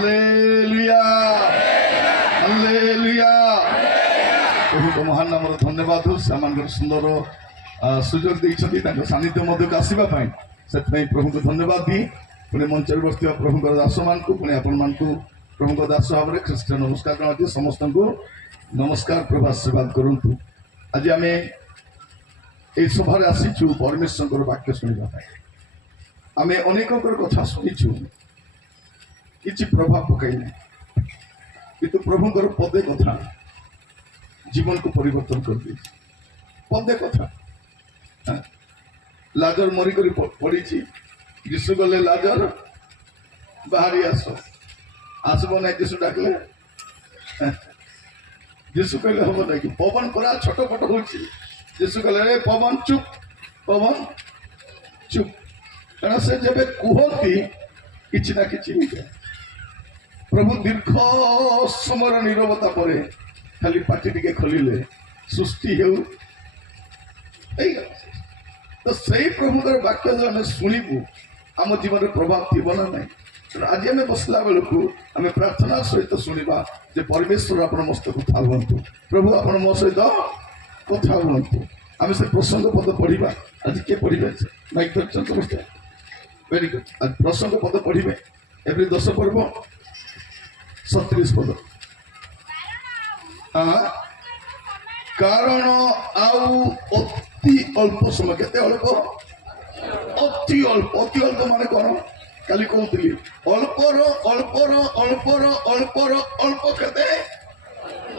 Hallelujah hallelujah प्रभु महान नाम धन्यवाद हो से सुंदर सुजोग देते सानिध्य मध्यक आसवा से प्रभु को धन्यवाद दी पुणे मंच बस प्रभु दास मान को पुणे आपण मान प्रभु दास भाव में ख्रीष्ट नमस्कार करते समस्त को नमस्कार प्रभु आशीर्वाद करूँ। आज आम ये सभार आसीचु परमेश्वर वाक्य शुणा आम अनेक कथा शुणीचु कि प्रभाव पकईना कि प्रभुंर पदे कथा जीवन को परिवर्तन कर दी पदे कथा लाजर मरिक पड़ी जीशु गले लाजर बाहरी आसब ना जीशु डाकले जीशु कहले हम ना कि पवन पूरा छटपट हो जीशु कहले रे पवन चुप कारण से जब कहती कि ना कि प्रभु दीर्घ समय नीरवता पर खाली पार्टी टिके खोलिले सृष्टि हो तो सही प्रभुकर वाक्य जो आम शुणु आम जीवन प्रभाव थी ना ना आज आम बसला बेलू आम प्रार्थना सहित शुणा जे परमेश्वर आप मस्त कथा हूँ प्रभु आप मो सहित कथा हूँ आम से प्रसंग पद पढ़ा आज किए पढ़े माइक समस्त वेरी गुड आज प्रसंग पद पढ़े एवरी 10 पर्व 37 पद कारण आउ अति अल्प समय केते अल्प अति अल्प माने कौन काली कहती अल्पर अल्पर अल्पर अल्पर अल्प केते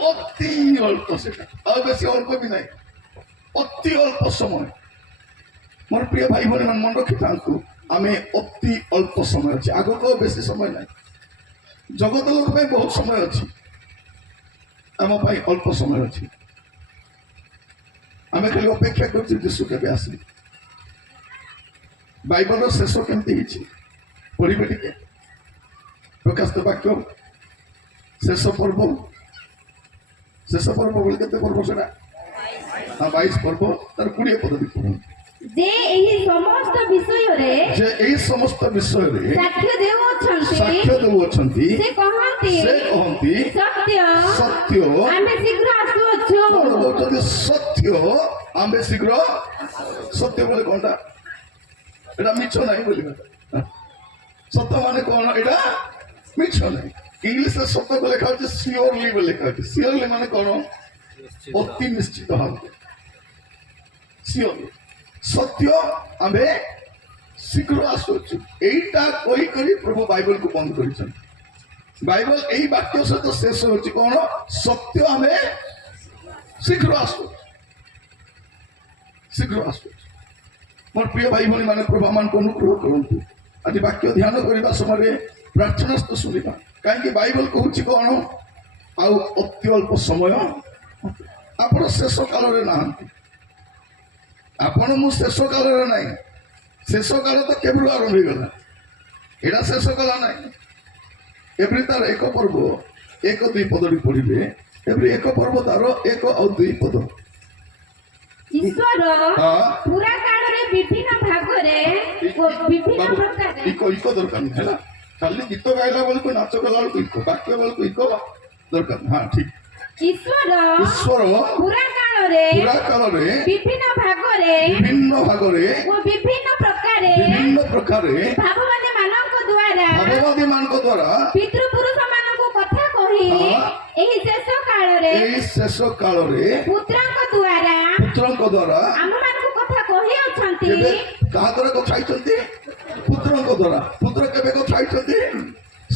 अति अल्प से बेसी अल्प भी नहीं अति अल्प समय मोर प्रिय भाई भाई मन रखी था आम अति अल्प समय अच्छे आग को बेसी समय ना जगत लोक बहुत समय अच्छी आम अल्प समय अच्छी आम खाली अपेक्षा कर जीशु के आस बाइबल शेष केमती पढ़े टे प्रकाशित वाक्य शेष पर्व बोले केते पर्व सेटा 22 पर्व तार 20 पद भी पढ़ जे एही समस्त विषय रे साक्ष्य देउछंती से कहंती सत्य आमे शीघ्र आसुअछु सत्य आमे शीघ्र सत्य बोले कोनटा एटा मिछ नाही बोली सत्य माने कोन एटा मिछ नाही इंग्लिश में सत्य को लिखा होचे श्योरली बोले लिखा होचे श्योरली माने कोन अति निश्चित भाव श्योरली सत्य आम शीघ्र आसुचु एटा कही करी प्रभु बाइबल को बंद कर बाइबल यही वाक्य सहित शेष हो कौन सत्य आम शीघ्र आसु मोर प्रिय भाई भाई मैंने प्रभु मान को अनुग्रह करूँ आज वाक्य ध्यान करने समय प्रार्थना तो शुणा कहीं बाइबल कहूँ कौन आउ अति अल्प समय आप शेष काल में नहांती आपण मु शेष काल ना शेष काल तो केवल आरंभ हो गला एटा शेष काल ना एवरी तार एक पर्व 1-2 पद पढ़े एवरी एक पर्व तार 1 और 2 पद ईश्वर पूरा काल रे विभिन्न भाग रे विभिन्न प्रकार इको दरकार है खाली गीत गाइला बोल को नाच कला इको वाक्य बोल को इको दरकार हां ठीक ईश्वर पूरा काल रे विभिन्न भाग रे विभिन्न प्रकार भाववादी मानक द्वारा पितृपुरुष मानक कथा कही एही शेष काल रे पुत्रंक द्वारा आम मानक कथा कही अछंती कहा द्वारा कथा आइछंती पुत्रंक द्वारा पुत्र केबे कथा आइछंती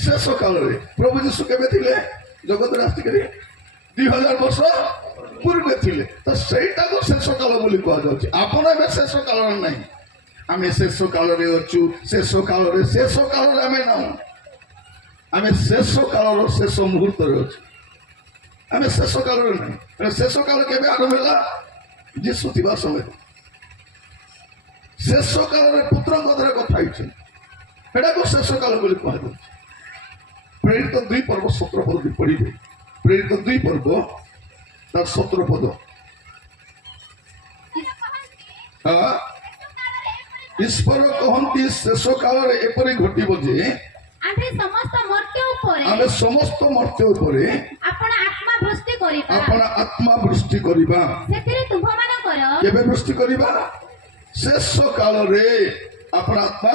शेष काल रे प्रभु यीशु केबे थिले जगत रे आस्ति करे 2000 वर्ष पूर्व थे तो सहीटा को शेष काल बोली कहुच्छे आपण ए शेष काल ना आम शेष काल अच्छु शेष काल आम ना आम शेष काल शेष मुहूर्त अच्छे आम शेष काल ना शेष काल के आरंभ है जीशु थी समय शेष काल पुत्र द्वारा कथा को शेष काल बोली कहुच्छे प्रेरित 2 पर्व 17 पद पढ़े प्रेरित 2 पर्व तार 17 पद ईश्वर कहती शेष काल एपरी घटब जे आम्भे समस्त मर्त्य ଉପରେ ଆମେ ସମସ୍ତ ମର୍ତ୍ତ୍ୟ ଉପରେ ଆପଣ ଆତ୍ମା ବୃଷ୍ଟି କରିବା ଆପଣ ଆତ୍ମା ବୃଷ୍ଟି କରିବା। ସେଥିରେ ତୁମ୍ଭମାନଙ୍କର କେବେ ବୃଷ୍ଟି କରିବା? ଶେଷ କାଳରେ ଆପଣ ଆତ୍ମା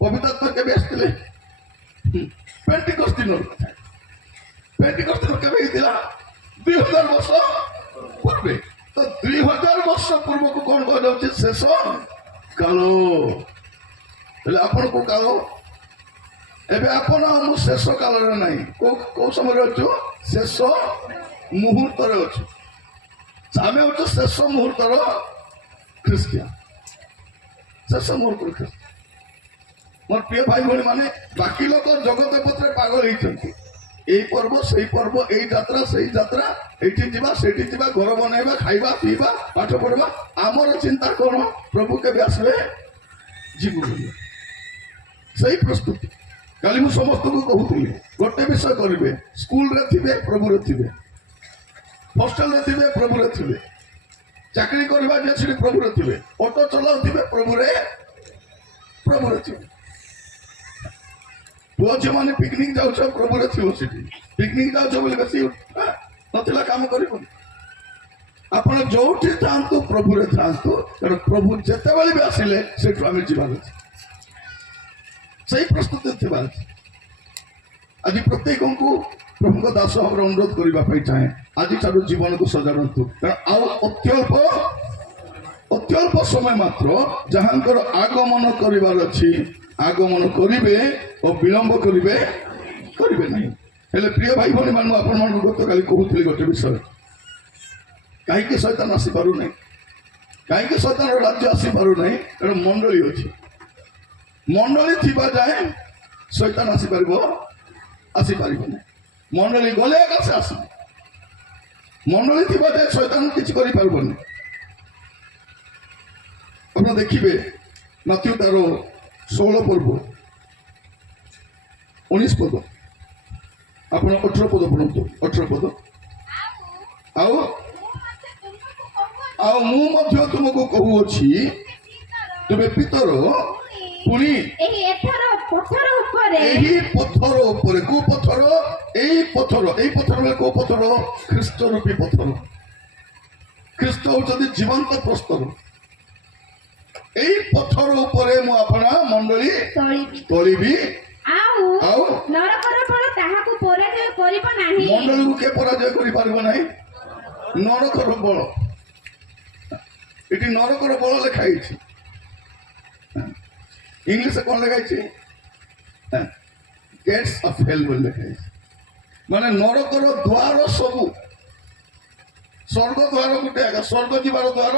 ପବିତ୍ରାତ୍ମା କେବେ ଆସିଥିଲେ? ପେଣ୍ଟିକୋସ୍ତ ଦିନ। ପେଣ୍ଟିକୋସ୍ତ ଦିନ କେବେ ହେଇଥିଲା? 2000 ବର୍ଷ ପୂର୍ବେ। ତ 2000 ବର୍ଷ ପୂର୍ବକୁ କଣ କୁହାଯାଉଛି? ଶେଷ କାଳ। ହେଲେ ଆପଣ କୋଉ କାଳ? ଏବେ ଆପଣ ମୁଁ ଶେଷ କାଳରେ ନାହିଁ। କୋଉ ସମୟରେ ଅଛୁ? ଶେଷ ମୁହୂର୍ତ୍ତରେ ଅଛୁ। ଆମେ ହଉଛୁ ଶେଷ ମୁହୂର୍ତ୍ତର ଖ୍ରୀଷ୍ଟିଆନ। ଶେଷ ମୁହୂର୍ତ୍ତର ଖ୍ରୀଷ୍ଟିଆନ। ମୋର ପ୍ରିୟ ଭାଇ ଭଉଣୀ ମାନେ, ବାକି ଲୋକ ଜଗତ ପଥରେ ପାଗଳ ହେଇଛନ୍ତି। ଏଇ ପର୍ବ ସେଇ ପର୍ବ, ଏଇ ଯାତ୍ରା ସେଇ ଯାତ୍ରା, ଏଇଠି ଯିବା ସେଇଠି ଯିବା, ଘର ବନେଇବା, ଖାଇବା ପିଇବା, ପାଠ ପଢିବା। ଆମର ଚିନ୍ତା କଣ? ପ୍ରଭୁ କେବେ ଆସିବେ? ଯିବୁ ବୋଲି ସେଇ ପ୍ରସ୍ତୁତି। କାଲି ମୁଁ ସମସ୍ତଙ୍କୁ କହୁଥିଲି ଗୋଟେ ବିଷୟ କରିବେ। ସ୍କୁଲରେ ଥିବେ ପ୍ରଭୁରେ ଥିବେ, ହଷ୍ଟେଲରେ ଥିବେ ପ୍ରଭୁରେ ଥିବେ, ଚାକିରି କରିବା ଯେ ସେଠି ପ୍ରଭୁରେ ଥିବେ, ଅଟୋ ଚଲାଉଥିବେ ପ୍ରଭୁରେ ଥିବେ। ପୁଅ ଝିଅମାନେ ପିକନିକ ଯାଉଛ ପ୍ରଭୁରେ ଥିବ। ସେଠି ପିକନିକ ଯାଉଛ ବୋଲି ବେଶୀ ନଥିଲା କାମ କରିବନି। ଆପଣ ଯୋଉଠି ଥାଆନ୍ତୁ ପ୍ରଭୁରେ ଥାଆନ୍ତୁ, କାରଣ ପ୍ରଭୁ ଯେତେବେଳେ ବି ଆସିଲେ ସେଠୁ ଆମେ ଯିବାର ଅଛି। ସେଇ ପ୍ରସ୍ତୁତି ଥିବାର ଅଛି। ଆଜି ପ୍ରତ୍ୟେକଙ୍କୁ ପ୍ରଭୁଙ୍କ ଦାସ ଭାବରେ ଅନୁରୋଧ କରିବା ପାଇଁ ଚାହେଁ, ଆଜିଠାରୁ ଜୀବନକୁ ସଜାଡ଼ନ୍ତୁ। କାରଣ ଆଉ ଅତ୍ୟଳ୍ପ ସମୟ ମାତ୍ର ଯାହାଙ୍କର ଆଗମନ କରିବାର ଅଛି, ଆଗମନ କରିବେ ଓ ବିଳମ୍ବ କରିବେ ନାହିଁ। ହେଲେ ପ୍ରିୟ ଭାଇ ଭଉଣୀ ମାନେ, ଆପଣମାନଙ୍କୁ ଗତକାଲି କହୁଥିଲି ଗୋଟେ ବିଷୟ। କାହିଁକି ଶୈତାନ ଆସିପାରୁନାହିଁ? କାହିଁକି ଶୈତାନର ରାଜ୍ୟ ଆସିପାରୁନାହିଁ? କାରଣ ମଣ୍ଡଳୀ ଅଛି। ମଣ୍ଡଳୀ ଥିବା ଯାଏ ଶୈତାନ ଆସିପାରିବ ନାହିଁ। ମଣ୍ଡଳୀ ଗଲେ ଏକା ସେ ଆସିବ। ମଣ୍ଡଳୀ ଥିବା ଯାଏ ଶୈତାନ କିଛି କରିପାରିବନି। ଆପଣ ଦେଖିବେ ମାଥ୍ୟୁ 16 ପର୍ବ 19 ପଦ, ଆପଣ 18 ପଦ ପଢନ୍ତୁ। 18 ପଦ। ଆଉ ମୁଁ ମଧ୍ୟ ତୁମକୁ କହୁଅଛି, ତୁମେ ପିତର ପୁଣି ଏହି ପଥର ଉପରେ କୋଉ ପଥର? ଏଇ ପଥର ବୋଲେ କୋଉ ପଥର? ଖ୍ରୀଷ୍ଟ ରୂପୀ ପଥର। ଖ୍ରୀଷ୍ଟ ହଉଛନ୍ତି ଜୀବନ୍ତ ପ୍ରସ୍ତର। ଏଇ ପଥର ଉପରେ ମୁଁ ଆପଣା ମଣ୍ଡଳୀ ତୋଳିବି। ଆଉ ନରକର ବଳ ତାହାକୁ ପରାଜୟ କରିବ ନାହିଁ। ମଣ୍ଡଳୀକୁ କିଏ ପରାଜୟ କରିପାରିବ ନାହିଁ? ନରକର ବଳ। ଏଠି ନରକର ବଳ ଲେଖା ହେଇଛି। ଇଂଲିଶରେ କଣ ଲେଖା ହେଇଛି? ଗେଟ୍ସ ଅଫ ହେଲ୍ ବୋଲି ଲେଖା ହେଇଛି। ମାନେ ନରକର ଦ୍ୱାର ସବୁ। ସ୍ୱର୍ଗ ଦ୍ୱାର ଗୋଟେ ଆଗ, ସ୍ୱର୍ଗ ଯିବାର ଦ୍ୱାର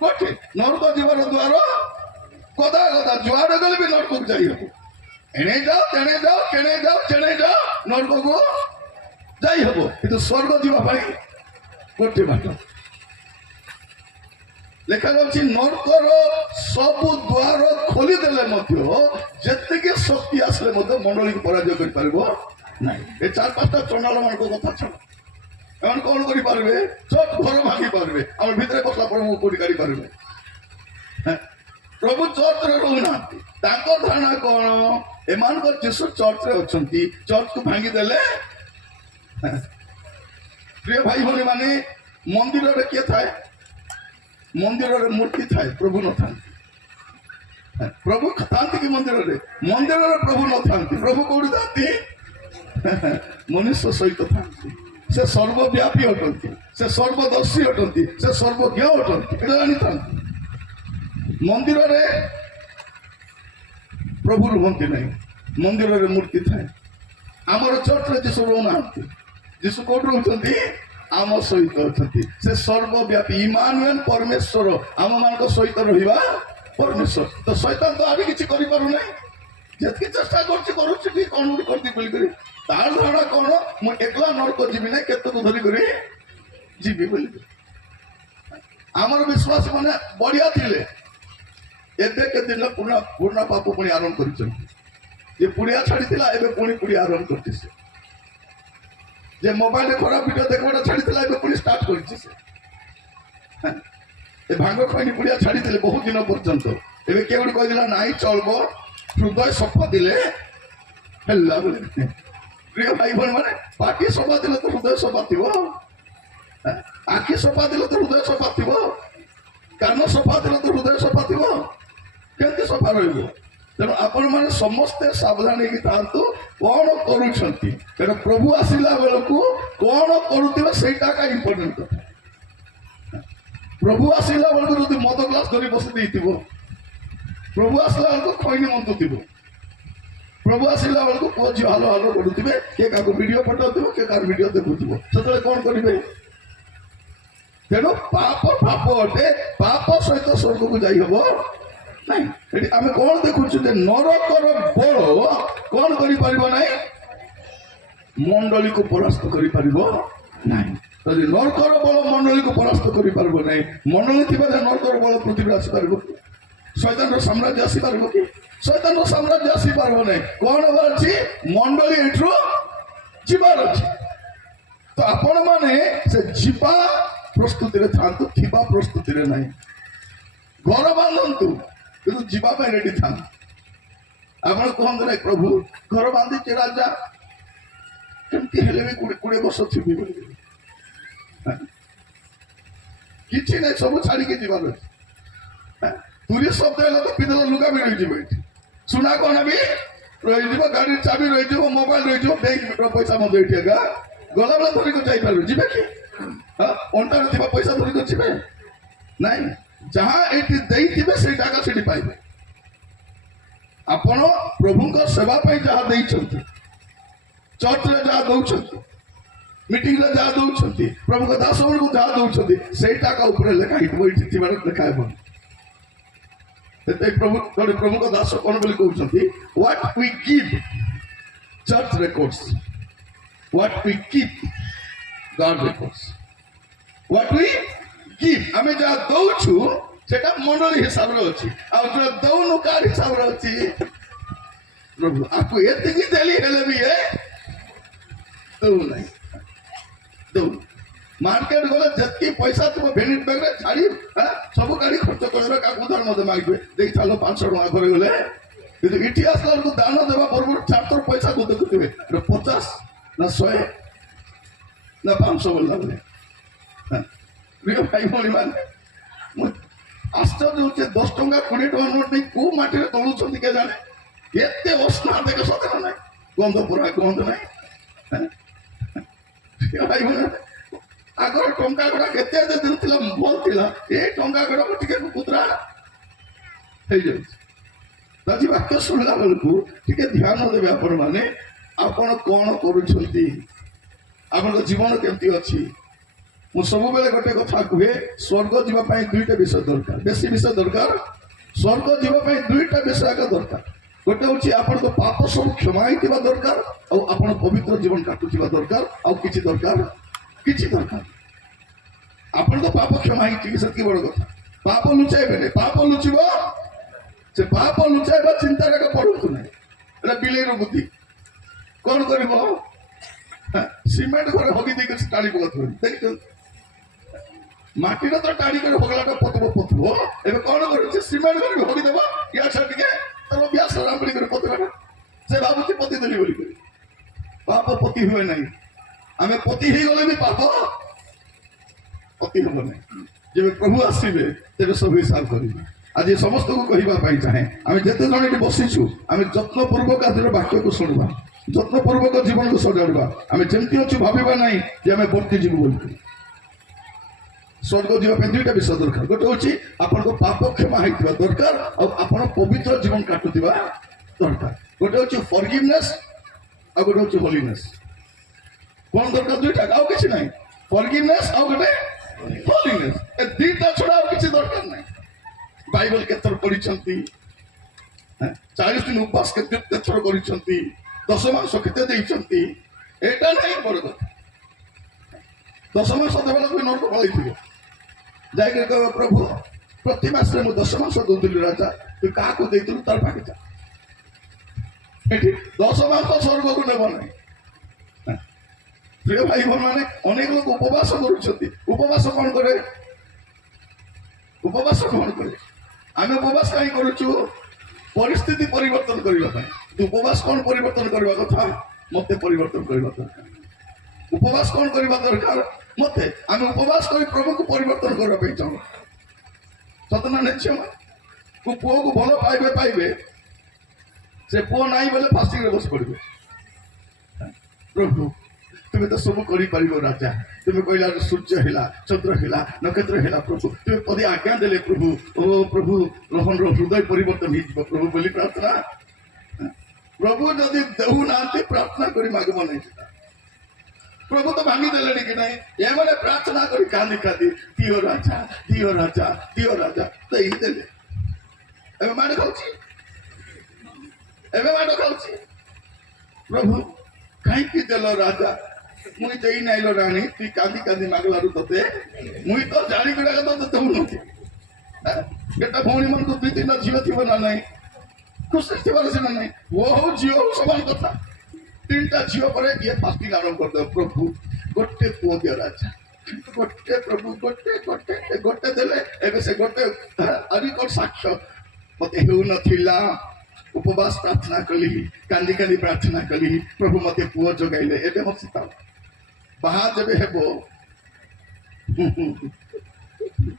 ଗୋଟେ, ନରକ ଯିବାର ଦ୍ୱାର ଗଦା। ଯୁଆଡେ ଗଲେ ବି ନରକକୁ ଯାଇ ହବ। ଏଣେ ଯାଅ ତେଣେ ଯାଅ, କେଣେ ଯାଅ ତେଣେ ଯାଅ, ନରକକୁ ଯାଇ ହବ। କିନ୍ତୁ ସ୍ୱର୍ଗ ଯିବା ପାଇଁ ଗୋଟେ ବାଟ। ଲେଖାଯାଉଛି ନରକର ସବୁ ଦ୍ୱାର ଖୋଲିଦେଲେ ମଧ୍ୟ, ଯେତିକି ଶକ୍ତି ଆସିଲେ ମଧ୍ୟ ମଣ୍ଡଳୀକୁ ପରାଜୟ କରିପାରିବ ନାହିଁ। ଏ 4-5ଟା ଚଣ୍ଡାଳ ମାନଙ୍କ କଥା ଛାଡ଼। ଏମାନେ କଣ କରିପାରିବେ? ଚର୍ଚ୍ଚ ଘର ଭାଙ୍ଗି ପାରିବେ। ଆମ ଭିତରେ ବସିଲା ପରେ ମୁଁ କୋଉଠି କାଢି ପାରିବେ? ପ୍ରଭୁ ଚର୍ଚ୍ଚରେ ରହୁନାହାନ୍ତି। ତାଙ୍କ ଧାରଣା କଣ? ଏମାନଙ୍କର ଯୀଶୁ ଚର୍ଚ୍ଚରେ ଅଛନ୍ତି, ଚର୍ଚ୍ଚକୁ ଭାଙ୍ଗିଦେଲେ। ପ୍ରିୟ ଭାଇ ଭଉଣୀ ମାନେ, ମନ୍ଦିରରେ କିଏ ଥାଏ? ମନ୍ଦିରରେ ମୂର୍ତ୍ତି ଥାଏ, ପ୍ରଭୁ ନଥାନ୍ତି। ପ୍ରଭୁ ଥାନ୍ତି କି ମନ୍ଦିରରେ? ମନ୍ଦିରରେ ପ୍ରଭୁ ନଥାନ୍ତି। ପ୍ରଭୁ କୋଉଠି ଥାନ୍ତି? ମନୁଷ୍ୟ ସହିତ ଥାନ୍ତି। ସେ ସର୍ବବ୍ୟାପୀ ଅଟନ୍ତି, ସେ ସର୍ବଦର୍ଶୀ ଅଟନ୍ତି, ସେ ସର୍ବଜ୍ଞ ଅଟନ୍ତି। ଏଟା ଜାଣିଥାନ୍ତି। ମନ୍ଦିରରେ ପ୍ରଭୁ ରୁହନ୍ତି ନାହିଁ, ମନ୍ଦିରରେ ମୂର୍ତ୍ତି ଥାଏ। ଆମର ଚର୍ଚ୍ଚରେ ଯୀଶୁ ରହୁନାହାନ୍ତି। ଯୀଶୁ କୋଉଠି ରହୁଛନ୍ତି? ଆମ ସହିତ ଅଛନ୍ତି। ସେ ସର୍ବବ୍ୟାପୀ ଇମାନୁଏଲ, ପରମେଶ୍ୱର ଆମ ମାନଙ୍କ ସହିତ ରହିବା ପରମେଶ୍ୱର। ତ ଶୈତାନ ତ ଆଜି କିଛି କରିପାରୁନାହିଁ। ଯେତିକି ଚେଷ୍ଟା କରୁଛି କଣ ଗୋଟେ କରିଦି ବୋଲିକରି। ତାର ଧାରଣା କଣ? ମୁଁ ଏକଲା ନରକ ଯିବି ନାହିଁ, କେତେକୁ ଧରିକରି ଯିବି ବୋଲି। ଆମର ବିଶ୍ୱାସ ମାନେ ବଢିଆ ଥିଲେ। ଏବେ କେତେଦିନ ପୁରୁଣା ପାପ ପୁଣି ଆରମ୍ଭ କରିଛନ୍ତି। ଯେ ପୁଡ଼ିଆ ଛାଡ଼ିଥିଲା, ଏବେ ପୁଣି ପୁଡ଼ିଆ ଆରମ୍ଭ କରିଛି। ସେ ଯେ ମୋବାଇଲରେ ଖରାପ ଭିଡିଓ ଦେଖିବାଟା ଛାଡ଼ିଥିଲା, ଏବେ ପୁଣି ଷ୍ଟାର୍ଟ କରିଛି। ସେ ଏ ଭାଙ୍ଗ ଖଇନି ପୁଡ଼ିଆ ଛାଡ଼ିଥିଲେ ବହୁତ ଦିନ ପର୍ଯ୍ୟନ୍ତ। ଏବେ କିଏ ଗୋଟେ କହିଥିଲା ନାଇଁ ଚଳିବ, ହୃଦୟ ସଫା ଥିଲେ ହେଲା ବୋଲି ପ୍ରିୟ ଭାଇ ଭଉଣୀ ମାନେ ପାଟି ସଫା ଥିଲେ ତ ହୃଦୟ ସଫା ଥିବ, ଆଖି ସଫା ଥିଲେ ତ ହୃଦୟ ସଫା ଥିବ, କାନ ସଫା ଥିଲେ ତ ହୃଦୟ ସଫା ଥିବ, କେମିତି ସଫା ରହିବ? ତେଣୁ ଆପଣମାନେ ସମସ୍ତେ ସାବଧାନ ହେଇକି ଥାଆନ୍ତୁ କଣ କରୁଛନ୍ତି, କାରଣ ପ୍ରଭୁ ଆସିଲା ବେଳକୁ କଣ କରୁଥିବେ ସେଇଟା ଏକା ଇମ୍ପୋର୍ଟାଣ୍ଟ କଥା। ପ୍ରଭୁ ଆସିଲା ବେଳକୁ ଯଦି ମଦ ଗ୍ଲାସ ଧରି ବସି ଦେଇଥିବ, ପ୍ରଭୁ ଆସିଲା ବେଳକୁ ଖଇନି ମନ୍ତୁଥିବ, ପ୍ରଭୁ ଆସିଲା ବେଳକୁ ପୁଅ ଝିଅ ହାଲ ହାଲ କରୁଥିବେ, କିଏ କାହାକୁ ଭିଡିଓ ପଠାଉଥିବ, କିଏ କାହାର ଭିଡିଓ ଦେଖୁଥିବ, ସେତେବେଳେ କଣ କରିବେ? ତେଣୁ ପାପ ପାପ ଅଟେ, ପାପ ସହିତ ସ୍ୱର୍ଗକୁ ଯାଇ ହବ ନାଇଁ। ଏଠି ଆମେ କଣ ଦେଖୁଛୁ ଯେ ନରକର ବଳ କଣ କରିପାରିବ ନାହିଁ? ମଣ୍ଡଳୀକୁ ପରାସ୍ତ କରିପାରିବ ନାହିଁ। ଯଦି ନରକର ବଳ ମଣ୍ଡଳୀକୁ ପରାସ୍ତ କରିପାରିବ ନାହିଁ, ମଣ୍ଡଳୀ ଥିବା ନରକର ବଳ ପୃଥିବୀରେ ଆସିପାରିବ କି? ଶୈତାନର ସାମ୍ରାଜ୍ୟ ଆସିପାରିବ କି? ଶୈତାନର ସାମ୍ରାଜ୍ୟ ଆସିପାରିବ ନାହିଁ। କଣ ହବାର ଅଛି? ମଣ୍ଡଳୀ ଏଠୁ ଯିବାର ଅଛି। ତ ଆପଣ ମାନେ ସେ ଯିବା ପ୍ରସ୍ତୁତିରେ ଥାଆନ୍ତୁ, ଥିବା ପ୍ରସ୍ତୁତିରେ ନାହିଁ। ଘର ବାନ୍ଧନ୍ତୁ କିନ୍ତୁ ଯିବା ପାଇଁ ରେଡି ଥାଆନ୍ତୁ। ଆପଣ କୁହନ୍ତୁ ନାହିଁ ପ୍ରଭୁ ଘର ବାନ୍ଧିଛି ରାଜା, କେମିତି ହେଲେ ବି 20 ବର୍ଷ ଥିବି ବୋଲି କିଛି ନାହିଁ, ସବୁ ଛାଡିକି ଯିବାର ଅଛି। ତୁରୀ ଶବ୍ଦ ହେଲେ ତ ପିନ୍ଧଲ ଲୁଗା ବି ରହିଯିବ, ଏଠି ସୁନା କଣା ବି ରହିଯିବ, ଗାଡିର ଚାବି ରହିଯିବ, ମୋବାଇଲ ରହିଯିବ, ବ୍ୟାଙ୍କ ପଇସା ମଧ୍ୟ ଏଠି ଏକା ଗଲାବେଳେ ଧରିକି ଯାଇପାରିବ। ଯିବେ କି? ଅଣ୍ଟାରେ ଥିବା ପଇସା ଧରିକି ଯିବେ ନାଇଁ। ଯାହା ଏଠି ଦେଇଥିବେ ସେଇଟା ଏକା ସେଠି ପାଇବେ। ଆପଣ ପ୍ରଭୁଙ୍କ ସେବା ପାଇଁ ଯାହା ଦେଇଛନ୍ତି, ଚର୍ଚ୍ଚରେ ଯାହା ଦଉଛନ୍ତି, ମିଟିଂରେ ଯାହା ଦଉଛନ୍ତି, ପ୍ରଭୁଙ୍କ ଦାସମାନଙ୍କୁ ଯାହା ଦଉଛନ୍ତି, ସେଇଟା ଏକା ଉପରେ ଲେଖା ହେଇଥିବ, ଏଠି ଥିବାର ଲେଖା ହେବନି। ପ୍ରଭୁଙ୍କ ଦାସ କଣ ବୋଲି କହୁଛନ୍ତି? What we give, church records. What we keep, God records. What we give, ଆମେ ଯାହା ଦଉଛୁ ସେଟା ମଣ୍ଡଳୀ ହିସାବରେ ଅଛି, ଆଉ ଯୋଉ ଦଉନୁ କାହାର ହିସାବରେ ଅଛି? ପ୍ରଭୁ ଆକୁ ଏତିକି ଦେଲି ହେଲେ ବି ଦଉନାହିଁ, ଦଉନୁ। ମାର୍କେଟ ଗଲେ ଯେତିକି ପଇସା ଥିବ ଭେନିଟ୍ ବ୍ୟାଗରେ ଛାଡି ସବୁ ଗାଡି ଖର୍ଚ୍ଚ କରିଦେବେ, କାହାକୁ ଉଧାର ମଧ୍ୟ ମାଗିବେ, ଦେଇ ଚାଲ 500 ଟଙ୍କା ଘରେ ଗଲେ। କିନ୍ତୁ ଏଠି ଆସିଲା ବେଳକୁ ଦାନ ଦେବା ପୂର୍ବରୁ 4 ପଇସା ଦେଖୁଥିବେ, 50 ନା 100 ନା 500 ବୋଲିଲା ବେଳେ। ପ୍ରିୟ ଭାଇ ଭଉଣୀ ମାନେ ମୁଁ ଆଶ୍ଚର୍ଯ୍ୟ ହଉଛି, 10 ଟଙ୍କା 20 ଟଙ୍କା ନୋଟ ନେଇ କୋଉ ମାଟିରେ ତଳୁଛନ୍ତି କେଜାଣେ? ଏତେ ଅସ୍ନା ଦେଖ ସତରେ ନାହିଁ, ଗନ୍ଧ ପୁରା ଗନ୍ଧ ନାହିଁ। ଭାଇ ଭଉଣୀ ଆଗର ଟଙ୍କା ଗୁଡାକ କେତେ ଦିନ ଥିଲା ଭଲ ଥିଲା, ଏ ଟଙ୍କା ଗୁଡାକ ଟିକେ କୁତରା ହେଇଯାଉଛି। ଆଜି ବାକ୍ୟ ଶୁଣିଲା ବେଳକୁ ଟିକେ ଧ୍ୟାନ ଦେବେ ଆପଣ ମାନେ, ଆପଣ କଣ କରୁଛନ୍ତି, ଆପଣଙ୍କ ଜୀବନ କେମିତି ଅଛି। ମୁଁ ସବୁବେଳେ ଗୋଟେ କଥା କୁହେ, ସ୍ୱର୍ଗ ଯିବା ପାଇଁ 2ଟା ବିଷୟ ଦରକାର, ବେଶୀ ବିଷୟ ଦରକାର। ସ୍ୱର୍ଗ ଯିବା ପାଇଁ 2ଟା ବିଷୟ ଆଗ ଦରକାର। ଗୋଟେ ହଉଛି ଆପଣଙ୍କ ପାପ ସବୁ କ୍ଷମା ହେଇଥିବା ଦରକାର, ଆଉ ଆପଣ ପବିତ୍ର ଜୀବନ କାଟୁଥିବା ଦରକାର, ଆଉ କିଛି ଦରକାର କିଛି ଦରକାର। ଆପଣଙ୍କ ପାପ କ୍ଷମା ହେଇଛି ସେତିକି ବଡ କଥା। ପାପ ଲୁଚାଇବେନି, ପାପ ଲୁଚିବ, ସେ ପାପ ଲୁଚାଇବା ଚିନ୍ତାରେ ପଡନ୍ତୁ ନାହିଁ, ଏଟା ବିଲେଇର ବୁଦ୍ଧି। କଣ କରିବ? ସିମେଣ୍ଟ ଘରେ ହଗି ଦେଇକି ଟାଣି ପକାଉଥିବ, ଦେଖିଛନ୍ତି? ମାଟିର ତ ଟାଣି କରି ହଗଲାଟା ପତବ। ଏବେ କଣ କରୁଛି? ସିମେଣ୍ଟ କରିକି ହଗିଦେବ, ଇଆଡେ ଟିକେ ତାର ଅଭ୍ୟାସ ରାମ୍ବଳି କରି ପତରାଟା, ସେ ଭାବୁଛି ପତି ଦେଲି ବୋଲି କରି। ପାପ ପତି ହୁଏ ନାହିଁ। ଆମେ ପତି ହେଇଗଲେ ବି ପାପ ପତି ହବ ନାହିଁ। ଯେବେ ପ୍ରଭୁ ଆସିବେ ତେବେ ସବୁ ହିସାବ କରିବେ। ଆଜି ସମସ୍ତଙ୍କୁ କହିବା ପାଇଁ ଚାହେଁ, ଆମେ ଯେତେ ଜଣ ଏଠି ବସିଛୁ, ଆମେ ଯତ୍ନପୂର୍ବକ ଆଜିର ବାକ୍ୟକୁ ଶୁଣିବା, ଯତ୍ନପୂର୍ବକ ଜୀବନକୁ ସଜାଡ଼ିବା। ଆମେ ଯେମିତି ଅଛୁ ଭାବିବା ନାହିଁ ଯେ ଆମେ ବର୍ତ୍ତି ଯିବୁ ବୋଲି। ସ୍ୱର୍ଗ ଯିବା ପାଇଁ 2ଟା ବିଷୟ ଦରକାର। ଗୋଟେ ହଉଛି ଆପଣଙ୍କ ପାପ କ୍ଷମା ହେଇଥିବା ଦରକାର, ଆଉ ଆପଣ ପବିତ୍ର ଜୀବନ କାଟୁଥିବା ଦରକାର। ଗୋଟେ ହଉଛି ଫରଗିଭନେସ୍, ଆଉ ଗୋଟେ ହଉଛି ହୋଲିନେସ୍। କଣ ଦରକାର? 2ଟା, ଆଉ କିଛି ନାହିଁ। ଫରଗିଭନେସ୍ ଆଉ ଗୋଟେ ହୋଲିନେସ୍, ଏ 2ଟା ଛଡା ଆଉ କିଛି ଦରକାର ନାହିଁ। ବାଇବଲ କେତେଥର ପଢିଛନ୍ତି? 40 ଦିନ ଉପବାସ କେତେଥର କରିଛନ୍ତି? 10 ମାସ କେତେ ଦେଇଛନ୍ତି? ଏଇଟା ନାହିଁ ବଡ କଥା। 10 ମାସ ଦେବାକୁ ନରକ ପଳେଇଥିବ, ଯାଇକି କହିବ ପ୍ରଭୁ ପ୍ରତି ମାସରେ ମୁଁ 10 ମାସ ଦଉଥିଲି ରାଜା, ତୁ କାହାକୁ ଦେଇଥିଲୁ ତାର ପାଖେ ଯା। ଏଠି 10 ମାସ ସ୍ୱର୍ଗକୁ ନେବ ନାହିଁ। ପ୍ରିୟ ଭାଇ ଭଉଣୀ ମାନେ, ଅନେକ ଲୋକ ଉପବାସ କରୁଛନ୍ତି। ଉପବାସ କଣ କରେ? ଉପବାସ କଣ କରେ? ଆମେ ଉପବାସ କାହିଁ କରୁଛୁ? ପରିସ୍ଥିତି ପରିବର୍ତ୍ତନ କରିବା ପାଇଁ। ତୁ ଉପବାସ କ'ଣ ପରିବର୍ତ୍ତନ କରିବା କଥା? ମତେ ପରିବର୍ତ୍ତନ କରିବା ଦରକାର। ଉପବାସ କ'ଣ କରିବା ଦରକାର? ମତେ। ଆମେ ଉପବାସ କରି ପ୍ରଭୁକୁ ପରିବର୍ତ୍ତନ କରିବା ପାଇଁ ଚାହୁଁ। ସତ ନା ନିଶ୍ଚୟ ପୁଅକୁ ଭଲ ପାଇବେ ସେ ପୁଅ ନାହିଁ ବୋଲେ ଫାଷ୍ଟିଂରେ ବସି ପଡ଼ିବେ। ପ୍ରଭୁ ତୁମେ ତ ସବୁ କରିପାରିବ ରାଜା। ତୁମେ କହିଲା ସୂର୍ଯ୍ୟ ହେଲା, ଚନ୍ଦ୍ର ହେଲା, ନକ୍ଷତ୍ର ହେଲା। ପ୍ରଭୁ ତୁମେ ପଦେ ଆଜ୍ଞା ଦେଲେ ପ୍ରଭୁ, ଓ ପ୍ରଭୁ ରୋହନର ହୃଦୟ ପରିବର୍ତ୍ତନ ହେଇଯିବ ପ୍ରଭୁ ବୋଲି ପ୍ରାର୍ଥନା। ପ୍ରଭୁ ଯଦି ଦେଉନାହାନ୍ତି ପ୍ରାର୍ଥନା କରି ମାଗିବ ନାହିଁ। ସେଟା ପ୍ରଭୁ ତ ଭାଙ୍ଗି ଦେଲେଣି କି ନାହିଁ? ଏମାନେ ପ୍ରାର୍ଥନା କରି କାନ୍ଦି ଦିଅ ରାଜା, ଦିଅ ରାଜା, ଦିଅ ରାଜା ଦେଇଦେଲେ। ଏବେ ମାଡ଼ ଖାଉଛି, ଏବେ ମାଡ଼ ଖାଉଛି। ପ୍ରଭୁ କାହିଁକି ଦେଲ ରାଜା? ମୁଇଁ ଦେଇ ନାଇଲ ରାଣୀ, ତୁଇ କାନ୍ଦି ମାଗଲାରୁ ତତେ ମୁଇଁ ତ ଜାଣିକିନା ତତେ ଦେଉନଥିଲି। ଏଟା ଭଉଣୀ ମାନଙ୍କୁ 2-3 ଝିଅ ଥିବ ନା ନାହିଁ, ଖୁସି ଥିବାର ସିନା ନାହିଁ। ପୁଅ ହଉ ଝିଅ ହଉ ସମାନ କଥା। 3ଟା ଝିଅ ପରେ ଇଏ ଫାଷ୍ଟିଂ ଆରମ୍ଭ କରିଦେବ। ପ୍ରଭୁ ଗୋଟେ ପୁଅ ଦିଅ ରାଜା, ଗୋଟେ ପ୍ରଭୁ ଗୋଟେ ଦେଲେ। ଏବେ ସେ ଗୋଟେ ଆଜି କ'ଣ ସାକ୍ଷ୍ୟ? ମତେ ହେଉନଥିଲା, ଉପବାସ ପ୍ରାର୍ଥନା କଲି, କାନ୍ଦି ପ୍ରାର୍ଥନା କଲି, ପ୍ରଭୁ ମତେ ପୁଅ ଯୋଗାଇଲେ। ଏବେ ମୋ ସୀତା ବାହା ଯେବେ ହେବ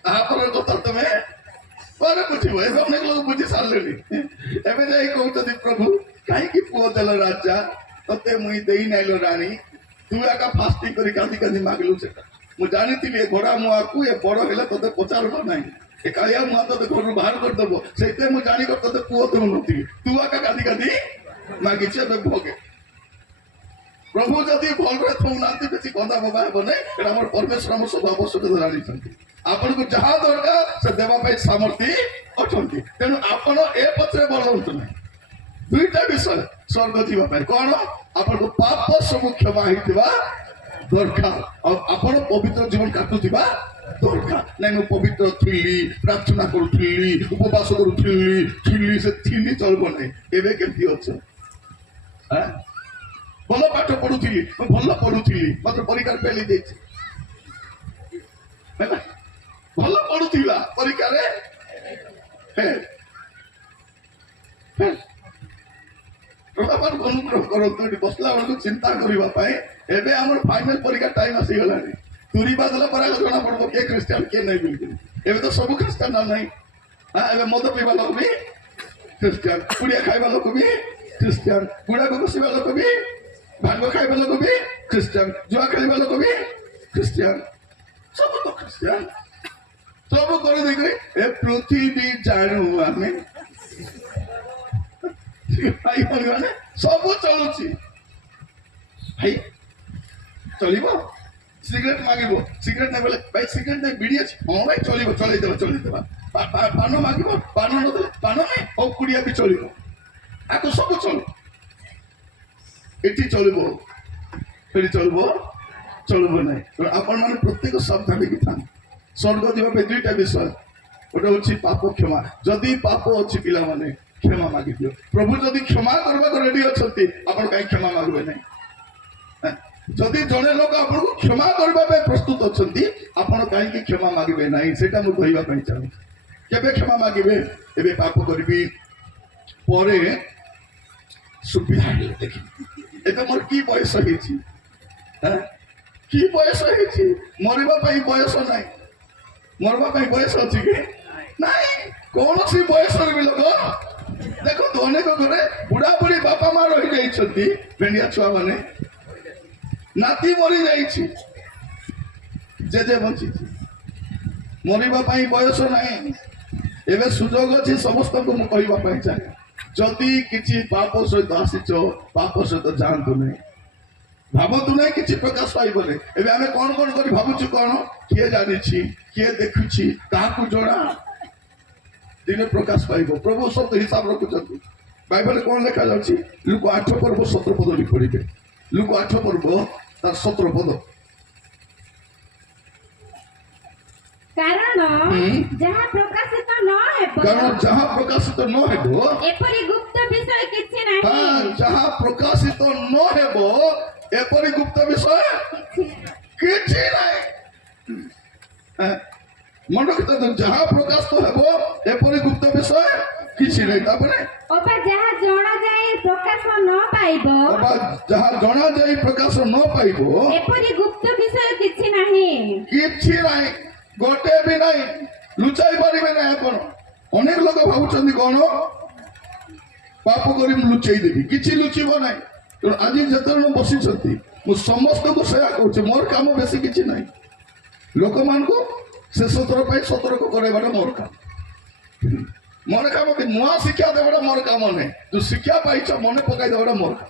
ତାପରେ କଥା ତମେ ପରେ ବୁଝିବ। ଏବେ ଅନେକ ଲୋକ ବୁଝି ସାରିଲେଣି। ଏବେ ଯାଇ କହୁଛନ୍ତି ପ୍ରଭୁ କାହିଁକି ପୁଅ ଦେଲ ରାଜା? ତତେ ମୁଇଁ ଦେଇ ନାଇଲ ରାଣୀ, ତୁ ଏକା ଫାଷ୍ଟିଂ କରି କାନ୍ଦି ମାଗିଲୁ। ସେଟା ମୁଁ ଜାଣିଥିଲି ଏ ଘୋଡ଼ା ମୁଆଁକୁ ଏ ବଡ଼ ହେଲେ ତତେ ପଚାରିବ ନାହିଁ, ଏ କାଳିଆ ମୁଆଁ ତତେ ଘରରୁ ବାହାର କରିଦେବ। ସେଇଥିପାଇଁ ମୁଁ ଜାଣିକରି ତତେ ପୁଅ ଦେଉନଥିଲି। ତୁ ଏକା କାନ୍ଦି ମାଗିଛି, ଏବେ ଭୋଗେ। ପ୍ରଭୁ ଯଦି ଭଲରେ ଥଉନାହାନ୍ତି ବେଶୀ କନ୍ଦା ବବା ହେବ ନାହିଁ। ଏଟା ଆମର ପରମେଶ୍ୱର ଆମ ସବୁ ଆବଶ୍ୟକତା ଜାଣିଛନ୍ତି। ଆପଣଙ୍କୁ ଯାହା ଦରକାର ସେ ଦେବା ପାଇଁ ସାମର୍ଥ୍ୟ ଅଛନ୍ତି। ତେଣୁ ଆପଣ ଏ ପଛରେ ବଳନ୍ତୁ ନାହିଁ। 2ଟା ବିଷୟ ସ୍ୱର୍ଗ ଯିବା ପାଇଁ କ'ଣ? ଆପଣଙ୍କୁ ପାପ ସବୁ କ୍ଷମା ହେଇଥିବା ଦରକାର, ଆଉ ଆପଣ ପବିତ୍ର ଜୀବନ କାଟୁଥିବା ଦରକାର। ନାଇଁ ମୁଁ ପବିତ୍ର ଥିଲି, ପ୍ରାର୍ଥନା କରୁଥିଲି, ଉପବାସ କରୁଥିଲି, ସେ ଥିଲି ଚଳିବ ନାହିଁ। ଏବେ କେମିତି ଅଛ? ଭଲ ପାଠ ପଢୁଥିଲି, ଭଲ ପଢୁଥିଲି, ମାତ୍ର ପରୀକ୍ଷାରେ ଫେଲ୍ ହେଇଯାଇଛି। ଭଲ ପଢୁଥିଲା, ପରୀକ୍ଷାରେ ଅନୁଗ୍ରହ କରନ୍ତୁ। ଏଠି ବସିଲା ବେଳକୁ ଚିନ୍ତା କରିବା ପାଇଁ। ଏବେ ଆମର ଫାଇନାଲ ପରୀକ୍ଷା ଟାଇମ ଆସିଗଲାଣି। ତୁରିବା ଦେଲା ପରେ ଜଣା ପଡିବ କିଏ ଖ୍ରୀଷ୍ଟିଆନ କିଏ ନାହିଁ ବୋଲି। ଏବେ ତ ସବୁ ଖ୍ରୀଷ୍ଟିଆନ ନାହିଁ। ଏବେ ମଦ ପିଇବା ଲୋକ ବି ଖ୍ରୀଷ୍ଟିଆନ, କୁଡ଼ିଆ ଖାଇବା ଲୋକ ବି ଖ୍ରୀଷ୍ଟିଆନ, ଗୁଡ଼ାକୁ ବସିବା ଲୋକ ବି, ଭାଙ୍ଗ ଖାଇବା ଲୋକ ବି ଖ୍ରୀଷ୍ଟିଆନ, ଜୁଆ ଖେଳିବା ଲୋକ ବି ଖ୍ରୀଷ୍ଟିଆନ। ସବୁ ତ ଖ୍ରୀଷ୍ଟିଆନ। ସବୁ କରିଦେଇକରି ଏ ପୃଥିବୀ ଜାଣୁ ଆମେ ଭାଇ ମାନେ ସବୁ ଚଳୁଛି। ଭାଇ ଚଳିବ? ସିଗାରେଟ ମାଗିବ, ସିଗାରେଟ ନେଇ ବୋଲେ ଭାଇ ସିଗାରେଟ ନେଇ ବିଡି ଅଛି, ହଁ ଭାଇ ଚଳିବ, ଚଳେଇଦେବା। ପାନ ମାଗିବ, ପାନ ନଦେଲେ ପାନ ନାହିଁ, ହଉ କୁଡ଼ିଆ ବି ଚଳିବ। ଆକୁ ସବୁ ଚଳିବ। ଏଠି ଚଳିବ, ସେଠି ଚଳିବ ନାହିଁ। ଆପଣ ମାନେ ପ୍ରତ୍ୟେକ ସାବଧାନ ହେଇକି ଥାନ୍ତି। ସ୍ୱର୍ଗ ଯିବା ପାଇଁ 2ଟା ବିଷୟ। ଗୋଟେ ହଉଛି ପାପ କ୍ଷମା। ଯଦି ପାପ ଅଛି ପିଲାମାନେ କ୍ଷମା ମାଗିଦିଅ। ପ୍ରଭୁ ଯଦି କ୍ଷମା କରିବାକୁ ରେଡି ଅଛନ୍ତି, ଆପଣ କାହିଁ କ୍ଷମା ମାଗିବେ ନାହିଁ? ଯଦି ଜଣେ ଲୋକ ଆପଣଙ୍କୁ କ୍ଷମା କରିବା ପାଇଁ ପ୍ରସ୍ତୁତ ଅଛନ୍ତି, ଆପଣ କାହିଁକି କ୍ଷମା ମାଗିବେ ନାହିଁ? ସେଇଟା ମୁଁ କହିବା ପାଇଁ ଚାହୁଁଛି। କେବେ କ୍ଷମା ମାଗିବେ? ଏବେ ପାପ କରିବି, ପରେ ସୁବିଧା ହେଲେ ଦେଖିବି। ଏବେ ମୋର କି ବୟସ ହେଇଛି? କି ବୟସ ହେଇଛି? ମରିବା ପାଇଁ ବୟସ ନାହିଁ। ମରିବା ପାଇଁ ବୟସ ଅଛି କି ନାହିଁ? କୌଣସି ବୟସରେ ବି ଲୋକ ଦେଖନ୍ତୁ, ଅନେକ ଘରେ ବୁଢା ବୁଢୀ ବାପା ମା ରହିଯାଇଛନ୍ତି, ଭେଣ୍ଡିଆ ଛୁଆ ମାନେ, ନାତି ମରି ଯାଇଛି, ଜେଜେ ବଞ୍ଚିଛି। ମରିବା ପାଇଁ ବୟସ ନାହିଁ। ଏବେ ସୁଯୋଗ ଅଛି। ସମସ୍ତଙ୍କୁ ମୁଁ କହିବା ପାଇଁ ଚାହେଁ, ଯଦି କିଛି ପାପ ସହିତ ଆସିଛ, ପାପ ସହିତ ଯାଆନ୍ତୁ ନାହିଁ। ଭାବନ୍ତୁ ନାହିଁ କିଛି ପ୍ରକାଶ ପାଇବନି। ଏବେ ଆମେ କ'ଣ କରି ଭାବୁଛୁ? କ'ଣ କିଏ ଜାଣିଛି, କିଏ ଦେଖୁଛି, କାହାକୁ ଜଣା? ଦିନେ ପ୍ରକାଶ ପାଇବ। ପ୍ରଭୁ ସବୁ ହିସାବ ରଖୁଛନ୍ତି। ବାଇବଲରେ କ'ଣ ଲେଖାଯାଉଛି? ଲୁକ 8 ପର୍ବ 17 ପଦ ପଢିବେ। ଲୁକ 8 ପର୍ବ ତାର 17 ପଦ। କାରଣ ଯାହା ପ୍ରକାଶିତ ନ ହେବ, ଏପରି ଗୁପ୍ତ ବିଷୟ କିଛି ନାହିଁ। ଯାହା ପ୍ରକାଶିତ ନ ହେବ, ଏପରି ଗୁପ୍ତ ବିଷୟ କିଛି ନାହିଁ। ମନେ ରଖିଥାନ୍ତୁ, ଯାହା ପ୍ରକାଶ ହେବ ଏପରି ଗୁପ୍ତ ବିଷୟ କିଛି ନାହିଁ। ତାପରେ ଅବା ଯାହା ଜଣାଯାଏ ପ୍ରକାଶ ନ ପାଇବ, ଅବା ଯାହା ଜଣାଯାଇ ପ୍ରକାଶ ନ ପାଇବ, ଏପରି ଗୁପ୍ତ ବିଷୟ କିଛି ନାହିଁ। କିଛି ନାହିଁ, ଗୋଟେ ବି ନାହିଁ, ଲୁଚାଇ ପାରିବେ ନାହିଁ ଆପଣ। ଅନେକ ଲୋକ ଭାବୁଛନ୍ତି କଣ ପାପ କରି ମୁଁ ଲୁଚେଇ ଦେବି, କିଛି ଲୁଚିବ ନାହିଁ। ତେଣୁ ଆଜି ଯେତେବେଳେ ବସିଛନ୍ତି ମୁଁ ସମସ୍ତଙ୍କୁ ସେୟା କହୁଛି, ମୋର କାମ ବେଶୀ କିଛି ନାହିଁ। ଲୋକମାନଙ୍କୁ ଶେଷ ଥର ପାଇଁ ସତର୍କ କରାଇବାଟା ମୋର କାମ। ମୋର କାମ କି ନୂଆ ଶିକ୍ଷା ଦେବାଟା ମୋର କାମ ନାହିଁ। ଯୋଉ ଶିକ୍ଷା ପାଇଛ ମନେ ପକାଇ ଦେବାଟା ମୋର କାମ।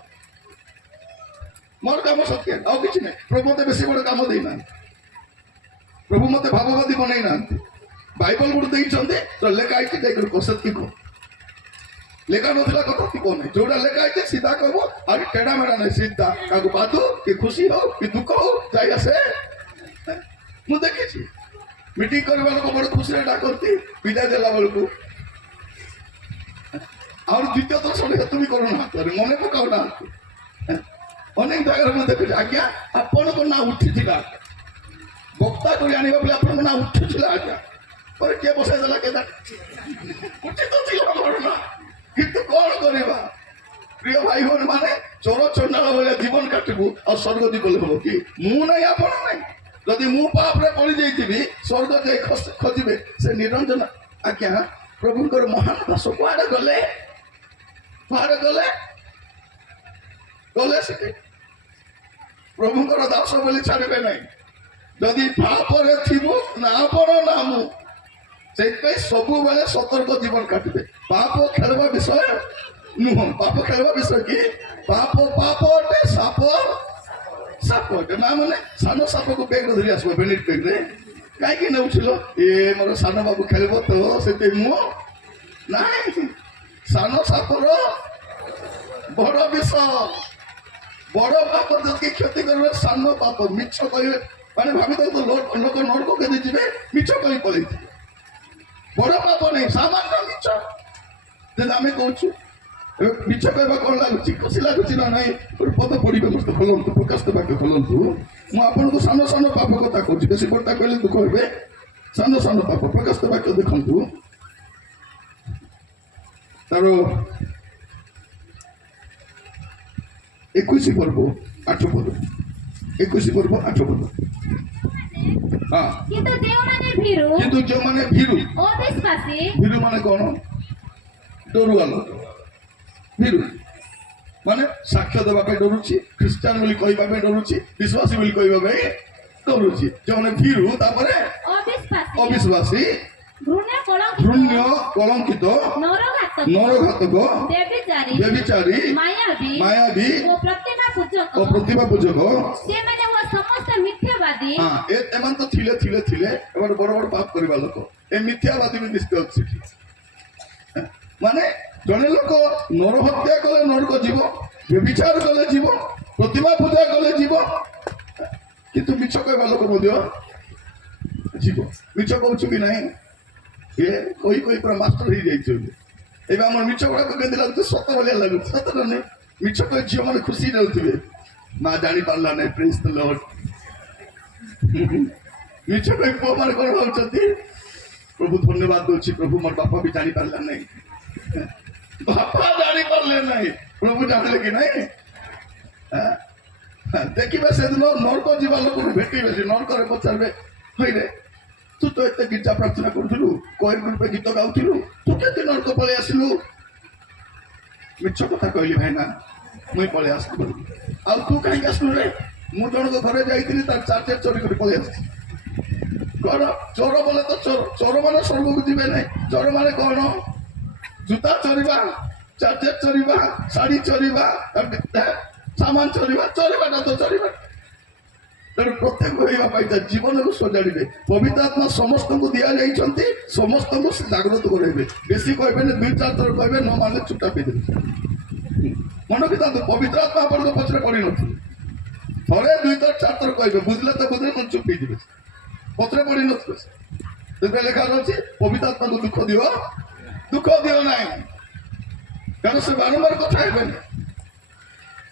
ମୋର କାମ ସତ୍ୟ, ଆଉ କିଛି ନାହିଁ। ପ୍ରଭୁ ମତେ ବେଶୀ ବଡ କାମ ଦେଇନାହାନ୍ତି। ପ୍ରଭୁ ମତେ ଭାବବାଦୀ ବନେଇ ନାହାନ୍ତି। ବାଇବଲ ଗୋଟେ ଦେଇଛନ୍ତି, ତ ଲେଖା ହେଇଛି ଯାଇକରି ସେତିକି କହ। ଲେଖା ନଥିଲା କଥା ତୁ କହ ନାହିଁ, ଯୋଉଟା ଲେଖା ହେଇଛି ସିଧା କହିବ। ଆଉ ଟେଢା ମେଢା ନାହିଁ, ସିଧା। କାହାକୁ ବାଧୁ କି ଖୁସି ହଉ କି ଦୁଃଖ ହଉ ଯାଇ ଆସେ। ମୁଁ ଦେଖିଛି ମିଟିଂ କରିବା ଲୋକ ବଡ ଖୁସିରେ ଡାକନ୍ତି, ବିଦାୟ ଦେଲା ବେଳକୁ ଆଉ ଦ୍ୱିତୀୟ ଥର ଶୁଣି ତୁମି କରୁନାହାନ୍ତି, ମନେ ପକାଉନାହାନ୍ତି। ଅନେକ ଜାଗାରେ ମୁଁ ଦେଖୁଛି, ଆଜ୍ଞା ଆପଣଙ୍କ ନାଁ ଉଠିଥିଲା, ବକ୍ତା କରି ଆଣିବା ବୋଲି ଆପଣଙ୍କ ନାଁ ଉଠିଥିଲା ଆଜ୍ଞା, ପରେ କିଏ ବସାଇ ଦେଲା କେଜାଣି, ଉଠି ତ ଥିଲା ମୋର ନାଁ। କିନ୍ତୁ କଣ କରିବା ପ୍ରିୟ ଭାଇ ଭଉଣୀ ମାନେ, ଚୋର ଚଣ୍ଡାଳ ଭଳିଆ ଜୀବନ କାଟିବୁ ଆଉ ସ୍ୱର୍ଗ ଯିବ ହବ କି? ମୁଁ ନାହିଁ, ଆପଣ ନାହିଁ। ଯଦି ମୁଁ ପାପରେ ପଡି ଯାଇଥିବି, ସ୍ୱର୍ଗ ଯାଇ ଖୋଜିବେ ସେ ନିରଞ୍ଜନ। ଆଜ୍ଞା ପ୍ରଭୁଙ୍କର ମହାନ ଦାସ କୁଆଡେ ଗଲେ? କୁଆଡେ ଗଲେ? ଗଲେ ସେଠି ପ୍ରଭୁଙ୍କର ଦାସ ବୋଲି ଛାଡ଼ିବେ ନାହିଁ। ଯଦି ପାପରେ ଥିବୁ ନା ଆପଣ ନା ମୁଁ, ସେଇଥିପାଇଁ ସବୁବେଳେ ସତର୍କ ଜୀବନ କାଟିବେ। ପାପ ଖେଳିବା ବିଷୟ ନୁହଁ। ପାପ ଖେଳିବା ବିଷୟ କି? ପାପ ପାପ ଅଟେ, ସାପ ସାପ ଅଟେ। ନା ମାନେ ସାନ ସାପକୁ ବେଗରେ ଧରି ଆସିବ, ବେନିଟ ବେଗରେ କାହିଁକି ନେଉଥିଲ? ଏ ମୋର ସାନ ବାବୁ ଖେଳିବ ତ ସେଥିପାଇଁ ମୁଁ ନାଇଁ। ସାନ ସାପର ବଡ ବିଷ, ବଡ ପାପ ଯଦି କ୍ଷତି କରିବେ ସାନ ପାପ। ମିଛ କହିବେ ମାନେ ଭାବି ତ ଲୋକ ନରକ କେଦି ଯିବେ, ମିଛ କହି ପଳେଇଥିବେ। ବଡ ପାପ ନାହିଁ, ସାମାନ୍ୟ ମିଛ। ଯେହେତୁ ଆମେ କହୁଛୁ ଏବେ ମିଛ କହିବା କଣ ଲାଗୁଛି? ଖୁସି ଲାଗୁଛି ନା ନାହିଁ? ଗୋଟେ ପଦ ପଢିବେ, ମସ୍ତ ଖୋଲନ୍ତୁ, ପ୍ରକାଶ ବାକ୍ୟ ଖୋଲନ୍ତୁ। ମୁଁ ଆପଣଙ୍କୁ ସାନ ସାନ ପାପ କଥା କହୁଛି, ବେଶୀ ବଡଟା କହିଲେ ଦୁଃଖ ହେବେ। ସାନ ସାନ ପାପ ପ୍ରକାଶ ବାକ୍ୟ ଦେଖନ୍ତୁ, ତାର 21 ପର୍ବ 8 ପଦ, 21 ପର୍ବ 8 ପଦ। ହଁ, କିନ୍ତୁ ଯେଉଁମାନେ ଭୀରୁ, କିନ୍ତୁ ଯୋଉମାନେ ଭୀରୁ, ଅବିଶ୍ୱାସୀ, ଭୀରୁ ମାନେ କଣ? ଡରୁଆ ଲୋକ। ଭୀରୁ ମାନେ ସାକ୍ଷ୍ୟ ଦେବା ପାଇଁ ଡରୁଛି, ଖ୍ରୀଷ୍ଟିଆନ ବୋଲି କହିବା ପାଇଁ ଡରୁଛି, ବିଶ୍ୱାସୀ ବୋଲି କହିବା ପାଇଁ ଡରୁଛି। ଯୋଉମାନେ ଭୀରୁ, ତାପରେ ଅବିଶ୍ୱାସୀ, ଘୃଣ୍ୟ, କଳଙ୍କିତ, ନରଘାତକ, ବ୍ୟଭିଚାରୀ, ମାୟାବୀ ଓ ପ୍ରତିମା ପୂଜକ, ଓ ପ୍ରତିଭା ପୂଜକ, ସେମାନେ ଓ ସମସ୍ତ ମିଥ୍ୟାବାଦୀ। ଏମାନେ ତ ଥିଲେ ଥିଲେ ଥିଲେ ଏମାନେ ବଡ ବଡ ପାପ କରିବା ଲୋକ। ଏ ମିଥ୍ୟାବାଦୀ ବି ନିଶ୍ଚୟ ଅଛି। ମାନେ ଜଣେ ଲୋକ ନର ହତ୍ୟା କଲେ ନରକ ଯିବ, ବ୍ୟଭିଚାର କଲେ ଯିବ, ପ୍ରତିମା ପୂଜା କଲେ ଯିବ, କିନ୍ତୁ ମିଛ କହିବା ଲୋକ ମଧ୍ୟ ଯିବ। ମିଛ କହୁଛୁ କି ନାହିଁ? ଏ କହି କହି ପୁରା ମାଷ୍ଟର ହେଇଯାଇଛନ୍ତି। ଏବେ ଆମର ମିଛ ଗୁଡାକ କେମିତି ଲାଗୁଛି? ସତ ଭଳିଆ ଲାଗୁଛି। ସତଟା ନାହିଁ, ମିଛ କହି ଝିଅ ମାନେ ଖୁସି ଯାଉଥିବେ, ମା ଜାଣି ପାରିଲା ନାହିଁ, ପ୍ରେଜ୍ ଦ ଲର୍ଡ। ମିଛ କହି ପୁଅ ମାନେ କଣ ଭାବୁଛନ୍ତି? ପ୍ରଭୁ ଧନ୍ୟବାଦ ଦଉଛି, ପ୍ରଭୁ ମୋର ବାପା ବି ଜାଣି ପାରିଲା ନାହିଁ। ବାପା ଜାଣି ପାରିଲେ ନାହିଁ, ପ୍ରଭୁ ଜାଣିଲେ କି ନାହିଁ? ଦେଖିବେ ସେଦିନ ନରକ ଯିବା ଲୋକକୁ ଭେଟିବେ, ସେ ନରକରେ ପଚାରିବେ, ହଇରେ ତୁ ତ ଏତେ ଗୀର୍ଜା ପ୍ରାର୍ଥନା କରୁଥିଲୁ, କୋଇର ଗ୍ରୁପରେ ଗୀତ ଗାଉଥିଲୁ, ତୁ କେତେ ନରକ ପଳେଇ ଆସିଲୁ? ମିଛ କଥା କହିଲି ଭାଇନା, ମୁଇଁ ପଳେଇ ଆସିଲି। ଆଉ ତୁ କାହିଁକି ଆସିଲୁ ରେ? ମୁଁ ଜଣଙ୍କ ଘରେ ଯାଇଥିଲି, ତାର ଚାର୍ଜର ଚୋରି କରି ପଳେଇ ଆସିଛି। କଣ ଚୋର ବୋଲେ ତ ଚୋର, ଚୋର ମାନେ ସ୍ୱର୍ଗକୁ ଯିବେ ନାହିଁ। ଚୋର ମାନେ କଣ? ଜୁତା ଚୋରିବା, ଚାର୍ଜର ଚୋରିବା, ଶାଢୀ ଚୋରିବା, ସାମାନ ଚୋରିବା, ଚୋରିବାଟା ତ ଚୋରିବା। ତେଣୁ ପ୍ରତ୍ୟେକ କହିବା ପାଇଁ ତା ଜୀବନକୁ ସଜାଡ଼ିବେ। ପବିତ୍ର ଆତ୍ମା ସମସ୍ତଙ୍କୁ ଦିଆଯାଇଛନ୍ତି, ସମସ୍ତଙ୍କୁ ସେ ଜାଗ୍ରତ କରାଇବେ। ବେଶୀ କହିବେନି, 2-4 ଥର କହିବେ, ନ ମାନିଲେ ଚୁପଟା ପିଇଦେବେ। ମନେ ରଖିଥାନ୍ତୁ, ପବିତ୍ର ଆତ୍ମା ଆପଣଙ୍କ ପଛରେ ପଡ଼ିନଥିବେ। ଥରେ 2-4 ଥର କହିବେ, ବୁଝିଲେ ତ ବୁଝିଲେ, ମୁଁ ଚୁପ୍ ହେଇଯିବେ। ପଛରେ ପଡ଼ିନଥିବେ। ସେଥିପାଇଁ ଲେଖା ଅଛି, ପବିତ୍ର ଆତ୍ମାକୁ ଦୁଃଖ ଦିଅ ନାହିଁ, କାରଣ ସେ ବାରମ୍ବାର କଥା ହେବେନି।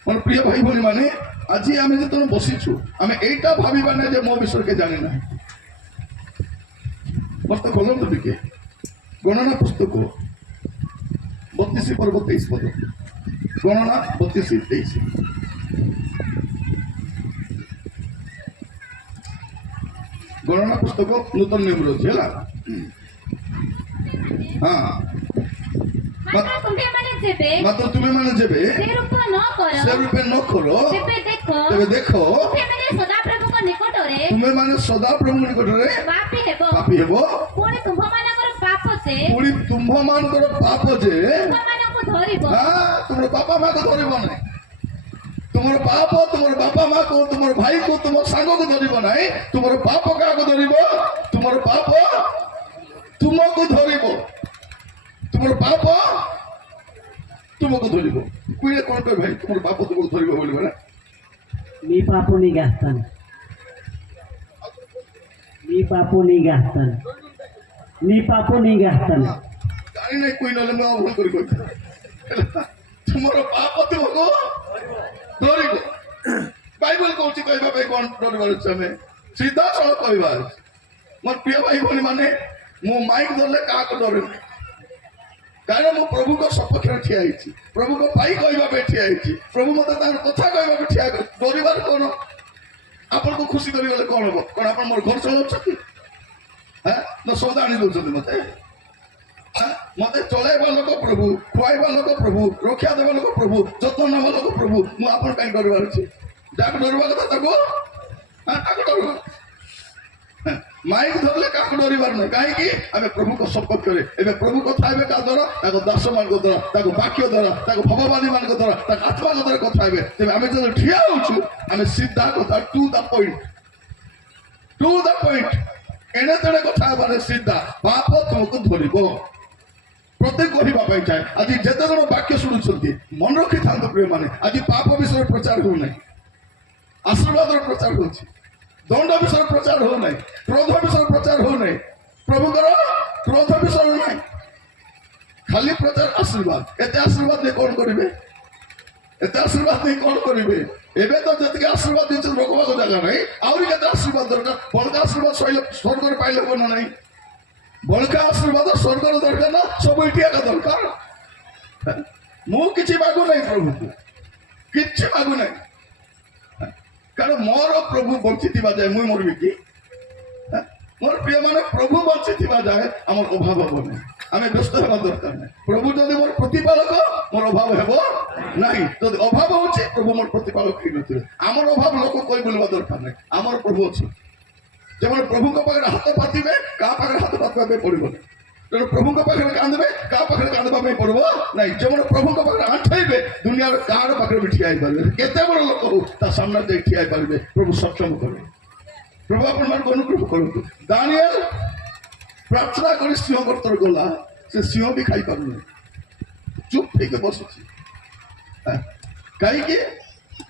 ମୋର ପ୍ରିୟ ଭାଇ ଭଉଣୀ ମାନେ, ଆଜି ଆମେ ଯେତେବେଳେ ବସିଛୁ, ଆମେ ଏଇଟା ଭାବିବା ନାହିଁ ଯେ ମୋ ବିଷୟରେ କେହି ଜାଣି ନାହିଁ। ମସ୍ତ ଖୋଲନ୍ତୁ ଟିକେ ଗଣନା ପୁସ୍ତକ, 32 পর্ব 23 পদ। গণনা 32 23। ଗଣନା ପୁସ୍ତକ ନୂତନ ନିୟମରେ ଅଛି ହେଲା। ହଁ ମାତ୍ର ତୁମେମାନେ ଯେବେ ସେ ରୂପ ନ କର ତେବେ ଦେଖ ତୁମେମାନେ ସଦାପ୍ରଭୁଙ୍କ ନିକଟରେ ପାପୀ ହେବ ପୁଣି ତୁମ୍ଭମାନଙ୍କର ପାପ ଯେ ତୁମମାନଙ୍କୁ ଧରିବ। ତୁମର ବାପା ମାକୁ ଧରିବ ନାହିଁ। ତୁମର ପାପ ତୁମର ବାପା ମାକୁ, ତୁମର ଭାଇକୁ, ତୁମର ସାଙ୍ଗକୁ ଧରିବ ନାହିଁ। ତୁମର ପାପ କାହାକୁ ଧରିବ? ତୁମର ପାପ ତୁମକୁ ଧରିବ। ତୁମର ପାପ ତୁମକୁ ଧରିବ। କୁଇଲେ କଣ କହ ଭାଇ, ତୁମର ପାପ ତୁମକୁ ଧରିବ ବୋଲି ବୋଲେ మీ పాపు నీ గాస్తాను, నీ పాపు నీ గాస్తాను, నీ పాపు నీ గాస్తాను। ଜାଣି ନାହିଁ କୁଇ ନହେଲେ ମୁଁ ଆଉ ଭୁଲ କରି କହିଥିଲି। ତୁମର ପାପ ତୁମକୁ ଧରିବ। ବାଇବଲ କହୁଛି କହିବା ପାଇଁ କଣ ଡରିବାର ଅଛି? ଆମେ ସିଧାସଳଖ କହିବାର ଅଛି। ମୋର ପ୍ରିୟ ଭାଇ ଭଉଣୀ ମାନେ, ମୁଁ ମାଇକ୍ ଧରିଲେ କାହାକୁ ଡରେ ନାହିଁ, କାରଣ ମୁଁ ପ୍ରଭୁଙ୍କ ସପକ୍ଷରେ ଠିଆ ହେଇଛି, ପ୍ରଭୁଙ୍କ ପାଇଁ କହିବା ପାଇଁ ଠିଆ ହେଇଛି। ପ୍ରଭୁ ମତେ ତାଙ୍କର କଥା କହିବା ପାଇଁ ଠିଆ କରି ଡରିବାର କଣ? ଆପଣଙ୍କୁ ଖୁସି କରିଗଲେ କଣ ହବ? କଣ ଆପଣ ମୋର ଘର ଚଳାଉଛନ୍ତି? ନା ସଉଦା ଆଣି ଦଉଛନ୍ତି ମତେ? ମତେ ଚଳାଇବା ଲୋକ ପ୍ରଭୁ, ଖୁଆଇବା ଲୋକ ପ୍ରଭୁ, ରକ୍ଷା ଦେବା ଲୋକ ପ୍ରଭୁ, ଯତ୍ନ ନେବା ଲୋକ ପ୍ରଭୁ। ମୁଁ ଆପଣ କାହିଁ ଡରିବାର ଅଛି? ଯାହାକୁ ଡରିବା କଥା ତାକୁ ଡରିବ। ମାଇକ୍ ଧରିଲେ କାହାକୁ ଡରିବାର ନାହିଁ। କାହିଁକି? ଆମେ ପ୍ରଭୁଙ୍କ ସପକ୍ଷରେ। ଏବେ ପ୍ରଭୁ କଥା ହେବେ କାହା ଦ୍ୱାରା? ତାଙ୍କ ଦାସମାନଙ୍କ ଦ୍ୱାରା, ତାଙ୍କ ବାକ୍ୟ ଦ୍ୱାରା, ତାଙ୍କ ଭଗବାନୀ ମାନଙ୍କ ଦ୍ୱାରା, ତାଙ୍କ ଆତ୍ମାଙ୍କ ଦ୍ୱାରା କଥା ହେବେ। ତେବେ ଆମେ ଯଦି ଠିଆ ହଉଛୁ, ଆମେ ସିଧା କଥା, ଟୁ ଦ ପଏଣ୍ଟ, ଏଣେ ତେଣେ କଥା ହେବାରେ ସିଧା। ପାପ ତୁମକୁ ଧରିବ। ପ୍ରତ୍ୟେକ କହିବା ପାଇଁ ଚାହେଁ, ଆଜି ଯେତେ ଜଣ ବାକ୍ୟ ଶୁଣୁଛନ୍ତି ମନେ ରଖିଥାନ୍ତୁ ପ୍ରିୟମାନେ, ଆଜି ପାପ ବିଷୟରେ ପ୍ରଚାର ହଉନାହିଁ, ଆଶୀର୍ବାଦର ପ୍ରଚାର ହଉଛି। ଦଣ୍ଡ ବିଷୟରେ ପ୍ରଚାର ହଉନାହିଁ, କ୍ରୋଧ ବିଷୟରେ ପ୍ରଚାର ହଉନାହିଁ। ପ୍ରଭୁଙ୍କର କ୍ରୋଧ ବିଷୟରେ ନାହିଁ, ଖାଲି ପ୍ରଚାର ଆଶୀର୍ବାଦ। ଏତେ ଆଶୀର୍ବାଦ ନେଇ କଣ କରିବେ? ଏତେ ଆଶୀର୍ବାଦ ନେଇ କଣ କରିବେ? ଏବେ ତ ଯେତିକି ଆଶୀର୍ବାଦ ଦେଇଛନ୍ତି ରୋକବାକୁ ଜାଗା ନାହିଁ, ଆହୁରି କେତେ ଆଶୀର୍ବାଦ ଦରକାର? ବଳକା ଆଶୀର୍ବାଦ ସଇଲେ ସ୍ୱର୍ଗରେ ପାଇଲେ ହବ ନା ନାହିଁ? ବଳକା ଆଶୀର୍ବାଦ ସ୍ୱର୍ଗର ଦରକାର ନା ସବୁ ଏଠି ଏକା ଦରକାର? ମୁଁ କିଛି ମାଗୁ ନାହିଁ ପ୍ରଭୁକୁ, କିଛି ମାଗୁ ନାହିଁ, କାରଣ ମୋର ପ୍ରଭୁ ବଞ୍ଚିଥିବା ଯାଏ ମୁଁ ମରିବି କି? ମୋର ପ୍ରିୟମାନେ, ପ୍ରଭୁ ବଞ୍ଚିଥିବା ଯାଏ ଆମର ଅଭାବ ହବ ନାହିଁ। ଆମେ ବ୍ୟସ୍ତ ହେବା ଦରକାର ନାହିଁ। ପ୍ରଭୁ ଯଦି ମୋର ପ୍ରତିପାଳକ, ମୋର ଅଭାବ ହେବ ନାହିଁ। ଯଦି ଅଭାବ ହଉଛି, ପ୍ରଭୁ ମୋର ପ୍ରତିପାଳକ ହେଇନଥିବେ। ଆମର ଅଭାବ ଲୋକ କହି ବୁଲିବା ଦରକାର ନାହିଁ। ଆମର ପ୍ରଭୁ ଅଛି। ଯେମାନେ ପ୍ରଭୁଙ୍କ ପାଖରେ ହାତ ପାତିବେ, କାହା ପାଖରେ ହାତ ପାତିବା ପାଇଁ ପଡିବନି। ତେଣୁ ପ୍ରଭୁଙ୍କ ପାଖରେ କାନ୍ଦିବେ, କାହା ପାଖରେ କାନ୍ଦିବା ପାଇଁ ପଡିବ ନାହିଁ। ଯେମାନେ ପ୍ରଭୁଙ୍କ ପାଖରେ ଆଣ୍ଠେଇବେ, ଦୁନିଆର କାହାର ପାଖରେ ବି ଠିଆ ହେଇପାରିବେ। କେତେ ବଡ଼ ଲୋକ ହଉ, ତା ସାମ୍ନାରେ ଯାଇ ଠିଆ ହେଇପାରିବେ। ପ୍ରଭୁ ସକ୍ଷମ କରିବେ। ପ୍ରଭୁ ଆପଣମାନଙ୍କୁ ଅନୁଗ୍ରହ କରନ୍ତୁ। ଦାନିଏଲ ପ୍ରାର୍ଥନା କରି ସିଂହ ଗର୍ତ୍ତରେ ଗଲା, ସେ ସିଂହ ବି ଖାଇପାରୁନି, ଚୁପ୍ ହେଇକି ବସୁଛି। କାହିଁକି?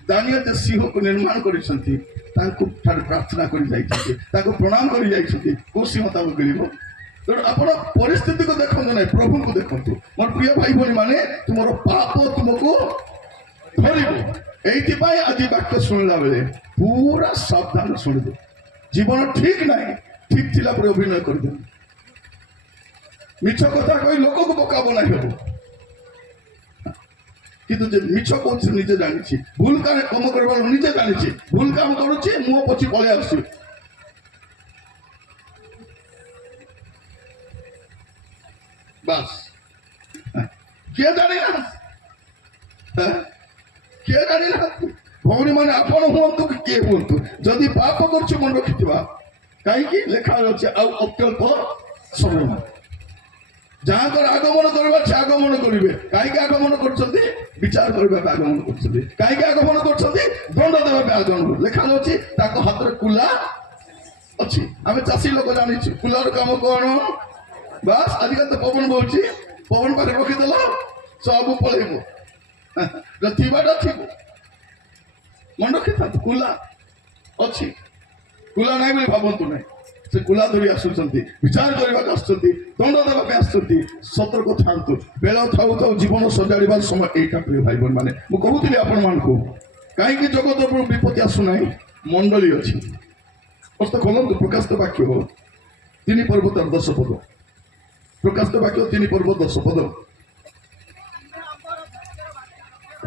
ଦାନିଏଲ ଯେ ସିଂହକୁ ନିର୍ମାଣ କରିଛନ୍ତି, ତାଙ୍କୁ ଠାରୁ ପ୍ରାର୍ଥନା କରି ଯାଇଛନ୍ତି, ତାଙ୍କୁ ପ୍ରଣାମ କରି ଯାଇଛନ୍ତି। କୋଉ ସିଂହ ତାଙ୍କୁ ଗିଳିବ? ତେଣୁ ଆପଣ ପରିସ୍ଥିତିକୁ ଦେଖନ୍ତୁ ନାହିଁ, ପ୍ରଭୁଙ୍କୁ ଦେଖନ୍ତୁ। ମୋର ପ୍ରିୟ ଭାଇ ଭଉଣୀ ମାନେ, ତୁମର ପାପ ତୁମକୁ ଧରିବ। এইଥିପାଇଁ ଆଜି ବାକ୍ୟ ଶୁଣିଲା ବେଳେ ପୁରା ସାବଧାନ ଶୁଣିବେ। ଜୀବନ ଠିକ ନାହିଁ, ଠିକ ଥିଲା ପରେ ଅଭିନୟ କରିଦେବେ। ମିଛ କଥା କହି ଲୋକକୁ ପକାବ ନାହିଁ ହବ, କିନ୍ତୁ ଯେ ମିଛ କହୁଛି ନିଜେ ଜାଣିଛି, ଭୁଲ କାମ କରିବାର ନିଜେ ଜାଣିଛି, ଭୁଲ କାମ କରୁଛି, ମୁହଁ ପୋଛି ପଳେଇ ଆସୁଛି। ବାସ୍, କିଏ ଜାଣିଲା? କିଏ ଜାଣିଲା? ଭଉଣୀ ମାନେ ଆପଣ ହୁଅନ୍ତୁ କି କିଏ ହୁଅନ୍ତୁ, ଯଦି ପାପ କରୁଛୁ ମନେ ରଖିଥିବା। କାହିଁକି? ଲେଖା ଅଛି, ଆଉ ଅତ୍ୟଳ୍ପ ସମୟ। ଯାହାଙ୍କର ଆଗମନ କରିବାର ସେ ଆଗମନ କରିବେ। କାହିଁକି ଆଗମନ କରୁଛନ୍ତି? ବିଚାର କରିବା ପାଇଁ ଆଗମନ କରୁଛନ୍ତି। କାହିଁକି ଆଗମନ କରୁଛନ୍ତି? ଦଣ୍ଡ ଦେବା ପାଇଁ ଆଗମନ କରୁଛନ୍ତି। ଲେଖା ଅଛି, ତାଙ୍କ ହାତରେ କୁଲା ଅଛି। ଆମେ ଚାଷୀ ଲୋକ ଜାଣିଛୁ କୁଲାର କାମ କଣ? ବାସ୍, ଆଜିକାଲି ତ ପବନ ବହୁଛି, ପବନ ପାଖରେ ରଖିଦେଲ ସବୁ ପଳେଇବ, ଥିବାଟା ଥିବ। ମନେ ରଖିଥାନ୍ତୁ, କୁଲା ଅଛି। କୁଲା ନାହିଁ ବୋଲି ଭାବନ୍ତୁ ନାହିଁ। ସେ କୁଲା ଧରି ଆସୁଛନ୍ତି, ବିଚାର କରିବାକୁ ଆସୁଛନ୍ତି, ଦଣ୍ଡ ଦେବା ପାଇଁ ଆସୁଛନ୍ତି। ସତର୍କ ଥାନ୍ତୁ। ବେଳ ଥାଉ ଥାଉ ଜୀବନ ସଜାଡ଼ିବାର ସମୟ ଏଇଟା ପ୍ରିୟ ଭାଇ ଭଉଣୀ ମାନେ। ମୁଁ କହୁଥିଲି ଆପଣମାନଙ୍କୁ, କାହିଁକି ଜଗତ ଉପରୁ ବିପତ୍ତି ଆସୁନାହିଁ? ମଣ୍ଡଳୀ ଅଛି। ଖୋଲନ୍ତୁ ପ୍ରକାଶିତ ବାକ୍ୟ 3 ପର୍ବ 10 ପଦ। ପ୍ରକାଶିତ ବାକ୍ୟ 3 ପର୍ବ 10 ପଦ।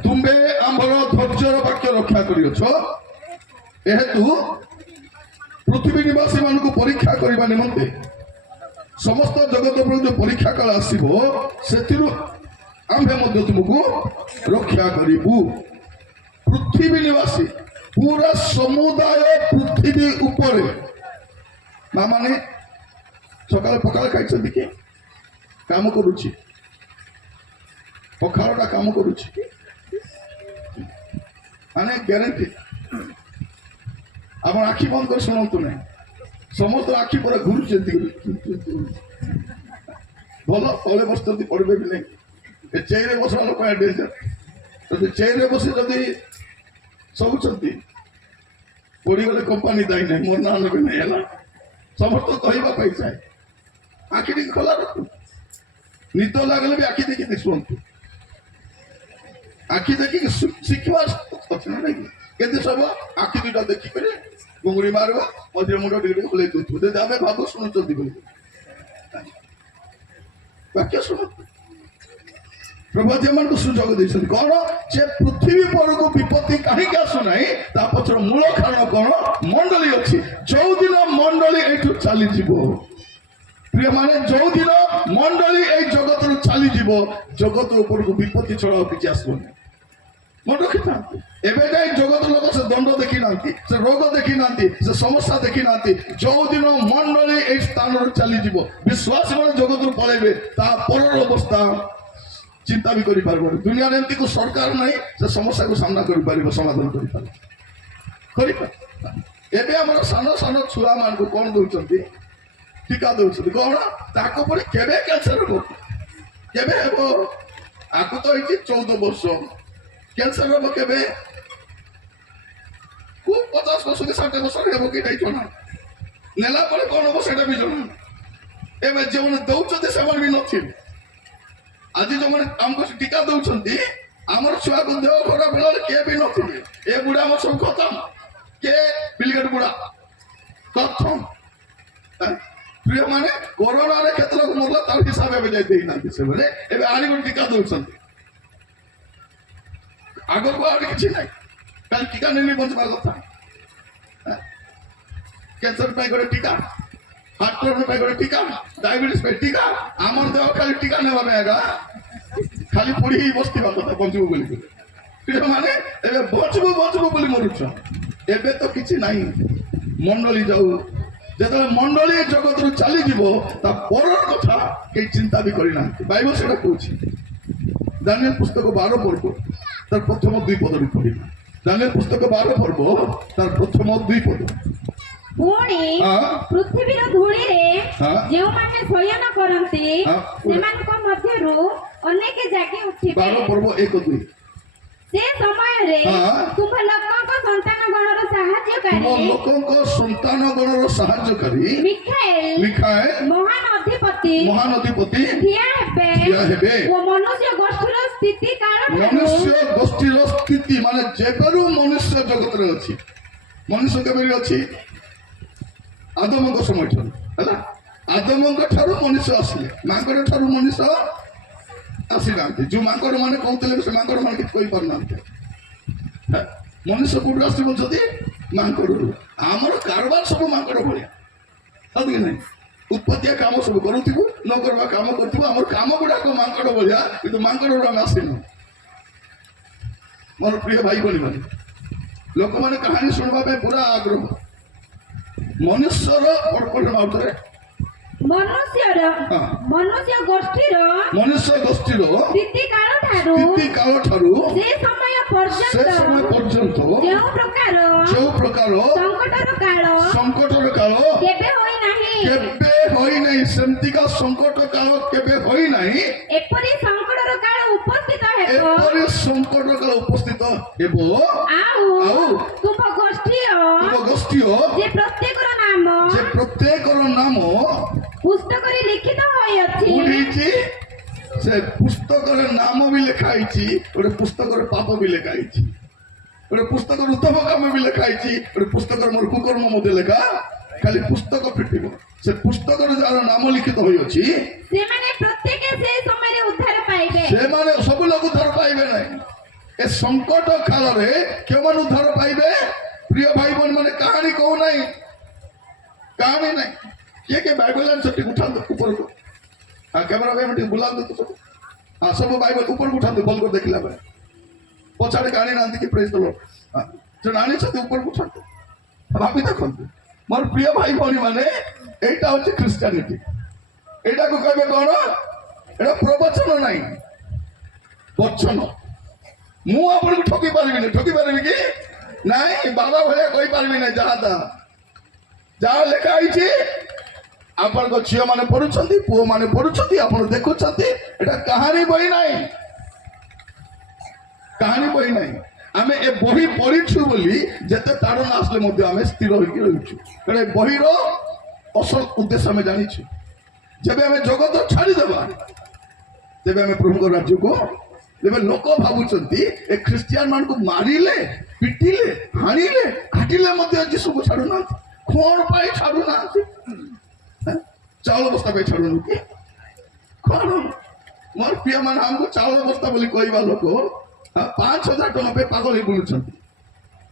ତୁମ୍ଭେ ଆମ୍ଭର ଧୈର୍ଯ୍ୟର ବାକ୍ୟ ରକ୍ଷା କରିଅଛ, ଏହେତୁ ପୃଥିବୀ ନିବାସୀ ମାନଙ୍କୁ ପରୀକ୍ଷା କରିବା ନିମନ୍ତେ ସମସ୍ତ ଜଗତ ଉପରେ ଯୋଉ ପରୀକ୍ଷା କାଳ ଆସିବ ସେଥିରୁ ଆମ୍ଭେ ମଧ୍ୟ ତୁମକୁ ରକ୍ଷା କରିବୁ। ପୃଥିବୀ ନିବାସୀ ପୁରା ସମୁଦାୟ ପୃଥିବୀ ଉପରେ ମା ମାନେ ସକାଳେ ପଖାଳ ଖାଇଛନ୍ତି କି? କାମ କରୁଛି, ପଖାଳଟା କାମ କରୁଛି ମାନେ ଗ୍ୟାରେଣ୍ଟି। ଆପଣ ଆଖି ବନ୍ଦ କରି ଶୁଣନ୍ତୁ ନାହିଁ, ସମସ୍ତ ଆଖି ପୁରା ଘୁରୁଛନ୍ତି ଭଲ। ତଳେ ବସୁଛନ୍ତି ପଡ଼ିବେ ବି ନାହିଁ। ଏ ଚେଇରେ ବସିବା ଲୋକ ଡେଞ୍ଜର। ଯଦି ଚେଇରେ ବସି ଯଦି ଶୋଉଛନ୍ତି ପଡ଼ିଗଲେ କମ୍ପାନୀ ଦାୟୀ ନାହିଁ, ମୋର ନାଁ ନେବେ ନାହିଁ ହେଲା। ସମସ୍ତ କହିବା ପାଇଁ ଚାହେଁ ଆଖି ଟିକେ ଖୋଲା ରଖୁ। ନିଦ ଲାଗିଲେ ବି ଆଖି ଦେଖିକି ଶୁଅନ୍ତୁ। ଆଖି ଦେଖିକି ଶିଖିବା ଅଛି ନା ନାଇଁ? କେତେ ସବୁ ଆଖି ଦୁଇଟା ଦେଖିକରି ଘୁଙ୍ଗୁଡ଼ି ମାରିବ, ମଝିରେ ମୁଣ୍ଡ ଟିକେ ଟିକେ ଖୋଲେଇ ଦଉଥିବ। ଯଦି ଆମେ ଭାବୁ ଶୁଣୁଛନ୍ତି ବୋଲି ବାକ୍ୟ ଶୁଣନ୍ତୁ। ପ୍ରଭୁ ଏମାନଙ୍କୁ ସୁଯୋଗ ଦେଇଛନ୍ତି କଣ? ଯେ ପୃଥିବୀ ପରକୁ ବିପତ୍ତି କାହିଁକି ଆସୁନାହିଁ ତା ପଛର ମୂଳ କାରଣ କଣ? ମଣ୍ଡଳୀ ଅଛି। ଯୋଉଦିନ ମଣ୍ଡଳୀ ଏଇଠୁ ଚାଲିଯିବ ପ୍ରିୟମାନେ, ଯୋଉଦିନ ମଣ୍ଡଳୀ ଏଇ ଜଗତରୁ ଚାଲିଯିବ ଜଗତ ଉପରକୁ ବିପତ୍ତି ଛଡା ଆଉ କିଛି ଆସିବନି। ମନେ ରଖିଥାନ୍ତି। ଏବେ ଯାଇ ଜଗତ ଲୋକ ସେ ଦଣ୍ଡ ଦେଖି ନାହାନ୍ତି, ସେ ରୋଗ ଦେଖି ନାହାନ୍ତି, ସେ ସମସ୍ୟା ଦେଖି ନାହାନ୍ତି। ଯୋଉଦିନ ମଣ୍ଡଳୀ ଏଇ ସ୍ଥାନରୁ ଚାଲିଯିବ ବିଶ୍ୱାସୀ ମାନେ ଜଗତରୁ ପଳେଇବେ, ତା ପରର ଅବସ୍ଥା ଚିନ୍ତା ବି କରିପାରିବନି। ଦୁନିଆରେ ଏମିତି କୋଉ ସରକାର ନାହିଁ ସେ ସମସ୍ୟାକୁ ସାମ୍ନା କରିପାରିବ, ସମାଧାନ କରିପାରିବ। ଏବେ ଆମର ସାନ ସାନ ଛୁଆ ମାନଙ୍କୁ କଣ ଦଉଛନ୍ତି? ଟିକା ଦଉଛନ୍ତି। କଣ ତାକୁ ପରେ କେବେ କ୍ୟାନ୍ସର ହେବ? କେବେ ହେବ? ଆକୁ ତ ହେଇଛି 14 ବର୍ଷ, କ୍ୟାନ୍ସର ହେବ କେବେ? 50 ବର୍ଷ କି 60 ବର୍ଷ ହେବ କି ନାହିଁ ଜଣା। ନେଲା ପରେ କଣ ହବ ସେଇଟା ବି ଜଣା। ଏବେ ଯେଉଁମାନେ ଦଉଛନ୍ତି ସେମାନେ ବି ନଥିବେ। ଆଜି ଯୋଉମାନେ ଆମକୁ ଟିକା ଦଉଛନ୍ତି ଆମର ଛୁଆକୁ ଦେହ ଖରାପ ହେଲାବେଳେ କିଏ ବି ନଥିବେ। ଏ ବୁଢା ଆମର ସବୁ ଖତମ। କିଏ? ବିଲଗେଟ ବୁଢା ପ୍ରଥମ। ପ୍ରିୟମାନେ କରୋନାରେ କେତେ ଲୋକ ମରିଲା ତାର ହିସାବ ଏବେ ଯାଇ ଦେଇନାହାନ୍ତି ସେମାନେ। ଏବେ ଆଣିକି ଟିକା ଦଉଛନ୍ତି। ଆଗକୁ ଆହୁରି କିଛି ନାହିଁ, ଖାଲି ଟିକା ନେଇ ବଞ୍ଚିବା କଥା। କ୍ୟାନ୍ସର ପାଇଁ ଗୋଟେ ଟିକା, ହାର୍ଟ ପ୍ରୋବ୍ଲେମ ପାଇଁ ଗୋଟେ ଟିକା, ଡାଇବେଟିସ୍ ପାଇଁ ଟିକା। ଆମର ଦେହ ଖାଲି ଟିକା ନେବା ପାଇଁ ଆଗା ଖାଲି ପୋଡ଼ି ହେଇ ବସିଥିବା କଥା ବଞ୍ଚିବୁ ବୋଲି। ପ୍ରିୟମାନେ ଏବେ ବଞ୍ଚିବୁ ବୋଲି ମରୁଛ। ଏବେ ତ କିଛି ନାହିଁ। ମଣ୍ଡଳୀ ଯାଉ, ଯେତେବେଳେ ମଣ୍ଡଳୀ ଜଗତରୁ ଚାଲିଯିବ ତା ପରର କଥା କେହି ଚିନ୍ତା ବି କରିନାହାନ୍ତି। ବାଇବଲ ସେଟା କହୁଛି। ଦାନିଏଲ ପୁସ୍ତକ 12 ପର୍ବ ତାର ପ୍ରଥମ 2 ପଦରେ ପଢିବା। ଦାନିଏଲ ପୁସ୍ତକ 12 ପର୍ବ ତାର ପ୍ରଥମ 2 ପଦ। ପୁଣି ପୃଥିବୀର ଧୂଳିରେ ଯେଉଁମାନେ ଶୟନ କରନ୍ତି ସେମାନଙ୍କ ମଧ୍ୟରୁ ଅନେକ ଜାଗି ଉଠିବେ। 12 ପର୍ବ 1-2। ସେ ସମୟରେ ତୁମ ଲୋକଙ୍କ ସନ୍ତାନ ଗଣର ସାହାଯ୍ୟକାରୀ ମିଖାଏଲ ମହାନ ଅଧିପତି ଠିଆ ହେବେ ଓ ମନୁଷ୍ୟ ଗୋଷ୍ଠୀର ସ୍ଥିତି ମାନେ ଯେବେରୁ ମନୁଷ୍ୟ ଜଗତରେ ଅଛି। ମନୁଷ୍ୟ କେବେ ଅଛି? ଆଦମଙ୍କ ସମୟ ଠାରୁ ହେଲା। ଆଦମଙ୍କ ଠାରୁ ମନୁଷ୍ୟ ଆସିଲେ, ମାଙ୍କଡ ଠାରୁ ମନୁଷ୍ୟ ଆସିନାହାନ୍ତି। ଯୋଉ ମାଙ୍କଡ ମାନେ କହୁଥିଲେ ସେ ମାଙ୍କଡ ମାନେ କିଛି କହିପାରୁନାହାନ୍ତି। ମନୁଷ୍ୟ କୋଉଠୁ ଆସିବ? ଯଦି ମାଙ୍କଡରୁ। ଆମର କାରବାର ସବୁ ମାଙ୍କଡ ଭଳିଆ କି ନାହିଁ? ଉତ୍ପତ୍ତିଆ କାମ ସବୁ କରୁଥିବୁ, ନ କରିବା କାମ କରୁଥିବୁ। ଆମର କାମ ଗୁଡାକ ମାଙ୍କଡ ଭଳିଆ, କିନ୍ତୁ ମାଙ୍କଡରୁ ଆମେ ଆସିନୁ। ମୋର ପ୍ରିୟ ଭାଇ ଭଉଣୀ ମାନେ, ଲୋକମାନେ କାହାଣୀ ଶୁଣିବା ପାଇଁ ପୁରା ଆଗ୍ରହ। ମନୁଷ୍ୟର ମନୁଷ୍ୟ ଗୋଷ୍ଠୀର ସ୍ଥିତି କାଳ ଠାରୁ ସେ ସମୟ ପର୍ଯ୍ୟନ୍ତ ଯେଉଁ ପ୍ରକାର ସଂକଟର କାଳ କେବେ ହୋଇନାହିଁ। ସେମିତିକା ସଂକଟ କାଳ କେବେ ହୋଇନାହିଁ। ଏପରି ସଂକଟର କାଳ ଉପସ୍ଥିତ ହେବ। ଆଉ ତୁମ ଗୋଷ୍ଠୀୟ ଯେ ପ୍ରତ୍ୟେକର ନାମ ପୁସ୍ତକରେ ଲିଖିତ ହୋଇଅଛି। ସେ ପୁସ୍ତକରେ ନାମ ବି ଲେଖା ହେଇଛି, ଗୋଟେ ପୁସ୍ତକରେ ପାପ ବି ଲେଖା ହେଇଛି, ଗୋଟେ ପୁସ୍ତକର ଉତ୍ତମ କାମ ବି ଲେଖା ହେଇଛି, ଗୋଟେ ପୁସ୍ତକର ମୋର କୁକର୍ମ ମଧ୍ୟ ଲେଖା। ଖାଲି ପୁସ୍ତକ ଫିଟିବ। ସେ ପୁସ୍ତକରେ ଯାହାର ନାମ ଲିଖିତ ହୋଇଅଛି ସେମାନେ ପ୍ରତ୍ୟେକ ସେ ସମୟରେ ଉଦ୍ଧାର ପାଇବେ। ସେମାନେ ସବୁ ଲୋକ ଉଦ୍ଧାର ପାଇବେ ନାହିଁ। ଏ ସଙ୍କଟ କାଳରେ କେଉଁମାନେ ଉଦ୍ଧାର ପାଇବେ? ପ୍ରିୟ ଭାଇ ଭଉଣୀ ମାନେ, କାହାଣୀ କହୁନାହିଁ, କାହାଣୀ ନାହିଁ। କିଏ କିଏ ବାଇବଲ ଆଣିଛ ଟିକେ ଉଠାନ୍ତୁ ଉପରକୁ। କ୍ୟାମେରା ଭାଇ ଟିକେ ବୁଲାନ୍ତୁ ତ ସବୁ। ସବୁ ବାଇବଲ ଉପରକୁ ଉଠାନ୍ତୁ ଭଲ କରି ଦେଖିଲା ବେଳେ। ପଛଆଡ଼େ କାହାଣୀ ନାହାନ୍ତି କି ପ୍ରେଜ ଦ ଲର୍ଡ। ଜଣେ ଆଣିଛନ୍ତି ଉପରକୁ ଉଠାନ୍ତୁ। ଭାବି ଦେଖନ୍ତୁ ମୋର ପ୍ରିୟ ଭାଇ ଭଉଣୀ ମାନେ, এইটা হচ্ছে খ্রিস্টানিটি। এটাকে কইবে কোন? এটা প্রবচন নাই, বচন। মু আপনাকে ঠকি পারিবি না। ঠকি পারিবি কি নাই? বাবা ভলিয়া কই পারিবি না। যাহা লেখা হয়েছে আপনার ঝিও মানে পড়ুଛନ୍ତି, পুଅ মানে পড়ুଛନ୍ତି, আপনার দেখুଛନ୍ତି। এটা কাহানি বই নাই, কাহানি বই নাই। আমি এ বহি পড়িছু বলি যেতে তাড়ন আসলে মধ্যে আমি স্থির হইকি রয়েছু। কারণ এই বহির অসল উদ্দেশ্য আমি জানিছু। যেবে আমি জগত ছাড়িদেবা, তেবে আমি প্রভুଙ୍କ রাজ্যକୁ, তেবে লোক ভাবুଛନ୍ତି এ খ্রিস্টিয়ান মানুষ মারিলে, পিটিলে, হাଣିলে, ঘাটিলে মধ্যে যিশুକୁ ছাড়ুনাহাନ୍ତି। কোন পাই ছাড়ুনাহাନ୍ତି? চাউল বস্তা পাই ছাড়ুনাহাନ୍ତି? কোন? ମୋର ପ୍ରିୟ ମାନେ, ଆମକୁ ଚାଉଳ ବସ୍ତା ବୋଲି କହିବା ଲୋକ 5,000 ଟଙ୍କା ପାଇଁ ପାଗଳ ହେଇ ବୁଲୁଛନ୍ତି।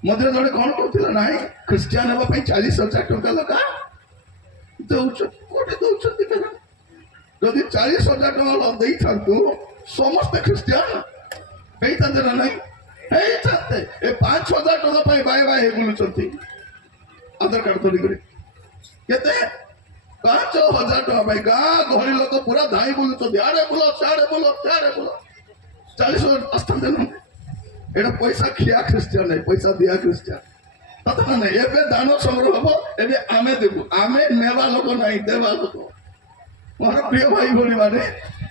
ମଝିରେ ଜଣେ କଣ କହୁଥିଲା, ନାହିଁ ଖ୍ରୀଷ୍ଟିଆନ ହେବା ପାଇଁ 40,000 ଟଙ୍କା ଲେଖା ଦଉଛନ୍ତି। କୋଉଠି ଦଉଛନ୍ତି? ଯଦି 40,000 ଟଙ୍କା ଦେଇଥାନ୍ତୁ ସମସ୍ତେ ଖ୍ରୀଷ୍ଟିଆନ ହେଇଥାନ୍ତେ ନା ନାହିଁ? ହେଇଥାନ୍ତେ। ଏ 5,000 ଟଙ୍କା ପାଇଁ ବାଏ ବାଏ ହେଇ ବୁଲୁଛନ୍ତି ଆଧାର କାର୍ଡ ଧରିକରି। କେତେ? 5,000 ଟଙ୍କା ପାଇଁ ଗାଁ ଗହଳି ଲୋକ ପୁରା ଧାଇଁ ବୁଲୁଛନ୍ତି। ଆଡେ ବୁଲ, ସିଆଡେ ବୁଲ, ସିଆଡେ ବୁଲ। 40,000 ଆସିଥାନ୍ତେ ନା? এটা পয়সা খিয়া খ্রিস্টান নাই, পয়সা দিয়া খ্রিস্টান। কথা না নাই। এবে দান সংগ্রহ হব, এবে আমি দেবু। আমি নেবা লোক নাই, দেবা লোক। ମୋର ପ୍ରିୟ ଭାଇ ଭଉଣୀ ମାନେ,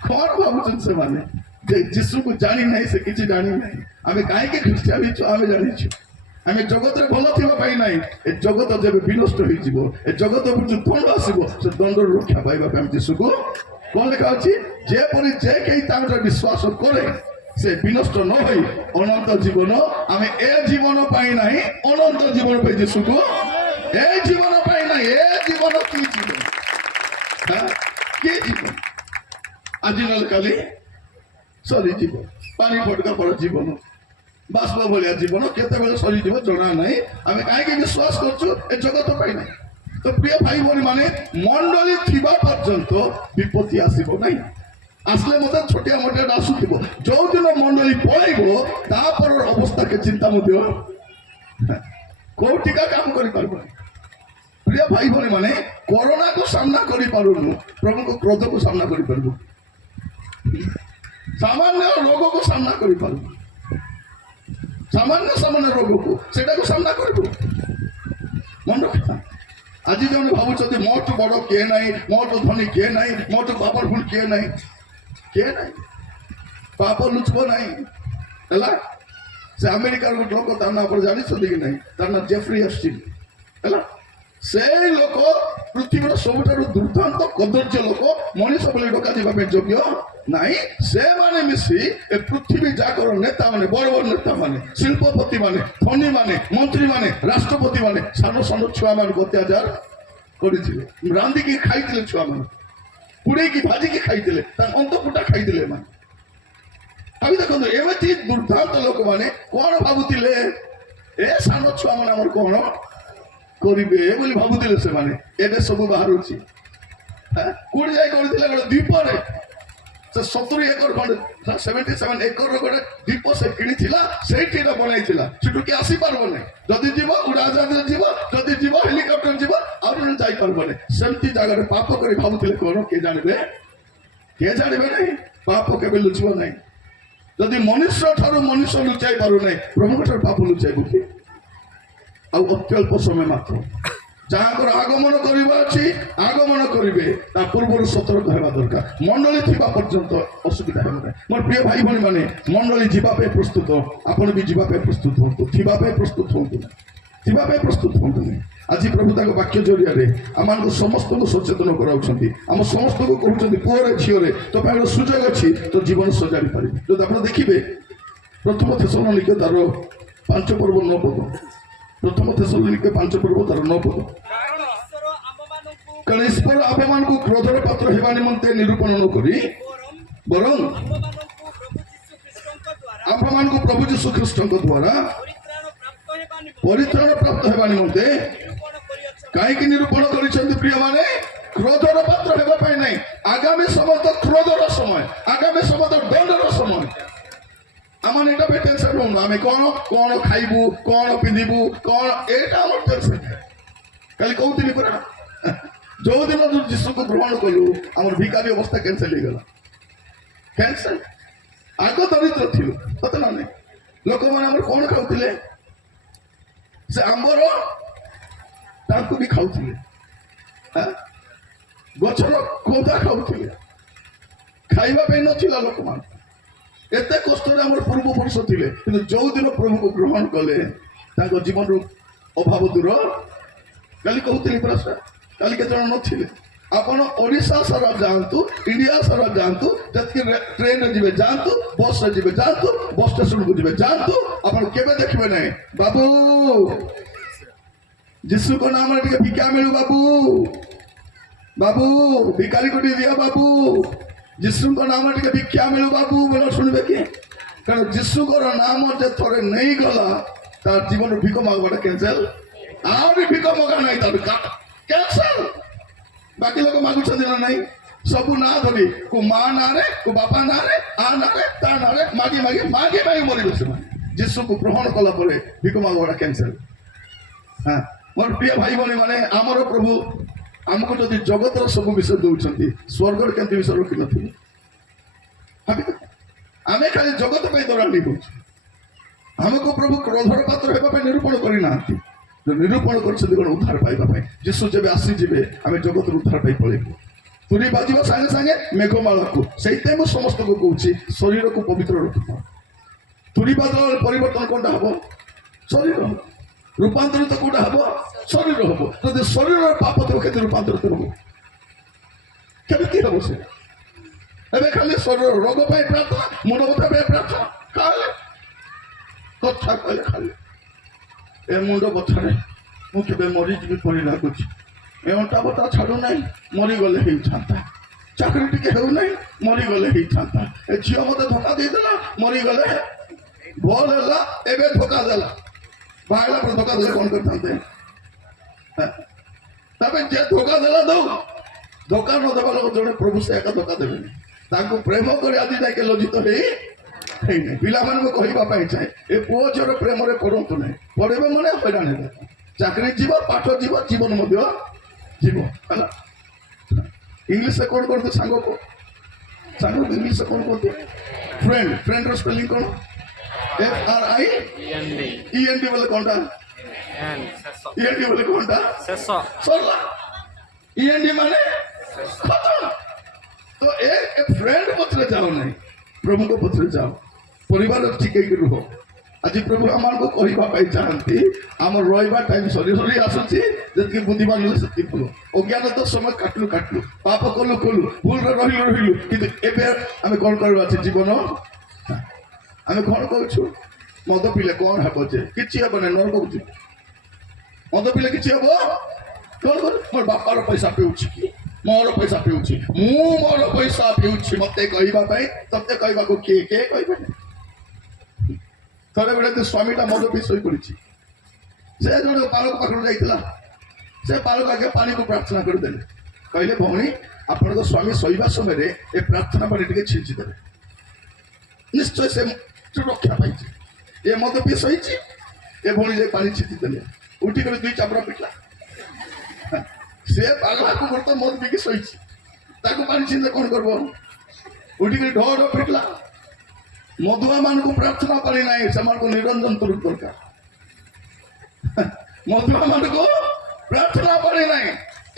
କଣ ଭାବୁଛନ୍ତି ସେମାନେ ଯେ ଯୀଶୁକୁ ଜାଣି ନାହିଁ, ସେ କିଛି ଜାଣି ନାହିଁ। ଆମେ କାହିଁକି ଖ୍ରୀଷ୍ଟିଆନ ହେଇଛୁ ଆମେ ଜାଣିଛୁ। ଆମେ ଜଗତରେ ଭଲ ଥିବା ପାଇଁ ନାହିଁ। ଏ ଜଗତ ଯେବେ ବିନଷ୍ଟ ହେଇଯିବ, ଏ ଜଗତ ଉପରେ ଯୋଉ ଦଣ୍ଡ ଆସିବ, ସେ ଦଣ୍ଡରୁ ରକ୍ଷା ପାଇବା ପାଇଁ ଆମେ ଯୀଶୁକୁ, କଣ ଲେଖା ଅଛି? ଯେପରି ଯେ କେହି ତାଙ୍କର ବିଶ୍ୱାସ କରେ সে বিনষ্ট নয় অনন্ত জীবন। আমি এ জীবন পাই নাই, অনন্ত জীবন পাই যিশুকু। এই জীবন পাই নাই। এ জীবন কি জীবন? কি জীবন? আজি নলে কালি সরিଯିବ। পানি ফটকা পড়া জীবন, বাষ্প ভলিয়া জীবন কেତେବେଳେ সরিଯିବ জଣା নাই। আমি কাହିଁକି ବିଶ୍ୱାସ କରୁଛୁ? ଏ ଜଗତ ପାଇ ନାହିଁ। ତ ପ୍ରିୟ ଭାଇ ଭଉଣୀ ମାନେ, ମଣ୍ଡଳୀ ଥିବା ପର୍ଯ୍ୟନ୍ତ ବିପତ୍ତି ଆସିବ ନାହିଁ। আসলে মধ্যে ছোটিয়া মোটিয়া আসুথিব। যৌদিন মন্ডলী পলাইব তাপর অবস্থাকে চিন্তা মধ্যে কোটিকা কাম করে পারব। প্রিয় ভাই ভনী মানে, করোনা কু সামনা করে পারুনু, প্রভুঙ্ক ক্রোধ কু সামনা করে পারব। সামান্য রোগ কু সামনা করে পারব। সামান্য সামান্য রোগ কু সেটাকে সামনা করব। মন রক্ষা। আজি যেমন ভাবুଛନ୍ତି মোটু বড় কিଏ নাই, মোটু ধনী কিଏ নাই, মোটু পাওয়ারফুল কিଏ নাই। କିଏ ନାହିଁ? ପାପ ଲୁଚିବ ନାହିଁ ହେଲା। ସେ ଆମେରିକାର ଗୋଟେ ଲୋକ, ତାର ନାଁ ଆପଣ ଜାଣିଛନ୍ତି କି ନାହିଁ? ତାର ନାଁ ଜେଫ୍ରି ଏପଷ୍ଟିନ୍ ହେଲା। ସେଇ ଲୋକ ପୃଥିବୀର ସବୁଠାରୁ ଦୁର୍ଦ୍ଦାନ୍ତ କଦର୍ଯ୍ୟ ଲୋକ, ମଣିଷ ବୋଲି ଡକାଯିବା ପାଇଁ ଯୋଗ୍ୟ ନାହିଁ। ସେମାନେ ମିଶି ଏ ପୃଥିବୀ ଯାକର ନେତାମାନେ, ବଡ଼ ବଡ଼ ନେତାମାନେ, ଶିଳ୍ପପତି ମାନେ, ଧନୀ ମାନେ, ମନ୍ତ୍ରୀ ମାନେ, ରାଷ୍ଟ୍ରପତି ମାନେ ସାନ ସାନ ଛୁଆମାନଙ୍କୁ ଅତ୍ୟାଚାର କରିଥିଲେ। ରାନ୍ଧିକି ଖାଇଥିଲେ ଛୁଆମାନେ, পুড়েইকি ভাজিকি খাইদেলে, তার অন্তপুটা খাইদেলে। মানে ভাবি দেখুন, এমতি দুর্দান্ত ଲୋକମାନେ କଣ ଭାବୁଥିଲେ? ଏ ସାନ ଛୁଆ ମାନେ ଆମର କଣ କରିବେ ବୋଲି ଭାବୁଥିଲେ ସେମାନେ। ଏବେ ସବୁ ବାହାରୁଛି। କୋଉଠି ଯାଇ କରିଥିଲେ? ଗୋଟେ ଦ୍ୱୀପରେ ସେ 70 ଏକର ଖଣ୍ଡେ, 77 ଏକରର ଗୋଟେ ଦ୍ୱୀପ ସେ କିଣିଥିଲା। ସେଇଠି ଏଟା ବନାଇଥିଲା। ସେଠୁ କିଏ ଆସିପାରିବ ନାହିଁ। ଯଦି ଯିବ ଉଡ଼ାଜାହାଜରେ ଯିବ, ଯଦି ଯିବ ହେଲିକପ୍ଟର ଯିବ, ଆଉ ଜଣେ ଯାଇପାରିବ ନାହିଁ। ସେମିତି ଜାଗାରେ ପାପ କରି ଭାବୁଥିଲେ କଣ? କିଏ ଜାଣିବେ? କିଏ ଜାଣିବେ ନାହିଁ। ପାପ କେବେ ଲୁଚିବ ନାହିଁ। ଯଦି ମନୁଷ୍ୟ ଠାରୁ ମନୁଷ୍ୟ ଲୁଚାଇ ପାରୁନାହିଁ, ପ୍ରଭୁଙ୍କ ଠାରୁ ପାପ ଲୁଚାଇବ କି? ଆଉ ଅତ୍ୟଳ୍ପ ସମୟ ମାତ୍ର। ଯାହାଙ୍କର ଆଗମନ କରିବା ଅଛି, ଆଗମନ କରିବେ, ତା ପୂର୍ବରୁ ସତର୍କ ହେବା ଦରକାର। ମଣ୍ଡଳୀ ଥିବା ପର୍ଯ୍ୟନ୍ତ ଅସୁବିଧା ହେବ ନାହିଁ। ମୋର ପ୍ରିୟ ଭାଇ ଭଉଣୀ ମାନେ, ମଣ୍ଡଳୀ ଯିବା ପାଇଁ ପ୍ରସ୍ତୁତ। ଆପଣ ବି ଯିବା ପାଇଁ ପ୍ରସ୍ତୁତ ହୁଅନ୍ତୁ। ଥିବା ପାଇଁ ପ୍ରସ୍ତୁତ ହୁଅନ୍ତୁ ନାହିଁ। ଥିବା ପାଇଁ ପ୍ରସ୍ତୁତ ହୁଅନ୍ତୁ ନାହିଁ। ଆଜି ପ୍ରଭୁ ତାଙ୍କ ବାକ୍ୟ ଜରିଆରେ ଆମମାନଙ୍କୁ ସମସ୍ତଙ୍କୁ ସଚେତନ କରାଉଛନ୍ତି। ଆମ ସମସ୍ତଙ୍କୁ କହୁଛନ୍ତି, ପୁଅରେ ଝିଅରେ ତୋ ପାଇଁ ଗୋଟେ ସୁଯୋଗ ଅଛି, ତୋ ଜୀବନ ସଜାଡ଼ି ପାରିବେ। ଯଦି ଆପଣ ଦେଖିବେ ପ୍ରଥମ ଥେସଲୋନିକେ ତାର 5 ପର୍ବ 9 ପଦ। ପ୍ରଥମ ଥେସଲୋନିକେ 5 ପର୍ବ ତାର 9 ପଦ। କାରଣ ଈଶ୍ୱର ଆପଣମାନଙ୍କୁ କ୍ରୋଧର ପାତ୍ର ହେବା ନିମନ୍ତେ ନିରୂପଣ ନ କରି, ବରଂ आम्भମାନଙ୍କୁ प्रभु जीशु ख्रीष्टଙ୍କ द्वारा परित्राण प्राप्त हेबा निमंते काहेकि निरूपण करिसेंति प्रिय माने क्रोधर पात्र हेबा पाई नै आगामी समय तो क्रोधर समय आगामी समय तो दंडर समय आमान एटा पे टेंशन होनो आमे कोन कोन खाइबू कोन पिंदिबू कोन एटा हमर टेंशन काली कहउतिली परा जो दिन जीशु को ग्रहण कलु हमर भिखारी अवस्था कैंसिल हो गला कैंसिल आगो दरिद्र थिलु पता नै लोक माने हमर कोन खाउतिले से आंबर तांकु भी खाउतिले गछर कोदा खाउतिले खाइबा पे नथिला लोक मान एते कष्ट आमर पूर्वपुरुष थिले किंतु जो दिन प्रभु को ग्रहण कले तांको जीवन रो अभाव दूर काली कहउतिली प्रश्न काली के जण नथिले आपण ओडिशा सारा जानतु इंडिया सारा जानतु जतके ट्रेन रे जिवे जानतु बस रे जिवे जानतु बस स्टेशन को जिवे जानतु आपण केबे देखबे नै बाबू जिसु को नाम रे भिक्षा मिलु बाबू बाबू भिखारी को दिया बाबू जिसु को नाम रे भिक्षा मिलु बाबू बोलो सुनबे के कारण जिसु को नाम जे थोरे नहीं गला तार जीवन भिख मागबाटा कैंसिल आउरी भिख मागा नै तार कैंसिल बाकी लोग मागु ना नहीं सबू ना धरी को माँ ना रे को बापा ना रे आ ना रे ता ना रे मागी मागी मागी मागी मरी बसे जीशु को ग्रहण कला परे भिख मागवाटा कैंसिल हाँ मोर प्रिय भाई बने माने आमर प्रभु आमको जदि जगतर सब विषय दौरान स्वर्ग केमती विषय रखी नी आम खाली जगत पे दौड़ानी हो आमको प्रभु क्रोधर पात्र होगा निरूपण करना निरूपण कर उद्धार पाइबा जीशु जब आसीजे आम जगत उद्धार पाई पलैबू तुरी बाजिबा सागे सागे मेघमाला को से समस्त को कहूँ शरीर को पवित्र रखिथ तुरी बादल परिवर्तन कौटा हम शरीर रूपांतरित कौटा हम शरीर हम जब शरीर पाप थे के रूपांतरित हम केमती हम से एवं खाली शरीर रोग प्रार्थना मुंड बथा प्रार्थना कथा कहले खाली ए मुंड बथारे मुझे मरीजी पड़ी लगुच ए अंटा बता छाड़ू ना मरीगले होता चाकरी टी हो ना मरीगले होता ए झील मत धोखा देदेला मरीगले भल है एवं धोखा देला बाहला पर धोखा देले कौन करते जे धोखा देला दो धोखा न देवा लोग जो प्रभु से एका धोखा देवे प्रेम कर आज जाके लज्जित हो पिला कहवाई चाहे ए पुओ झर प्रेम पढ़तु ना पढ़े मैंने हैरान है चाकरी जीव पाठ जीव जीवन जीव है इंग्लीश कौन करते सांग को सांग इंग्लीश कौन करते फ्रेंड फ्रेंड स्पेलिंग कौन FRIEND बोले कौनटा END बोले कौनटा सरला END माने खत्म तो एक फ्रेंड पत्र जाओ नहीं प्रभु को पत्र जाओ परिवार ठीक रुह आज प्रभु आम को कहवाई चाहती आम रहा टाइम सरी सरी आसूसी जी बुद्धिमान से भूल अज्ञान तो समय काटलु काटलु पाप कलु कलु भूल रही रही कि आम कौन कर जीवन आम कौन कहूँ मद पीले कौन हे कि हम ना नरक को जीव मद पीले कि हम कौन कर मोर बापार पैसा पीऊँ मोर पैसा पीऊँ मोर पैसा पीऊँ मत कहवाई तत्ते कहवा किए किए कह थोड़े बेटे स्वामीटा मद पी शई पड़ी से जो पालक पाखर जाइला से पालक आगे पानी को प्रार्थना करदे कहले भौणी आपण स्वामी शोवा समय ए प्रार्थना पानी टे छिंचीदे निश्चय से रक्षा पाई ए मद पी शई ए भौणी जाए पानी छिंचीदे उठी कर दुई चापड़ा पिटला से पाला को तो मद पी शई पानी छिंचे कौन कर उठी कर ढ ढ पिटला मधुआ मान को प्रार्थना पानी ना से निरंजन तुरुप दरकार मधुआ मान को प्रार्थना पानी ना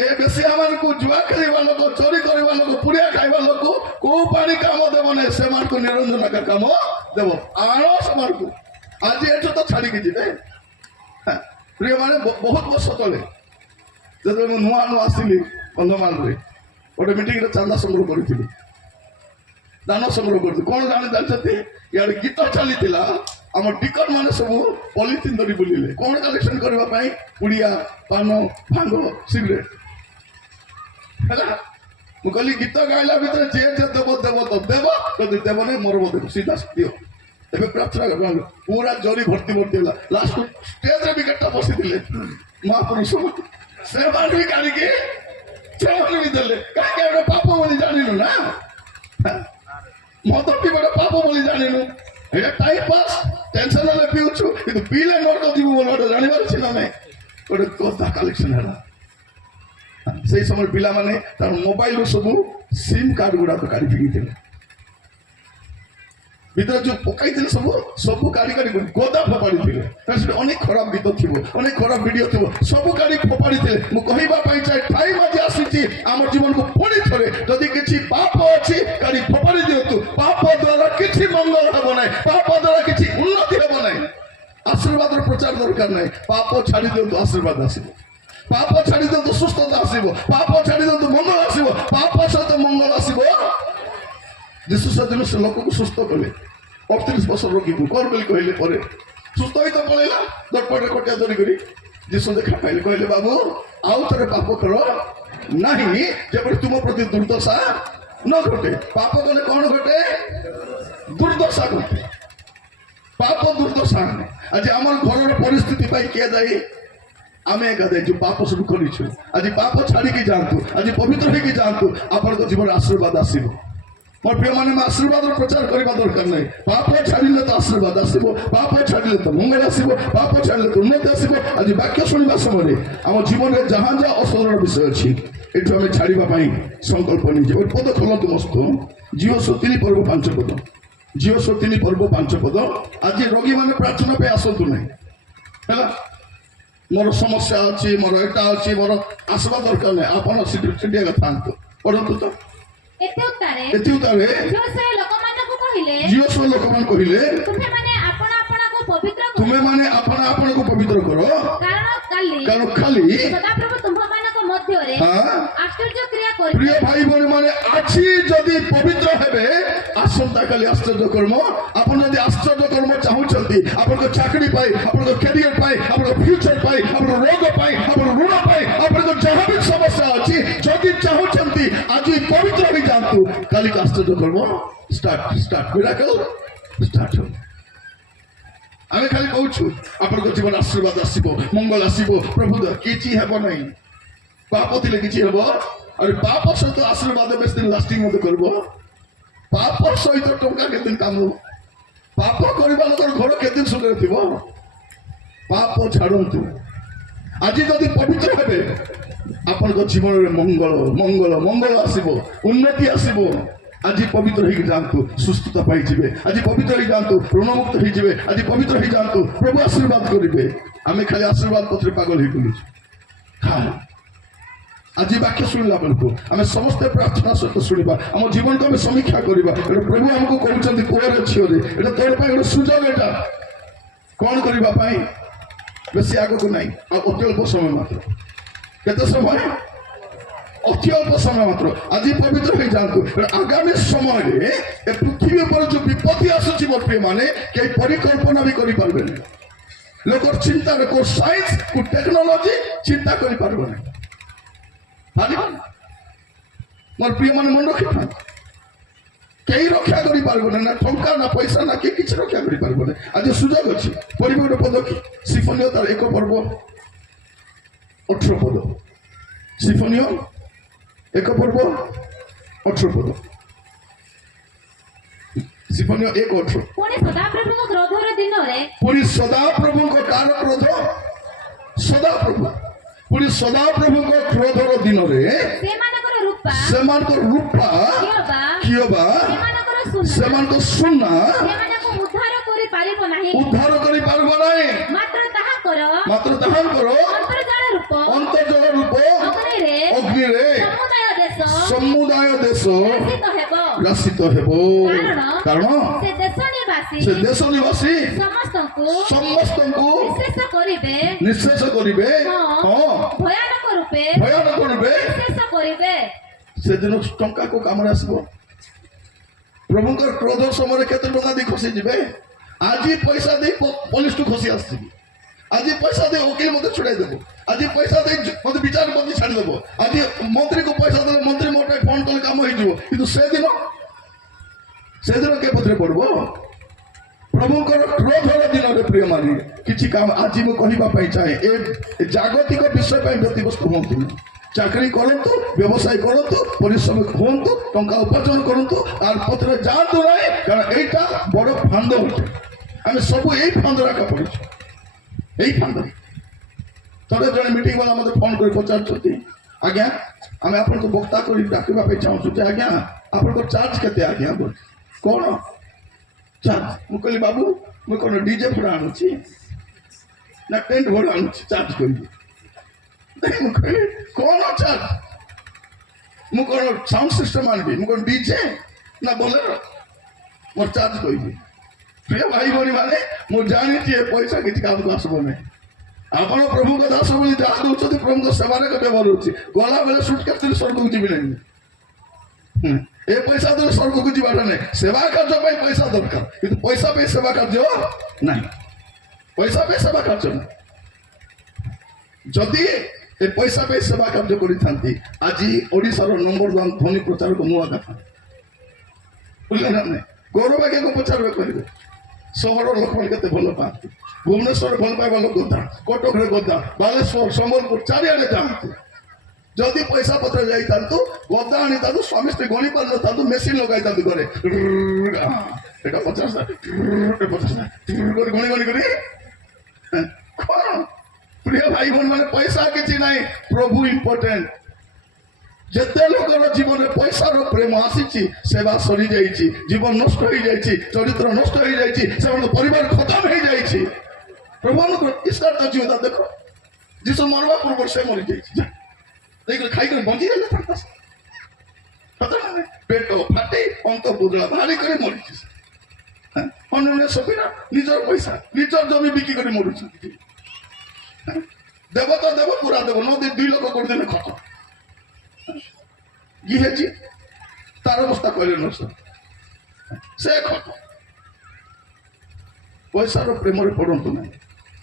ए बेसिया मान को जुआ खेल लोक चोरी करवा लोक पुड़िया खाइबा लोक को पानी काम देव ना से निरंजन का काम देव आण से आज एठ तो छाड़ी जीवे प्रिय माने बहुत वर्ष तले जब नुआ नुआ आसली कंधमाल गोटे मीटिंग चांदा संग्रह करी दान संग्रह कर कौन जाने जानते इे गीत चली आम टिकट मान सब पॉलिथिन धरी बुलिले कौन कलेक्शन करने पुड़िया पान भांग सिगरेट है मुझे गीत गाइला भर जे जे देव देव तो देव जब देव नहीं मोर देव सीधा दियो ଏବେ ପ୍ରାର୍ଥନା କର ପୁରା ଜରି ଭର୍ତ୍ତି ଭର୍ତ୍ତି ହେଲା ଲାଷ୍ଟ ଷ୍ଟେଜରେ ବି କେତେଟା ବସିଥିଲେ ମହାପୁରୁଷ ସେମାନେ ବି କାଢିକି ସେମାନେ ବି ଦେଲେ କାହିଁକି ଗୋଟେ ପାପ ବୋଲି ଜାଣିନୁ ନା ମଦ ପିଇବାଟା ପାପ ବୋଲି ଜାଣିନୁ ଏଇଟା ଟାଇମ୍ ପାସ୍ ଟେନସନ ହେଲେ ପିଉଛୁ କିନ୍ତୁ ପିଇଲେ ନର୍କ ଯିବୁ ବୋଲି ଗୋଟେ ଜାଣିବାର ଅଛି ନା ନାଇଁ ଗୋଟେ କଥା କଲେକ୍ସନ ହେଲା ସେଇ ସମୟରେ ପିଲାମାନେ ତାର ମୋବାଇଲରୁ ସବୁ ସିମ୍ କାର୍ଡ ଗୁଡାକ କାଢି ଫିକିଥିଲେ ভিতরে যে পকাইଥିଲେ ସବୁ କାଢି କାଢି ଗୋଦା ଫୋପାଡ଼ିଥିଲେ ସେଠି ଅନେକ ଖରାପ ଗୀତ ଥିବ ଅନେକ ଖରାପ ଭିଡିଓ ଥିବ ସବୁ କାଢି ଫୋପାଡ଼ିଥିଲେ ମୁଁ କହିବା ପାଇଁ ଚାହେଁ ଟାଇମ୍ ଆଜି ଆସିଛି ଆମ ଜୀବନକୁ ପୁଣି ଥରେ ଯଦି କିଛି ପାପ ଅଛି କାଢି ଫୋପାଡ଼ି ଦିଅନ୍ତୁ ପାପ ଦ୍ୱାରା କିଛି ମଙ୍ଗଳ ହେବ ନାହିଁ ପାପ ଦ୍ୱାରା କିଛି ଉନ୍ନତି ହେବ ନାହିଁ ଆଶୀର୍ବାଦର ପ୍ରଚାର ଦରକାର ନାହିଁ ପାପ ଛାଡ଼ି ଦିଅନ୍ତୁ ଆଶୀର୍ବାଦ ଆସିବ ପାପ ଛାଡ଼ି ଦିଅନ୍ତୁ ସୁସ୍ଥତା ଆସିବ ପାପ ଛାଡ଼ି ଦିଅନ୍ତୁ ମଙ୍ଗଳ ଆସିବ ପାପ ସହିତ ମଙ୍ଗଳ ଆସିବ ଯୀଶୁ ସେଦିନ ସେ ଲୋକକୁ ସୁସ୍ଥ କଲେ 38 ବର୍ଷ ରୋଗୀକୁ କର ବୋଲି କହିଲେ ପରେ ସୁସ୍ଥ ହୋଇ ତ ପଳେଇଲା ଦରପଟେ କଟିଆ ଧରିକରି ଯୀଶୁ ଦେଖା ପାଇଲେ କହିଲେ ବାବୁ ଆଉ ଥରେ ପାପ କର ନାହିଁ ଯେପରି ତୁମ ପ୍ରତି ଦୁର୍ଦ୍ଦଶା ନ ଘଟେ ପାପ କଲେ କ'ଣ ଘଟେ ଦୁର୍ଦ୍ଦଶା ଘଟେ ପାପ ଦୁର୍ଦ୍ଦଶା ଆଣେ ଆଜି ଆମର ଘରର ପରିସ୍ଥିତି ପାଇଁ କିଏ ଦାୟୀ ଆମେ ଏକା ଦାୟୀ ଯୋଉ ପାପ ସବୁ କରିଛୁ ଆଜି ପାପ ଛାଡ଼ିକି ଯାଆନ୍ତୁ ଆଜି ପବିତ୍ର ହେଇକି ଯାଆନ୍ତୁ ଆପଣଙ୍କ ଜୀବନରେ ଆଶୀର୍ବାଦ ଆସିବ ମୋର ପ୍ରିୟମାନେ ଆଶୀର୍ବାଦର ପ୍ରଚାର କରିବା ଦରକାର ନାହିଁ ପାପ ଛାଡ଼ିଲେ ତ ଆଶୀର୍ବାଦ ଆସିବ ପାପ ଛାଡ଼ିଲେ ତ ମଙ୍ଗଳ ଆସିବ ପାପ ଛାଡ଼ିଲେ ତ ଉନ୍ନତି ଆସିବ ଆଜି ବାକ୍ୟ ଶୁଣିବା ସମୟରେ ଆମ ଜୀବନରେ ଯାହା ଯାହା ଅସରଳ ବିଷୟ ଅଛି ଏଠୁ ଆମେ ଛାଡ଼ିବା ପାଇଁ ସଂକଳ୍ପ ନେଇଯିବ ପଦ ଖୋଲନ୍ତୁ ମସ୍ତ ଝିଅ 3 ପର୍ବ 5 ପଦ ଝିଅ 3 ପର୍ବ 5 ପଦ ଆଜି ରୋଗୀମାନେ ପ୍ରାର୍ଥନା ପାଇଁ ଆସନ୍ତୁ ନାହିଁ ହେଲା ମୋର ସମସ୍ୟା ଅଛି ମୋର ଏଟା ଅଛି ମୋର ଆସିବା ଦରକାର ନାହିଁ ଆପଣ ସେଠିଆ ଥାଆନ୍ତୁ ପଢ଼ନ୍ତୁ ତ ଏତେ ଉତ୍ତାରେ ଝିଅ ସେ ଲୋକମାନଙ୍କୁ କହିଲେ ତୁମେମାନେ ଆପଣ ଆପଣଙ୍କୁ ପବିତ୍ର କର କାରଣ ଖାଲି ସଦାପ୍ରଭୁ ତୁମମାନଙ୍କ ମଧ୍ୟରେ ଆଶ୍ଚର୍ଯ୍ୟ କ୍ରିୟା କରି ପ୍ରିୟ ଭାଇ ଭଉଣୀ ମାନେ ଆଜି ଯଦି ପବିତ୍ର ହେବେ ଆସନ୍ତା କାଲି ଆଶ୍ଚର୍ଯ୍ୟ କର୍ମ ଆପଣ ଯଦି ଆଶ୍ଚର୍ଯ୍ୟ କର୍ମ ଚାହୁଁଛନ୍ତି ଆପଣଙ୍କ ଚାକିରି ପାଇଁ ଆପଣଙ୍କ କ୍ୟାରିୟର ପାଇଁ ଆପଣଙ୍କ ଫ୍ୟୁଚର ପାଇଁ ଆପଣଙ୍କ ରୋଗ ପାଇଁ ଆପଣଙ୍କ ଋଣ ପାଇଁ ଆପଣଙ୍କ ଯାହା ବି ସମସ୍ୟା ଅଛି ଯଦି ଚାହୁଁଛନ୍ତି ଆଜି ପବିତ୍ର ହେଇଯାଆନ୍ତୁ କାଲିକୁ ଆଶ୍ଚର୍ଯ୍ୟ କର୍ମ ଷ୍ଟାର୍ଟ ମିରାକଲ ଷ୍ଟାର୍ଟ ହେବ ଆମେ ଖାଲି କହୁଛୁ ଆପଣଙ୍କ ଜୀବନ ଆଶୀର୍ବାଦ ଆସିବ ମଙ୍ଗଳ ଆସିବ ପ୍ରଭୁ କିଛି ହେବ ନାହିଁ ପାପ ଥିଲେ କିଛି ହେବ ଆରେ ପାପ ସହିତ ଆଶୀର୍ବାଦ ବେଶୀ ଦିନ ଲାଷ୍ଟିଂ ମଧ୍ୟ କରିବ ପାପ ସହିତ ଟଙ୍କା କେତେ ଦିନ କାମ ଦେବ ପାପ କରିବା ଲୋକର ଘର କେତେ ଦିନ ସୁଖରେ ଥିବ ପାପ ଛାଡ଼ନ୍ତୁ ଆଜି ଯଦି ପବିତ୍ର ହେବେ ଆପଣଙ୍କ ଜୀବନରେ ମଙ୍ଗଳ ଆସିବ ଉନ୍ନତି ଆସିବ ଆଜି ପବିତ୍ର ହେଇକି ଯାଆନ୍ତୁ ସୁସ୍ଥତା ପାଇଯିବେ ଆଜି ପବିତ୍ର ହେଇଯାଆନ୍ତୁ ଋଣମୁକ୍ତ ହେଇଯିବେ ଆଜି ପବିତ୍ର ହେଇଯାଆନ୍ତୁ ପ୍ରଭୁ ଆଶୀର୍ବାଦ କରିବେ ଆମେ ଖାଲି ଆଶୀର୍ବାଦ ପତ୍ରରେ ପାଗଳ ହେଇ ବୁଲୁଛୁ ଆଜି ବାକ୍ୟ ଶୁଣିଲା ବେଳକୁ ଆମେ ସମସ୍ତେ ପ୍ରାର୍ଥନା ସହିତ ଶୁଣିବା ଆମ ଜୀବନକୁ ଆମେ ସମୀକ୍ଷା କରିବା ଏଟା ପ୍ରଭୁ ଆମକୁ କହୁଛନ୍ତି ପୁଅରେ ଝିଅରେ ଏଟା ତୋର ପାଇଁ ଗୋଟେ ସୁଯୋଗ ଏଟା କ'ଣ କରିବା ପାଇଁ ବେଶୀ ଆଗକୁ ନାହିଁ ଆଉ ଅତି ଅଳ୍ପ ସମୟ ମାତ୍ର କେତେ ସମୟ ଅତି ଅଳ୍ପ ସମୟ ମାତ୍ର ଆଜି ପବିତ୍ର ହେଇଯାଆନ୍ତୁ ଆଗାମୀ ସମୟରେ ଏ ପୃଥିବୀ ଉପରେ ଯୋଉ ବିପତ୍ତି ଆସୁଛି ମୋର ପ୍ରିୟମାନେ କେହି ପରିକଳ୍ପନା ବି କରିପାରିବେନି ଲୋକର ଚିନ୍ତା କୋଉ ସାଇନ୍ସ କୋଉ ଟେକ୍ନୋଲୋଜି ଚିନ୍ତା କରିପାରିବନି ମୋର ପ୍ରିୟମାନେ ମନେ ରଖିଥାନ୍ତି କେହି ରକ୍ଷା କରିପାରିବନି ନା ଟଙ୍କା ନା ପଇସା ନା କେହି କିଛି ରକ୍ଷା କରିପାରିବନି ଆଜି ସୁଯୋଗ ଅଛି ପଢିବ ଗୋଟେ ପଦ କି ସିଫୋନିଓ ତାର 1 ପର୍ବ 18 ପଦ ସିଫୋନିଓ 1 ପର୍ବ 18 ପଦ ସିଫୋନିଓ 1:18 ପୁଣି ସଦାପ୍ରଭୁଙ୍କ କ୍ରୋଧର ଦିନରେ ପୁଣି ସଦାପ୍ରଭୁଙ୍କ କାର କ୍ରୋଧ ସଦାପ୍ରଭୁ ପୁଣି ସଦାପ୍ରଭୁଙ୍କ କ୍ରୋଧର ଦିନରେ ସେମାନଙ୍କ ରୂପା କିଅବା ସେମାନଙ୍କ ସୁନା ଉଦ୍ଧାର କରିପାରିବ ନାହିଁ ମାତ୍ର ତାହାଙ୍କର ଅନ୍ତର୍ଜଳ ରୂପ ଅଗ୍ନିରେ ସମୁଦାୟ ଦେଶ ଗ୍ରାସିତ ହେବ କାରଣ ସେ ଦେଶ ନିବାସୀ ସମସ୍ତଙ୍କୁ ନିଃଶେଷ କରିବେ ଭୟାନକ ରୂପେ ସେଦିନ ଟଙ୍କା କୋଉ କାମରେ ଆସିବ ପ୍ରଭୁଙ୍କର କ୍ରୋଧ ସମୟରେ କେତେ ଟଙ୍କା ଦେଇ ଖସି ଯିବେ ଆଜି ପଇସା ଦେଇ ପୋଲିସଠୁ ଖସି ଆସିଯିବି ଆଜି ପଇସା ଦେଇ ଓକିଲ ମତେ ଛୁଡାଇ ଦେବ ଆଜି ପଇସା ଦେଇ ମତେ ବିଚାରପତି ଛାଡ଼ିଦେବ ଆଜି ମନ୍ତ୍ରୀକୁ ପଇସା ଦେଲେ ମନ୍ତ୍ରୀ ମୋ ପାଇଁ ଫୋନ କଲେ କାମ ହେଇଯିବ କିନ୍ତୁ ସେଦିନ କେ ପଥରେ ପଡିବ ପ୍ରଭୁଙ୍କର କ୍ରୋଧର ଦିନରେ ପ୍ରିୟମାନେ କିଛି କାମ ଆଜି ମୁଁ କହିବା ପାଇଁ ଚାହେଁ ଏ ଜାଗତିକ ବିଷୟ ପାଇଁ ବ୍ୟତିବ୍ୟସ୍ତ ହୁଅନ୍ତୁନି। ଚାକିରି କରନ୍ତୁ, ବ୍ୟବସାୟ କରନ୍ତୁ, ପରିଶ୍ରମ ହୁଅନ୍ତୁ, ଟଙ୍କା ଉପାର୍ଜନ କରନ୍ତୁ, আর ପଥରେ ଯାଆନ୍ତୁ ନାହିଁ, କାରଣ ଏଇଟା ବଡ଼ ଫାନ୍ଦ ଅଟେ। ଆମେ ସବୁ ଏଇ ଫାନ୍ଦରେ ଏକା ପଡ଼ିଛୁ, ଏଇ ଫାନ୍ଦରେ। ଥରେ ଜଣେ ମିଟିଂ ବାଲା ମୋତେ ଫୋନ୍ କରି ପଚାରୁଛନ୍ତି, ଆଜ୍ଞା ଆମେ ଆପଣଙ୍କୁ ବକ୍ତା କରି ଡାକିବା ପାଇଁ ଚାହୁଁଛୁ ଯେ ଆଜ୍ଞା ଆପଣଙ୍କର ଚାର୍ଜ କେତେ ଆଜ୍ଞା? କ'ଣ ଚାର୍ଜ? ମୁଁ କହିଲି ବାବୁ ମୁଁ କ'ଣ ଡିଜେ ଭଡ଼ା ଆଣୁଛି ନା ଟେଣ୍ଟ ଭଡ଼ା ଆଣୁଛି ଚାର୍ଜ କରିବି? ମୁଁ କହିଲି କ'ଣ ଚାର୍ଜ? ମୁଁ କ'ଣ ସାଉଣ୍ଡ ସିଷ୍ଟମ ଆଣିବି? ମୁଁ କ'ଣ ଡିଜେ ନା ବୋଲେରୋ? ମୋର ଚାର୍ଜ କହିବି। ପ୍ରିୟ ଭାଇ ଭଉଣୀ ମାନେ ମୁଁ ଜାଣିଛି ଏ ପଇସା କିଛି କାମକୁ ଆସିବ ନାହିଁ। ଆପଣ ପ୍ରଭୁଙ୍କ ଦାସ ବୋଲି ଯାହା ଦେଉଛନ୍ତି ପ୍ରଭୁଙ୍କ ସେବାରେ ବ୍ୟବହାର ହେଉଛି। ଗଲାବେଳେ ସୁଟକେସ୍ ସ୍ୱର୍ଗକୁ ଯିବି ନାହିଁ। ଏ ପଇସା ଦେଲେ ସ୍ୱର୍ଗକୁ ଯିବାଟା ନାହିଁ। ସେବା କାର୍ଯ୍ୟ ପାଇଁ ପଇସା ଦରକାର, କିନ୍ତୁ ପଇସା ପାଇଁ ସେବା କାର୍ଯ୍ୟ ନାହିଁ। ପଇସା ପାଇଁ ସେବା କାର୍ଯ୍ୟ ନାହିଁ। ଯଦି ଏ ପଇସା ପାଇଁ ସେବା କାର୍ଯ୍ୟ କରିଥାନ୍ତି ଆଜି ଓଡ଼ିଶାର ନମ୍ବର 1 ଧନୀ ପ୍ରଚାରକ ମୁଁ ଆକା ଥାନ୍ତି। ବୁଝିଲେ ନା ନାହିଁ? ଗୌରବ ଆଜ୍ଞାକୁ ପଚାରିବେ କରିବେ ସହର ଲୋକମାନେ କେତେ ଭଲ ପାଆନ୍ତି। ଭୁବନେଶ୍ୱରରେ ଭଲ ପାଇବା ଲୋକ ଗଦା, କଟକରେ ଗଦା, ବାଲେଶ୍ୱର, ସମ୍ବଲପୁର ଚାରିଆଡ଼େ ଯାଆନ୍ତି। ଯଦି ପଇସା ପତ୍ର ଯାଇଥାନ୍ତୁ ଗଦା ଆଣିଥାନ୍ତୁ, ସ୍ୱାମୀ ସ୍ତ୍ରୀ ଗଣି ପାରିନଥାନ୍ତୁ, ମେସିନ୍ ଲଗାଇଥାନ୍ତୁ ଘରେ, ଏଟା 50 କରି ଗଣି ଗଣି କରି କ'ଣ? ପ୍ରିୟ ଭାଇ ଭଉଣୀ ମାନେ ପଇସା କିଛି ନାହିଁ, ପ୍ରଭୁ ଇମ୍ପୋର୍ଟାଣ୍ଟ। ଯେତେ ଲୋକର ଜୀବନରେ ପଇସାର ପ୍ରେମ ଆସିଛି ସେବା ସରିଯାଇଛି, ଜୀବନ ନଷ୍ଟ ହେଇଯାଇଛି, ଚରିତ୍ର ନଷ୍ଟ ହେଇଯାଇଛି, ସେମାନଙ୍କ ପରିବାର ଖତମ ହେଇଯାଇଛି। ପ୍ରଭୁଙ୍କ ଇସ୍ତାର ଜୀବନ ଦେଖ, ଯୀଶୁ ମରିବା ପୂର୍ବରୁ ସେ ମରିଯାଇଛି, ଦେଇକରି ଖାଇକରି ବଞ୍ଚିଗଲେ ତାଙ୍କ ପେଟ ଫାଟି ଅନ୍ତ ବୁଦଳା ବାହାରି କରି ମରିଛି। ଅନ୍ୟ ସବିନା ନିଜର ପଇସା ନିଜର ଜମି ବିକି କରି ମରୁଛନ୍ତି। ଦେବ ତ ଦେବ, ପୁରା ଦେବ, ନଦୀ 2 ଲୋକ କରିଦେଲେ ଖତ କି ହେଇଛି ତାର ଅବସ୍ଥା କହିଲେ ନ ସେ ଖତ। ପଇସାର ପ୍ରେମରେ ପଡ଼ନ୍ତୁ ନାହିଁ,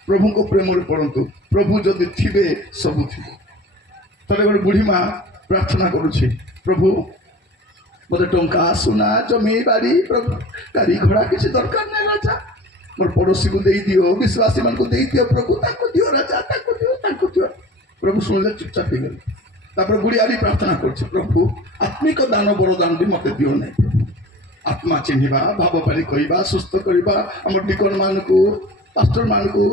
ପ୍ରଭୁଙ୍କ ପ୍ରେମରେ ପଡ଼ନ୍ତୁ। ପ୍ରଭୁ ଯଦି ଥିବେ ସବୁ ଥିବେ। ଥରେ ଗୋଟେ ବୁଢ଼ୀ ମା ପ୍ରାର୍ଥନା କରୁଛି, ପ୍ରଭୁ ମୋତେ ଟଙ୍କା ସୁନା ଜମି ବାଡ଼ି ଗାଡ଼ି ଘୋଡ଼ା କିଛି ଦରକାର ନାହିଁ ରାଜା, ମୋର ପଡ଼ୋଶୀକୁ ଦେଇଦିଅ, ବିଶ୍ୱାସୀମାନଙ୍କୁ ଦେଇଦିଅ ପ୍ରଭୁ, ତାଙ୍କୁ ଦିଅ ରାଜା, ତାଙ୍କୁ ଦିଅ, ତାଙ୍କୁ ଦିଅ। ପ୍ରଭୁ ଶୁଣିଲେ ଚୁପଚାପ ହେଇଗଲେ। ତାପରେ ବୁଢ଼ୀ ଆରି ପ୍ରାର୍ଥନା କରୁଛି, ପ୍ରଭୁ ଆତ୍ମିକ ଦାନ ବରଦାନ ବି ମୋତେ ଦିଅ ନାହିଁ। ଆତ୍ମା ଚିହ୍ନିବା, ଭାବ ପାଣି କହିବା, ସୁସ୍ଥ କରିବା, ଆମର ଡିକନ ମାନଙ୍କୁ, ପାଷ୍ଟର ମାନଙ୍କୁ,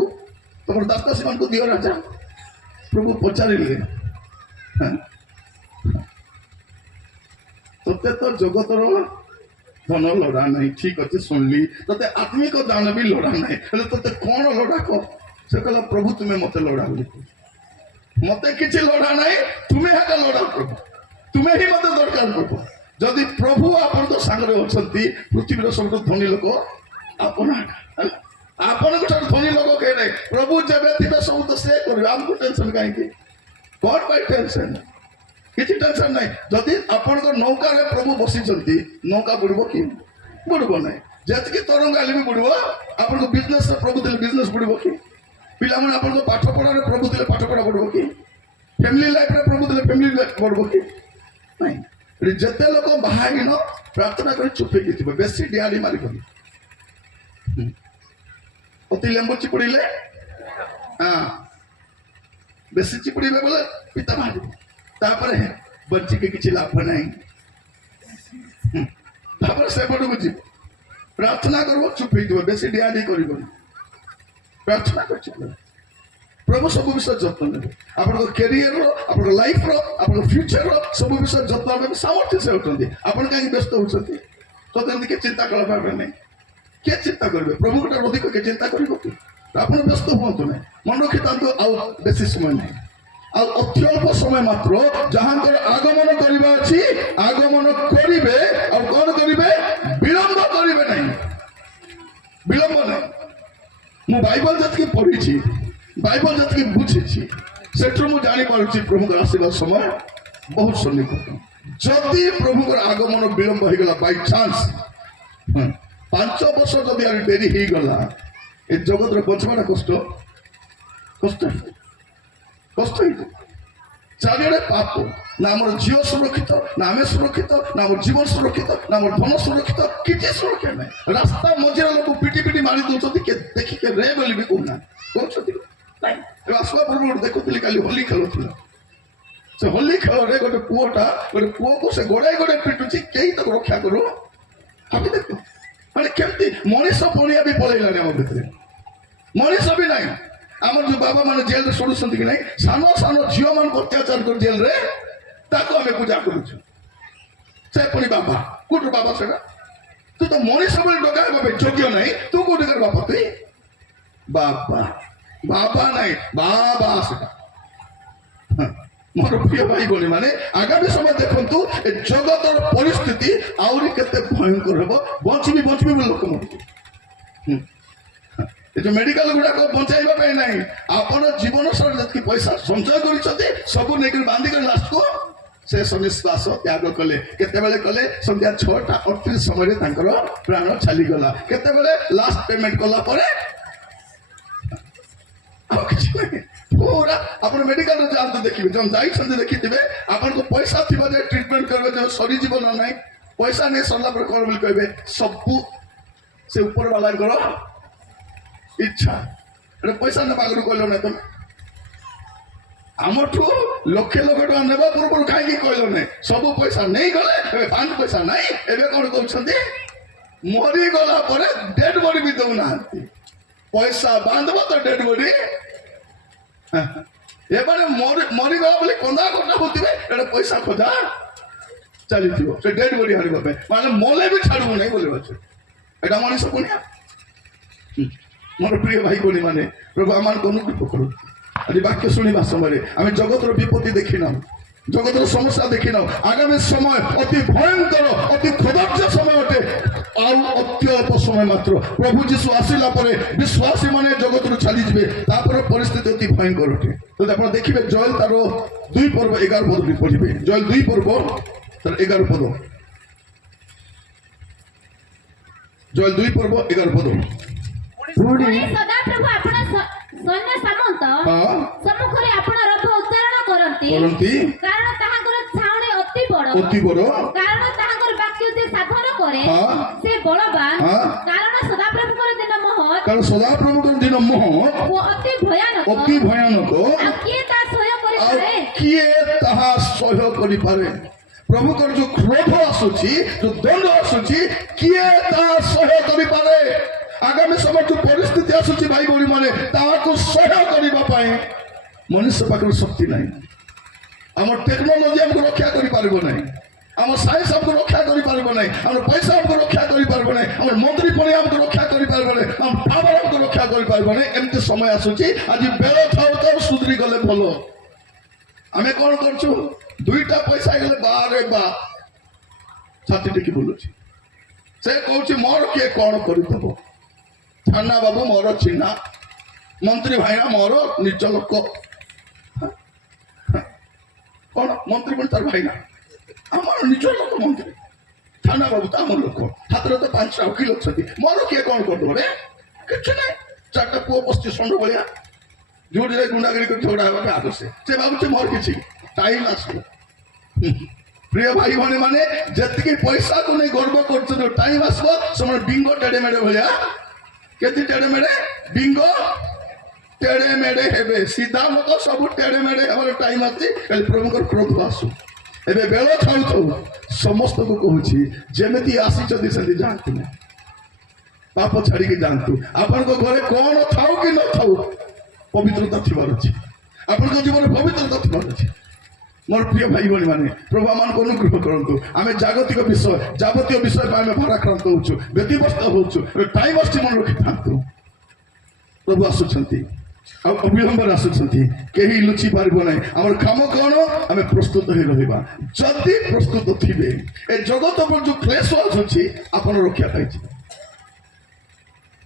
ତମର ଦାସଦାସୀ ମାନଙ୍କୁ ଦିଅ ରାଜା। ପ୍ରଭୁ ପଚାରିଲେ, ତତେ ତ ଜଗତର ଧନ ଲୋଡ଼ା ନାହିଁ, ଠିକ ଅଛି ଶୁଣିଲି, ତତେ ଆତ୍ମିକ ଦାନ ବି ଲୋଡ଼ା ନାହିଁ, ହେଲେ ତତେ କ'ଣ ଲୋଡ଼ା କହ? ସେ କହିଲା, ପ୍ରଭୁ ତୁମେ ମତେ ଲୋଡ଼ା ବୋଲି କହ, ମତେ କିଛି ଲୋଡ଼ା ନାହିଁ, ତୁମେ ଏକା ଲୋଡ଼ା ପ୍ରଭୁ, ତୁମେ ହିଁ ମତେ ଦରକାର ପ୍ରଭୁ। ଯଦି ପ୍ରଭୁ ଆପଣଙ୍କ ସାଙ୍ଗରେ ଅଛନ୍ତି, ପୃଥିବୀର ସବୁଠୁ ଧନୀ ଲୋକ ଆପଣ ଏକା। ଆପଣଙ୍କ ଠାରୁ ଧନୀ ଲୋକ କେହି ନାହିଁ। ପ୍ରଭୁ ଯେବେ ଥିବେ ସବୁ ତ ସେ କରିବେ, ଆମକୁ ଟେନସନ କାହିଁକି? କ'ଣ ପାଇଁ ଟେନସନ? କିଛି ଟେନସନ ନାହିଁ। ଯଦି ଆପଣଙ୍କ ନୌକାରେ ପ୍ରଭୁ ବସିଛନ୍ତି, ନୌକା ବୁଡ଼ିବ କି? ବୁଡ଼ିବ ନାହିଁ। ଯେତିକି ତରଙ୍ଗ ଆଲେ ବି ବୁଡ଼ିବ। ଆପଣଙ୍କ ବିଜନେସରେ ପ୍ରଭୁ ଥିଲେ ବିଜନେସ ବୁଡ଼ିବ କି? ପିଲାମାନେ ଆପଣଙ୍କ ପାଠ ପଢ଼ାରେ ପ୍ରଭୁ ଥିଲେ ପାଠ ପଢ଼ା ବୁଡ଼ିବ କି? ଫ୍ୟାମିଲି ଲାଇଫରେ ପ୍ରଭୁ ଥିଲେ ଫ୍ୟାମିଲି ଲାଇଫ ବୁଡ଼ିବ କି? ନାଇଁ। ଯେତେ ଲୋକ ବାହା ହେଇନ ପ୍ରାର୍ଥନା କରି ଚୁପ ହେଇକି ଥିବ, ବେଶୀ ଡିଆଡ଼ି ମାରି କରି ଅତି ଲେମ୍ବୁ ଚିପୁଡ଼ିଲେ ବେଶୀ ଚିପୁଡ଼ିବେ ବୋଲେ ପିତା ବାହାରିବ। ତାପରେ ବଞ୍ଚିକି କିଛି ଲାଭ ନାହିଁ। ତାପରେ ସେପଟକୁ ଯିବ, ପ୍ରାର୍ଥନା କରିବ ଚୁପ ହେଇଯିବ, ବେଶୀ ଡିଆଡି କରିବନି, ପ୍ରାର୍ଥନା କରିଛି। ପ୍ରଭୁ ସବୁ ବିଷୟ ଯତ୍ନ ନେବେ। ଆପଣଙ୍କ କ୍ୟାରିୟରର, ଆପଣଙ୍କ ଲାଇଫର, ଆପଣଙ୍କ ଫ୍ୟୁଚରର ସବୁ ବିଷୟ ଯତ୍ନ ନେବେ। ସାମର୍ଥ୍ୟ ସେ ଅଛନ୍ତି। ଆପଣ କାହିଁକି ବ୍ୟସ୍ତ ହେଉଛନ୍ତି? ତତେ ଏମିତି କିଏ ଚିନ୍ତା କଲା ଭାବେ ନାହିଁ। କିଏ ଚିନ୍ତା କରିବେ? ପ୍ରଭୁଙ୍କଠାରୁ ଅଧିକ କିଏ ଚିନ୍ତା କରିବ କି? ଆପଣ ବ୍ୟସ୍ତ ହୁଅନ୍ତୁ ନାହିଁ। ମନେ ରଖିଥାନ୍ତୁ, ଆଉ ବେଶୀ ସମୟ ନାହିଁ, ଆଉ ଅତି ଅଳ୍ପ ସମୟ ମାତ୍ର। ଯାହାଙ୍କର ଆଗମନ କରିବା ଅଛି ଆଗମନ କରିବେ। ଆଉ କ'ଣ କରିବେ? ବିଳମ୍ବ କରିବେ ନାହିଁ, ବିଳମ୍ବ ନାହିଁ। ମୁଁ ବାଇବଲ ଯେତିକି ପଢିଛି, ବାଇବଲ ଯେତିକି ବୁଝିଛି, ସେଠରୁ ମୁଁ ଜାଣିପାରୁଛି ପ୍ରଭୁଙ୍କର ଆସିବା ସମୟ ବହୁତ ସନ୍ନିକଟ। ଯଦି ପ୍ରଭୁଙ୍କର ଆଗମନ ବିଳମ୍ବ ହେଇଗଲା, ବାଇଚାନ୍ସ 5 ବର୍ଷ ଯଦି ଆହୁରି ଡେରି ହେଇଗଲା, ଏ ଜଗତରେ ବଞ୍ଚିବାଟା କଷ୍ଟ, କଷ୍ଟ ହେଇଯିବ, କଷ୍ଟ ହେଇଯିବ। ଚାରିଆଡ଼େ ପାପ। ନା ଆମର ଝିଅ ସୁରକ୍ଷିତ, ନା ଆମେ ସୁରକ୍ଷିତ, ନା ଆମର ଜୀବନ ସୁରକ୍ଷିତ, ନା ଆମର ଧନ ସୁରକ୍ଷିତ, କିଛି ସୁରକ୍ଷା ନାହିଁ। ରାସ୍ତା ମଝିରେ ଲୋକ ପିଟି ପିଟି ମାରି ଦଉଛନ୍ତି, ଦେଖିକି ରେ ବୋଲି ବି କହୁନାହାନ୍ତି, କହୁଛନ୍ତି ନାଇଁ। ଆସିବା ପୂର୍ବରୁ ଦେଖୁଥିଲି କାଲି ହୋଲି ଖେଳୁଥିଲା, ସେ ହୋଲି ଖେଳରେ ଗୋଟେ ପୁଅକୁ ସେ ଗୋଡ଼ାଇ ପିଟୁଛି, କେହି ତାକୁ ରକ୍ଷା କରୁ। ଭାବି ଦେଖ ମାନେ କେମିତି ମଣିଷ ପଣିଆ ବି ପଳେଇଲାଣି ଆମ ଭିତରେ, ମଣିଷ ବି ନାହିଁ। ଆମର ଯୋଉ ବାବା ମାନେ ଜେଲରେ ଶୁଣୁଛନ୍ତି କି ନାହିଁ, ସାନ ସାନ ଝିଅ ମାନଙ୍କୁ ଅତ୍ୟାଚାର କରି ଜେଲରେ, ତାକୁ ଆମେ ପୂଜା କରୁଛୁ। ସେ ପୁଣି ବାବା, କୋଉଠୁ ବାବା ସେଟା? ତୁ ତ ମଣିଷ ବୋଲି ଡକା ହେବା ପାଇଁ ଯୋଗ୍ୟ ନାହିଁ, ତୁ କୋଉଠିକାର ବାପା? ତୁଇ ବାବା, ବାବା ନାହିଁ ବାବା ସେଟା। ମୋର ପ୍ରିୟ ଭାଇ ଭଉଣୀ ମାନେ, ଆଗାମୀ ସମୟ ଦେଖନ୍ତୁ ଏ ଜଗତର ପରିସ୍ଥିତି ଆହୁରି କେତେ ଭୟଙ୍କର ହେବ। ବଞ୍ଚିବି ବୋଲି ଲୋକ ମରୁଛି। ଏ ଯୋଉ ମେଡିକାଲ ଗୁଡାକ ବଞ୍ଚାଇବା ପାଇଁ ନାହିଁ, ଆପଣ ଜୀବନ ସାରା ଯେତିକି ପଇସା ସଞ୍ଚୟ କରିଛନ୍ତି ସବୁ ନେଇକି ବାନ୍ଧିକରି ଲାଷ୍ଟକୁ ଶେଷ ନିଶ୍ୱାସ ତ୍ୟାଗ କଲେ। କେତେବେଳେ କଲେ? ସନ୍ଧ୍ୟା 6:38 ସମୟରେ ତାଙ୍କର ପ୍ରାଣ ଚାଲିଗଲା। କେତେବେଳେ? ଲାଷ୍ଟ ପେମେଣ୍ଟ କଲା ପରେ ଆଉ କିଛି ନାହିଁ। ପୁରା ଆପଣ ମେଡିକାଲରେ ଯାଆନ୍ତୁ, ଦେଖିବେ ଯখন ଯାଇଛନ୍ତି ଦେଖିଥିବେ, ଆପଣଙ୍କୁ ପଇସା ଥିବା ଯେ ଟ୍ରିଟମେଣ୍ଟ କରିବେ, ଯେବେ ସରିଯିବ ନା ନାହିଁ, ପଇସା ନେଇ ସରିଲା ପରେ କଣ ବୋଲି କହିବେ? ସବୁ ସେ ଉପର ବାଲାଙ୍କର ଇଚ୍ଛା। ଏଟା ପଇସା ନେବା ଆଗରୁ କହିଲ ନାହିଁ ତମେ? ଆମଠୁ ଲକ୍ଷ ଟଙ୍କା ନେବା ପୂର୍ବରୁ କାହିଁକି କହିଲ ନାହିଁ? ସବୁ ପଇସା ନେଇଗଲେ, ଏବେ ପାଞ୍ଚ ପଇସା ନାହିଁ। ଏବେ କଣ କହୁଛନ୍ତି? ମରିଗଲା ପରେ ଡେଡ୍ ବଡି ବି ଦଉନାହାନ୍ତି। ପଇସା ବାନ୍ଧବ ତ ଡେଡ୍ ବଡି। ଏମାନେ ମରିଗଲା ବୋଲି କନ୍ଦା କଟା ହଉଥିବେ, ଏଟା ପଇସା ଖୋଜା ଚାଲିଥିବ ସେ ଡେଡ୍ ବଡି ଆଣିବା ପାଇଁ। ମାନେ ମଲେ ବି ଛାଡିବୁ ନାହିଁ ବୋଲି ଅଛି। ଏଟା ମଣିଷ ପୁଣିଆ। ମୋର ପ୍ରିୟ ଭାଇ ଭଉଣୀ ମାନେ, ପ୍ରଭୁ ଆମମାନଙ୍କୁ ଅନୁଗ୍ରହ କରୁ। ଆଜି ବାକ୍ୟ ଶୁଣିବା ସମୟରେ ଆମେ ଜଗତର ବିପତ୍ତି ଦେଖିନାଉ, ଜଗତର ସମସ୍ୟା ଦେଖିନାଉ। ଆଗାମୀ ସମୟ ଅତି ଭୟଙ୍କର, ଅତି ଖୋଦର୍ଯ୍ୟ ସମୟ ଅଟେ। ଆଉ ଅତି ଅଳ୍ପ ସମୟ ମାତ୍ର। ପ୍ରଭୁ ଯୀଶୁ ଆସିଲା ପରେ ବିଶ୍ୱାସୀ ମାନେ ଜଗତରୁ ଚାଲିଯିବେ। ତାପରେ ପରିସ୍ଥିତି ଅତି ଭୟଙ୍କର ଅଟେ। ଯଦି ଆପଣ ଦେଖିବେ ଜଏଲ ତାର 2 ପର୍ବ 11 ପଦଟି ପଢିବେ। ଜଏଲ 2 ପର୍ବ ତାର 11 ପଦ। ଜଏଲ 2 ପର୍ବ 11 ପଦ। ପୁଣି ସଦାପ୍ରଭୁ ଆପଣ ସୈନ୍ୟ ସାମନ୍ତ ସମ୍ମୁଖରେ ଆପଣ ରବ ଉଚ୍ଚାରଣ କରନ୍ତି, କାରଣ ତାହାଙ୍କର ଛାଉଣି ଅତି ବଡ଼, କାରଣ ତାହାଙ୍କର ବାକ୍ୟ ଯେ ସାଧନ କରେ ସେ ବଳବାନ, କାରଣ ସଦାପ୍ରଭୁଙ୍କର ଦିନ ମହତ୍ ଓ ଅତି ଭୟାନକ। ଆଉ କିଏ ତାହା ସହ୍ୟ କରିପାରେ? ପ୍ରଭୁଙ୍କର ଯୋଉ କ୍ରୋଧ ଆସୁଛି, ଯୋଉ ଦଣ୍ଡ ଆସୁଛି, କିଏ ତାହା ସହ୍ୟ କରିପାରେ? ଆଗାମୀ ସମୟ ଯୋଉ ପରିସ୍ଥିତି ଆସୁଛି ଭାଇ ଭଉଣୀ ମାନେ, ତାହାକୁ ସହ୍ୟ କରିବା ପାଇଁ ମନୁଷ୍ୟ ପାଖରେ ଶକ୍ତି ନାହିଁ। ଆମର ଟେକ୍ନୋଲୋଜି ଆମକୁ ରକ୍ଷା କରିପାରିବ ନାହିଁ, ଆମ ସାଇନ୍ସ ଆମକୁ ରକ୍ଷା କରିପାରିବ ନାହିଁ, ଆମର ପଇସା ଆମକୁ ରକ୍ଷା କରିପାରିବ ନାହିଁ, ଆମର ମନ୍ତ୍ରୀ ପଣି ଆମକୁ ରକ୍ଷା କରିପାରିବ ନାହିଁ, ଆମ ପାୱାର ଆମକୁ ରକ୍ଷା କରିପାରିବ ନାହିଁ। ଏମିତି ସମୟ ଆସୁଛି। ଆଜି ବେଳ ଥାଉ ଥାଉ ସୁଧୁରି ଗଲେ ଭଲ। ଆମେ କଣ କରୁଛୁ? 2ଟା ପଇସା ହେଇଗଲେ ବାହାରେ ଛାତି ଟିକି ବୁଲୁଛି। ସେ କହୁଛି ମୋର କିଏ କଣ କରିଦେବ? ଥାନା ବାବୁ ମୋର ଚିହ୍ନା, ମନ୍ତ୍ରୀ ଭାଇନା ମୋର ନିଜ ଲୋକ। କଣ ମନ୍ତ୍ରୀ ପୁଣି ତାର ଭାଇନା? ଆମର ନିଜ ଲୋକ ମନ୍ତ୍ରୀ। ଥାନା ବାବୁ ତ ଆମର ଲୋକ। ହାତରେ ତ 5ଟା ଓକିଲ ଅଛନ୍ତି, ମୋର କିଏ କଣ କରିଦେବ? ରେ କିଛି ନାହିଁ। 4ଟା ପୁଅ ବସିଛି ଷଣ୍ଢ ଭଳିଆ, ଯୋଉଠିରେ ଗୁଣ୍ଡାଗିରି କରି ଝଗଡ଼ା ହେବା ପାଇଁ ଆବଶ୍ୟକ। ସେ ଭାବୁଛି ମୋର କିଛି ଟାଇମ୍ ଆସିବ। ପ୍ରିୟ ଭାଇ ଭଉଣୀ ମାନେ, ଯେତିକି ପଇସାକୁ ନେଇ ଗର୍ବ କରୁଛନ୍ତି, ଟାଇମ୍ ଆସିବ ସେମାନେ ବିଙ୍ଗ ଟେଡେ ମେଡେ ଭଳିଆ, କେତେ ଟେଡେ ମେଡେ? ବିଙ୍ଗ ଟେଡେ ମେଡେ ହେବେ। ସିଧା ଲୋକ ସବୁ ଟେଡେ ମେଡେ ହେବାର ଟାଇମ୍ ଆସିଛି। କାଲି ପ୍ରଭୁଙ୍କର କ୍ରୋଧ ଆସୁ। ଏବେ ବେଳ ଥାଉ ଥାଉ ସମସ୍ତଙ୍କୁ କହୁଛି, ଯେମିତି ଆସିଛନ୍ତି ସେମିତି ଯାଆନ୍ତୁ ନା, ପାପ ଛାଡ଼ିକି ଯାଆନ୍ତୁ। ଆପଣଙ୍କ ଘରେ କଣ ଥାଉ କି ନଥାଉ, ପବିତ୍ରତା ଥିବାର ଅଛି। ଆପଣଙ୍କ ଜୀବନରେ ପବିତ୍ରତା ଥିବାର ଅଛି। ମୋର ପ୍ରିୟ ଭାଇ ଭଉଣୀ ମାନେ, ପ୍ରଭୁ ଆମମାନଙ୍କୁ ଅନୁଗ୍ରହ କରନ୍ତୁ। ଆମେ ଜାଗତିକ ବିଷୟ, ଯାବତୀୟ ବିଷୟ ପାଇଁ ଆମେ ଭାରାକ୍ରାନ୍ତ ହଉଛୁ, ବ୍ୟତିବ୍ୟସ୍ତ ହଉଛୁ। ଟାଇମ୍ ଆସୁଛି, ମନେ ରଖିଥାନ୍ତୁ। ପ୍ରଭୁ ଆସୁଛନ୍ତି, ଆଉ ଅବିଳମ୍ବରେ ଆସୁଛନ୍ତି। କେହି ଲୁଚି ପାରିବ ନାହିଁ। ଆମର କାମ କଣ? ଆମେ ପ୍ରସ୍ତୁତ ହେଇ ରହିବା। ଯଦି ପ୍ରସ୍ତୁତ ଥିବେ, ଏ ଜଗତ ଉପରେ ଯୋଉ କ୍ଲେଶ ଆସୁଛି ଆପଣ ରକ୍ଷା ପାଇଯିବେ।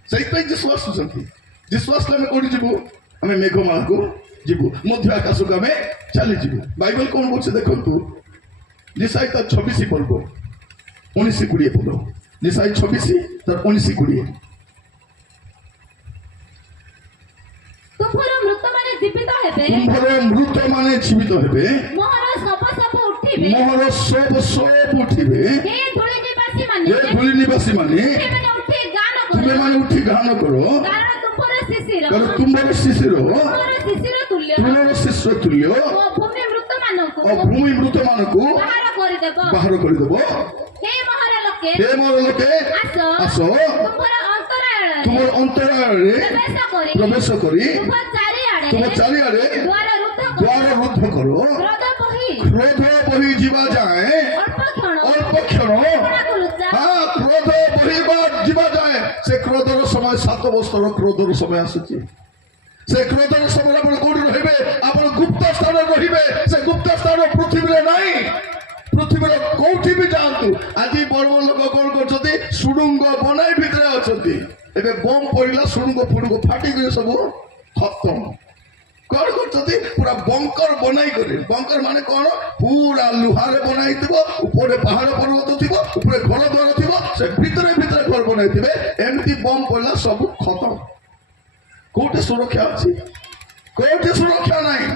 ସେଇଥିପାଇଁ ଯୀଶୁ ଆସୁଛନ୍ତି। ଯୀଶୁ ଆସିଲେ ଆମେ କୋଉଠି ଯିବୁ? ଆମେ ମେଘମାଳାକୁ ଯିବୁ, ମଧ୍ୟ ଆକାଶକୁ ଆମେ ଚାଲିଯିବୁ। ବାଇବେଲ କଣ କହୁଛି ଦେଖନ୍ତୁ। ନିଶାଇ ତାର 26 ପର୍ବ 19-20 ପଦ। ନିଶାଇ 26 ତାର 19-20। ତୁମ୍ଭର ମୃତମାନେ ଜୀବିତ ହେବେ, ତୁମ୍ଭର ମୃତମାନେ ଯେଉଁମାନେ ଜୀବିତ ହେବେ ମୋହର ସବ ସବ ଉଠିବେ ମୋହର ସବୁ ଉଠିବେ ହେ ଧୂଳି ନିବାସୀ ମାନେ ଏ ଧୂଳି ନିବାସୀ ମାନେ ତୁମେମାନେ ଉଠି ଗାନ କର ତୁମେମାନେ ଉଠି ଗାନ କର କାରଣ ତୁମର ଶିଶିର ତୁମର ଶିଶିର ତୁଲ୍ୟ ତୁମର ଶିଶିର ତୁଲ୍ୟ ଓ ଭୂମି ମୃତ ମାନଙ୍କୁ ଭୂମି ମୃତ ମାନଙ୍କୁ ବାହାର କରିଦେବ। ହେ ମହର ଲୋକେ ହେ ମୋର ଲୋକେ ଆସ ଆସ ତୁମର ଅନ୍ତରାଳରେ ତୁମର ଅନ୍ତରାଳରେ ପ୍ରବେଶ କରି ତୁମ ଚାରିଆଡ଼େ ଦ୍ୱାର ରୁଦ୍ଧ କର। କ୍ରୋଧ ବହି ଯିବା ଯାଏ ଅଳ୍ପ କ୍ଷଣ କ୍ରୋଧ ବହିବା ଯିବା ଯାଏ ସେ କ୍ରୋଧର ସମୟ 7 ବର୍ଷର କ୍ରୋଧର ସମୟ ଆସୁଛି। ସେ କ୍ରୋଧର ସମୟରେ ଆପଣ କୋଉଠି ରହିବେ? ଆପଣ ଗୁପ୍ତ ସ୍ଥାନରେ ରହିବେ। ସେ ଗୁପ୍ତ ସ୍ଥାନ ପୃଥିବୀରେ ନାହିଁ। ପୃଥିବୀର କୋଉଠି ବି ଯାଆନ୍ତୁ, ଆଜି ବଡ଼ ବଡ଼ ଲୋକ କଣ କରୁଛନ୍ତି? ସୁଡୁଙ୍ଗ ବନାଇ ଭିତରେ ଅଛନ୍ତି। ଏବେ ବମ୍ ପଡ଼ିଲା, ସୁଡୁଙ୍ଗ ଫୁଡୁଙ୍ଗ ଫାଟିକିରି ସବୁ ଖତମ। କଣ କରୁଛନ୍ତି? ପୁରା ବଙ୍କର ବନାଇ କରି। ବଙ୍କର ମାନେ କଣ? ପୁରା ଲୁହାରେ ବନାଇଥିବ, ଉପରେ ପାହାଡ଼ ପର୍ବତ ଥିବ, ଉପରେ ଘର ଦ୍ୱାର ଥିବ, ସେ ଭିତରେ ଭିତରେ ଘର ବନାଇଥିବେ। ଏମିତି ବମ୍ ପଡ଼ିଲା, ସବୁ ଖତମ। କୋଉଠି ସୁରକ୍ଷା ଅଛି? କୋଉଠି ସୁରକ୍ଷା ନାହିଁ।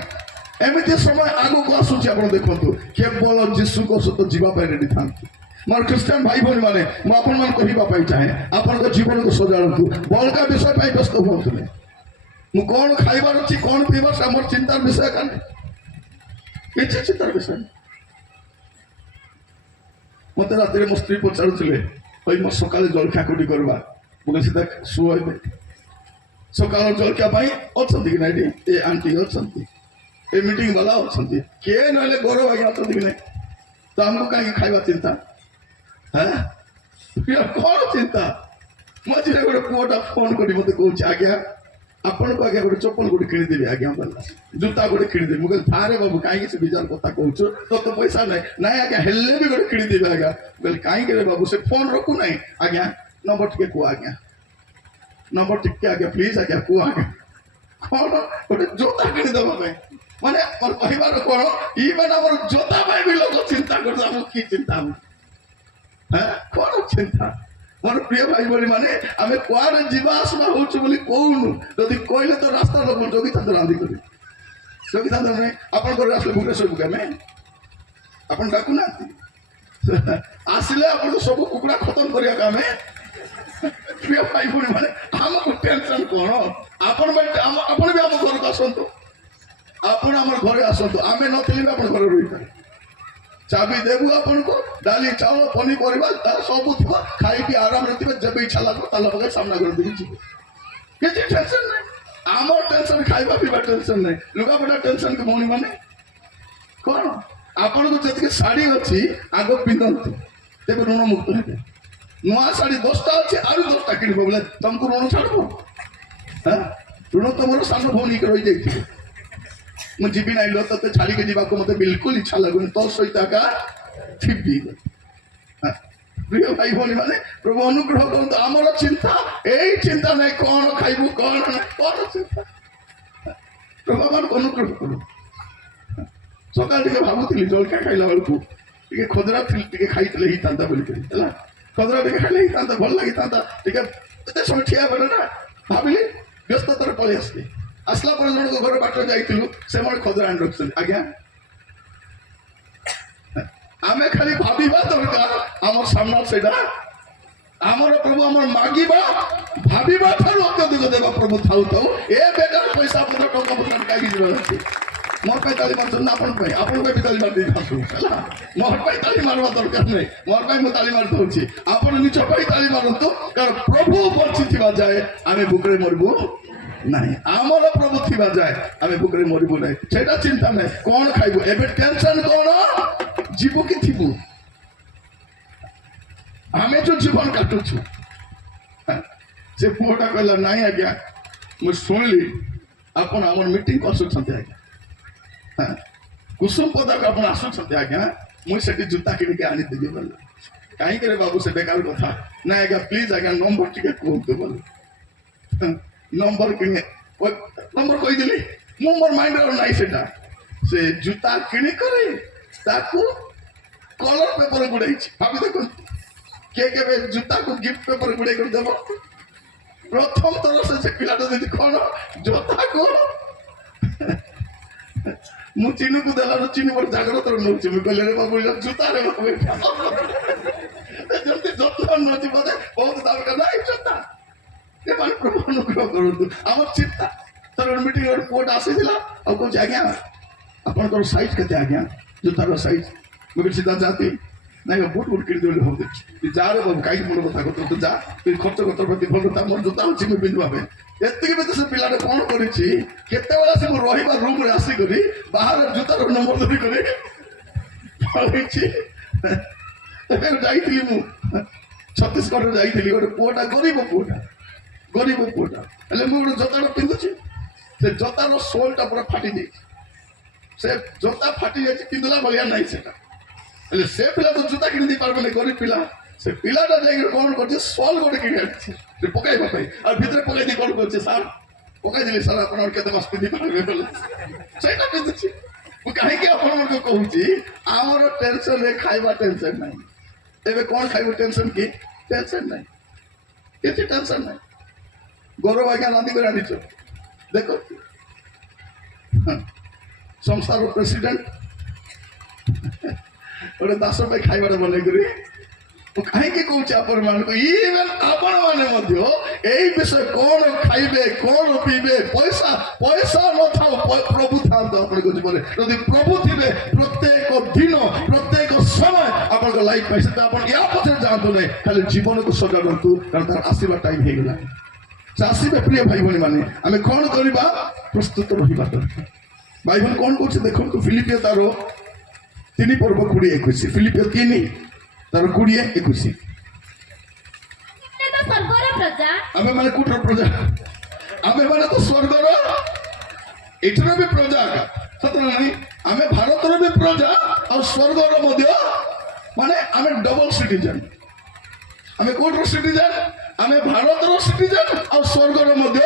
ଏମିତି ସମୟ ଆଗକୁ ଆସୁଛି। ଆପଣ ଦେଖନ୍ତୁ, କେବଳ ଯୀଶୁଙ୍କ ସହିତ ଯିବା ପାଇଁ ରେଡି ଥାନ୍ତି। ମୋର ଖ୍ରୀଷ୍ଟିଆନ ଭାଇ ଭଉଣୀ ମାନେ, ମୁଁ ଆପଣମାନଙ୍କୁ କହିବା ପାଇଁ ଚାହେଁ, ଆପଣଙ୍କ ଜୀବନକୁ ସଜାଡ଼ନ୍ତୁ। ବଳକା ବିଷୟ ପାଇଁ ବ୍ୟସ୍ତ ହୁଅନ୍ତୁ ନାହିଁ। ମୁଁ କଣ ଖାଇବାର ଅଛି, କଣ ପିଇବାର ଅଛି, ଆମର ଚିନ୍ତାର ବିଷୟ କାହିଁ? କିଛି ଚିନ୍ତାର ବିଷୟ ନାହିଁ। ମତେ ରାତିରେ ମୋ ସ୍ତ୍ରୀ ପଚାରୁଥିଲେ, ଭାଇ ମୋ ସକାଳେ ଜଳଖିଆ କୋଉଠି କରିବା? ମୁଁ ସେଟା ଶୁଆଇବେ। ସକାଳ ଜଳଖିଆ ପାଇଁ ଅଛନ୍ତି କି ନାଇଁ? ଏ ଆଣ୍ଟି ଅଛନ୍ତି, ଏ ମିଟିଂ ବାଲା ଅଛନ୍ତି, କିଏ ନହେଲେ ଗୌରବ ଆଜ୍ଞା ଅଛନ୍ତି କି ନାଇଁ? ତ ଆମକୁ କାହିଁକି ଖାଇବା ଚିନ୍ତା? କଣ ଚିନ୍ତା? ମଝିରେ ଗୋଟେ ପୁଅଟା ଫୋନ କରି ମତେ କହୁଛି, ଆଜ୍ଞା ଆପଣଙ୍କୁ ଆଜ୍ଞା ଗୋଟେ ଚପଲ ଗୋଟେ କିଣିଦେବି ଆଜ୍ଞା, ଜୁତା ଗୋଟେ କିଣିଦେବି। ମୁଁ କହିଲି ଥାରେ ବାବୁ, କାହିଁକି ସେ ବିଜାର କଥା କହୁଛୁ? ତୋର ତ ପଇସା ନାହିଁ। ନାଇଁ ଆଜ୍ଞା, ହେଲେ ବି ଗୋଟେ କିଣିଦେବି ଆଜ୍ଞା। ମୁଁ କହିଲି କାହିଁକି ରେ ବାବୁ? ସେ ଫୋନ ରଖୁ ନାହିଁ। ଆଜ୍ଞା ନମ୍ବର ଟିକେ କୁହ ଆଜ୍ଞା, ନମ୍ବର ଟିକେ ଆଜ୍ଞା ପ୍ଲିଜ ଆଜ୍ଞା କୁହ ଆଜ୍ଞା। କଣ ଗୋଟେ ଜୋତା କିଣିଦେବା ପାଇଁ? ମାନେ ମୋର କହିବାର କଣ, ଇଭେନ ଆମର ଜୋତା ପାଇଁ ବି ଲୋକ ଚିନ୍ତା କରୁଛନ୍ତି। ଆମକୁ କି ଚିନ୍ତା? କଣ ଚିନ୍ତା? ମୋର ପ୍ରିୟ ଭାଇ ଭଉଣୀ ମାନେ, ଆମେ କୁଆଡେ ଯିବା ଆସିବା ହଉଛୁ ବୋଲି କହୁନୁ। ଯଦି କହିଲେ ତ ରାସ୍ତା ଲୋକ ଜଗିଥାନ୍ତୁ, ରାନ୍ଧି କରି ଜଗିଥାନ୍ତୁ। ନାହିଁ ଆପଣଙ୍କର ଆସିଲେ ଭୁବନେଶ୍ୱର ବୁକାମେ ଆପଣ ଡାକୁନାହାନ୍ତି? ଆସିଲେ ଆପଣଙ୍କୁ ସବୁ କୁକୁଡ଼ା ଖତମ କରିବାକୁ ଆମେ। ପ୍ରିୟ ଭାଇ ଭଉଣୀ ମାନେ, ଆମକୁ ଟେନସନ କଣ? ଆପଣ ବି ଆମ ଘରକୁ ଆସନ୍ତୁ। ଆପଣ ଆମର ଘରେ ଆସନ୍ତୁ। ଆମେ ନଥିଲେ ବି ଆପଣ ଘରେ ରହିପାରିବେ। ଚାବି ଦେବୁ ଆପଣଙ୍କୁ, ଡାଲି ଚାଉଳ ପନିପରିବା ତାର ସବୁ ଥିବ। ଖାଇକି ଆରାମରେ ଥିବେ। ଯେବେ ଇଚ୍ଛା ଲାଗିବ ତାଲା ପକାଇ ସାମ୍ନା କରି ଦେଇକି ଯିବେ। କିଛି ଟେନସନ ନାହିଁ। ଆମର ଟେନସନ ଖାଇବା ପିଇବା ଟେନସନ ନାହିଁ। ଲୁଗାପଟା ଟେନସନ କି ଭଉଣୀ ମାନେ? କଣ ଆପଣଙ୍କୁ ଯେତିକି ଶାଢ଼ୀ ଅଛି ଆଗ ପିନ୍ଧନ୍ତୁ, ତେବେ ଋଣ ମୁକ୍ତ ହେବେ। ନୂଆ ଶାଢ଼ୀ 10ଟା ଅଛି, ଆହୁରି 10ଟା କିଣିବ ବୋଲେ ତମକୁ ଋଣ ଛାଡିବ? ଋଣ ତମର ସାନ ଭଉଣୀକି ରହିଯାଇଥିବ। ମୁଁ ଯିବି ନାହିଁ ଲୋ, ତତେ ଛାଡ଼ିକି ଯିବାକୁ ମତେ ବିଲକୁଲ ଇଚ୍ଛା ଲାଗୁନି, ତୋ ସହିତ ଏକା ଥିବି। ପ୍ରିୟ ଭାଇ ଭଉଣୀ ମାନେ, ପ୍ରଭୁ ଅନୁଗ୍ରହ କରନ୍ତୁ। ଆମର ଚିନ୍ତା ଏଇ ଚିନ୍ତା ନାହିଁ, କଣ ଖାଇବୁ କଣ ନାହିଁ, କଣ ଚିନ୍ତା? ପ୍ରଭୁ ଆମକୁ ଅନୁଗ୍ରହ କରୁ। ସକାଳେ ଟିକେ ଭାବୁଥିଲି ଜଳଖିଆ ଖାଇଲା ବେଳକୁ ଟିକେ ଖଦରା ଟିକେ ଖାଇଥିଲେ ହେଇଥାନ୍ତା ବୋଲିକରି, ହେଲା ଖଦରା ଟିକେ ଖାଇଲେ ହେଇଥାନ୍ତା, ଭଲ ଲାଗିଥାନ୍ତା। ଟିକେ ଏତେ ସମୟ ଠିଆ ହେବେ ନା, ଭାବିଲି ବ୍ୟସ୍ତତାରେ ପଳେଇ ଆସିଲି। ଆସିଲା ପରେ ଜଣଙ୍କ ଘର ବାଟରେ ଯାଇଥିଲୁ, ସେମାନେ ଖଦରା ଆଣି ରଖିଛନ୍ତି। ଆଜ୍ଞା ଆମେ ଖାଲି ଭାବିବା ଦରକାର ଆମର ସାମ୍ନା ସେଇଟା ଆମର ପ୍ରଭୁ। ଆମର ମାଗିବା ଭାବିବା ଠାରୁ ଅତ୍ୟଧିକ ଦେବା ପ୍ରଭୁ ଥାଉ ଥାଉ। ଏ ବେକାର ପଇସା ପତ୍ର ଟଙ୍କା ପତ୍ର କାହିଁକି ଯିବାର ଅଛି? ମୋର ପାଇଁ ତାଳି ମାରୁଛନ୍ତି, ଆପଣଙ୍କ ପାଇଁ ବି ତାଳି ମାରି ଦେଇଥାନ୍ତୁ, ହେଲା। ମୋର ପାଇଁ ତାଳି ମାରିବା ଦରକାର ନାହିଁ। ମୋର ପାଇଁ ମୁଁ ତାଳି ମାରି ଦଉଛି, ଆପଣ ନିଜ ପାଇଁ ତାଳି ମାରନ୍ତୁ। କାରଣ ପ୍ରଭୁ ବଞ୍ଚିଥିବା ଯାଏ ଆମେ ଭୋକରେ ମରିବୁ ନାହିଁ। ଆମର ପ୍ରଭୁ ଥିବା ଯାଏ ଆମେ ଭୋକରେ ମରିବୁ ନାହିଁ। ସେଇଟା ଚିନ୍ତା ନାହିଁ। କଣ ଖାଇବୁ? ଏବେ ଟେନସନ କଣ? ଯିବୁ କି ଥିବୁ? ଆମେ ଯୋଉ ଜୀବନ କାଟୁଛୁ। ସେ ପୁଅଟା କହିଲା, ନାଇଁ ଆଜ୍ଞା ମୁଁ ଶୁଣିଲି ଆପଣ ଆମର ମିଟିଂ ଆସୁଛନ୍ତି ଆଜ୍ଞା, କୁସୁମ ପଦାକୁ ଆପଣ ଆସୁଛନ୍ତି ଆଜ୍ଞା, ମୁଁ ସେଠି ଜୁତା କିଣିକି ଆଣିଦେବି ବୋଲି। କାହିଁକି ରେ ବାବୁ ସେ ବେକାର କଥା? ନାଇଁ ଆଜ୍ଞା ପ୍ଲିଜ ଆଜ୍ଞା ନମ୍ବର ଟିକେ କୁହନ୍ତୁ ବୋଲି। ନମ୍ବର କିଣି ନମ୍ବର କହିଦେଲି। ମୁଁ ମୋର ମାଇଣ୍ଡରେ ନାହିଁ ସେଟା। ସେ ଜୁତା କିଣିକରି ତାକୁ କଲର ପେପର ଗୁଡେଇଛି। ଭାବି ଦେଖନ୍ତୁ, କିଏ କେବେ ଜୁତାକୁ ଗିଫ୍ଟ ପେପର ଗୁଡେଇ କରିଦେବ? ପ୍ରଥମ ଥର ସେ ପିଲାଟା ଯଦି କଣ ଜୋତାକୁ ମୁଁ ଚିନୁକୁ ଦେଲାରୁ ଚିନୁ ଗୋଟେ ଜାଗ୍ରତ ନେଉଛି ମୁଁ କହିଲେ ରେ ବାବୁ ଜୋତାରେ ଯେମିତି ଯତ୍ନ ନେଉଛି ବୋଧେ ବହୁତ ଦାମ ନାଇଁ ଜୋତା ଏମାନେ ପ୍ରଭୁ ଅନୁଗ୍ରହ କରନ୍ତୁ ଆମର ଚିନ୍ତା ତାର ଗୋଟେ ମିଟିଂ ଗୋଟେ ପୁଅଟା ଆସିଥିଲା ଆଉ କହୁଛି ଆଜ୍ଞା ଆପଣଙ୍କର ସାଇଜ୍ କେତେ ଆଜ୍ଞା ଜୋତାର ସାଇଜ୍ ମୁଁ କହିଲି ସିଧା ଯାଆନ୍ତି ନାଇଁ ବୁଟ ବୁଟ କିଣିଦେବି ବୋଲି ଭାବୁଛି ଯାରେ ବାବୁ କାହିଁକି ମୋର କଥା କରୁଛୁ ତୁ ଯା ତୁଇ ଖର୍ଚ୍ଚ କଥା ପ୍ରତି ଭଲ ତା ମୋର ଜୋତା ଅଛି ମୁଁ ପିନ୍ଧିବା ପାଇଁ ଏତିକି ବି ସେ ପିଲାଟା କ'ଣ କରିଛି କେତେବେଳେ ସେ ମୁଁ ରହିବା ରୁମ୍ରେ ଆସିକରି ବାହାର ଜୋତାର ନମ୍ବର ଧରି କରି ପଳେଇଛି ଏବେ ଯାଇଥିଲି ମୁଁ ଛତିଶଗଡ଼ରେ ଯାଇଥିଲି ଗୋଟେ ପୁଅଟା ଗରିବ ପୁଅଟା ହେଲେ ମୁଁ ଗୋଟେ ଜୋତାଟା ପିନ୍ଧୁଛି ସେ ଜୋତାର ସୋଲଟା ପୁରା ଫାଟି ଯାଇଛି ସେ ଜୋତା ଫାଟି ଯାଇଛି ପିନ୍ଧିଲା ଭଳିଆ ନାହିଁ ସେଟା ହେଲେ ସେ ପିଲା ତ ଜୋତା କିଣି ଦେଇ ପାରିବନି ଗରିବ ପିଲା ସେ ପିଲାଟା ଯାଇକି କ'ଣ କରୁଛି ସଲ୍ ଗୋଟେ କିଣି ଆଣିଛି ସେ ପକାଇବା ପାଇଁ ଆଉ ଭିତରେ ପକାଇ ଦେଇ କ'ଣ କରୁଛି ସାର୍ ପକାଇଦେଲି ସାର୍ ଆପଣ କେତେ ମାସ ପିନ୍ଧି ପାରିବେ ବୋଲେ ସେଇଟା ପିନ୍ଧୁଛି ମୁଁ କାହିଁକି ଆପଣମାନଙ୍କୁ କହୁଛି ଆମର ଟେନସନରେ ଖାଇବା ଟେନସନ୍ ନାହିଁ ଏବେ କ'ଣ ଖାଇବ ଟେନସନ୍ କି ଟେନସନ୍ ନାହିଁ କିଛି ଟେନସନ୍ ନାହିଁ ଗୌରବ ଆଜ୍ଞା ରାନ୍ଧିକରି ଆଣିଛ ଦେଖ ସଂସ୍ଥାର ପ୍ରେସିଡେଣ୍ଟ ଗୋଟେ ଦାସ ପାଇଁ ଖାଇବାଟା ବନେଇକରି ମୁଁ କାହିଁକି କହୁଛି ଆପଣମାନଙ୍କୁ ଇଭେନ୍ ଆପଣମାନେ ମଧ୍ୟ ଏଇ ବିଷୟ କ'ଣ ଖାଇବେ କ'ଣ ପିଇବେ ପଇସା ନଥାଉ ପ୍ରଭୁ ଥାଆନ୍ତୁ ଆପଣଙ୍କ ଜୀବନରେ ଯଦି ପ୍ରଭୁ ଥିବେ ପ୍ରତ୍ୟେକ ଦିନ ପ୍ରତ୍ୟେକ ସମୟ ଆପଣଙ୍କ ଲାଇଫ୍ ପାଇଁ ସେଟା ଆପଣ ୟା ପଛରେ ଯାଆନ୍ତୁ ନାହିଁ ଖାଲି ଜୀବନକୁ ସଜାଡ଼ନ୍ତୁ କାରଣ ତାର ଆସିବା ଟାଇମ୍ ହେଇଗଲା ସେ ଆସିବେ ପ୍ରିୟ ଭାଇ ଭଉଣୀ ମାନେ ଆମେ କ'ଣ କରିବା ପ୍ରସ୍ତୁତ ରହିବା ଦରକାର ବାଇବଲ କ'ଣ କହୁଛି ଦେଖନ୍ତୁ ଫିଲିପିଓ ତାର 3 ପର୍ବ 20-21 ଫିଲିପିଓ 3 ତାର 20-21 ଆମେ ମାନେ କୋଉଠର ପ୍ରଜା ଆମେ ମାନେ ତ ସ୍ୱର୍ଗର ଏଠିର ବି ପ୍ରଜା ସତ ନାହିଁ ଆମେ ଭାରତର ବି ପ୍ରଜା ଆଉ ସ୍ୱର୍ଗର ମଧ୍ୟ ମାନେ ଆମେ ଡବଲ ସିଟିଜେନ୍ ଆମେ କୋଉଠର ସିଟିଜେନ୍ ଆମେ ଭାରତର ସିଟିଜେନ୍ ଆଉ ସ୍ୱର୍ଗର ମଧ୍ୟ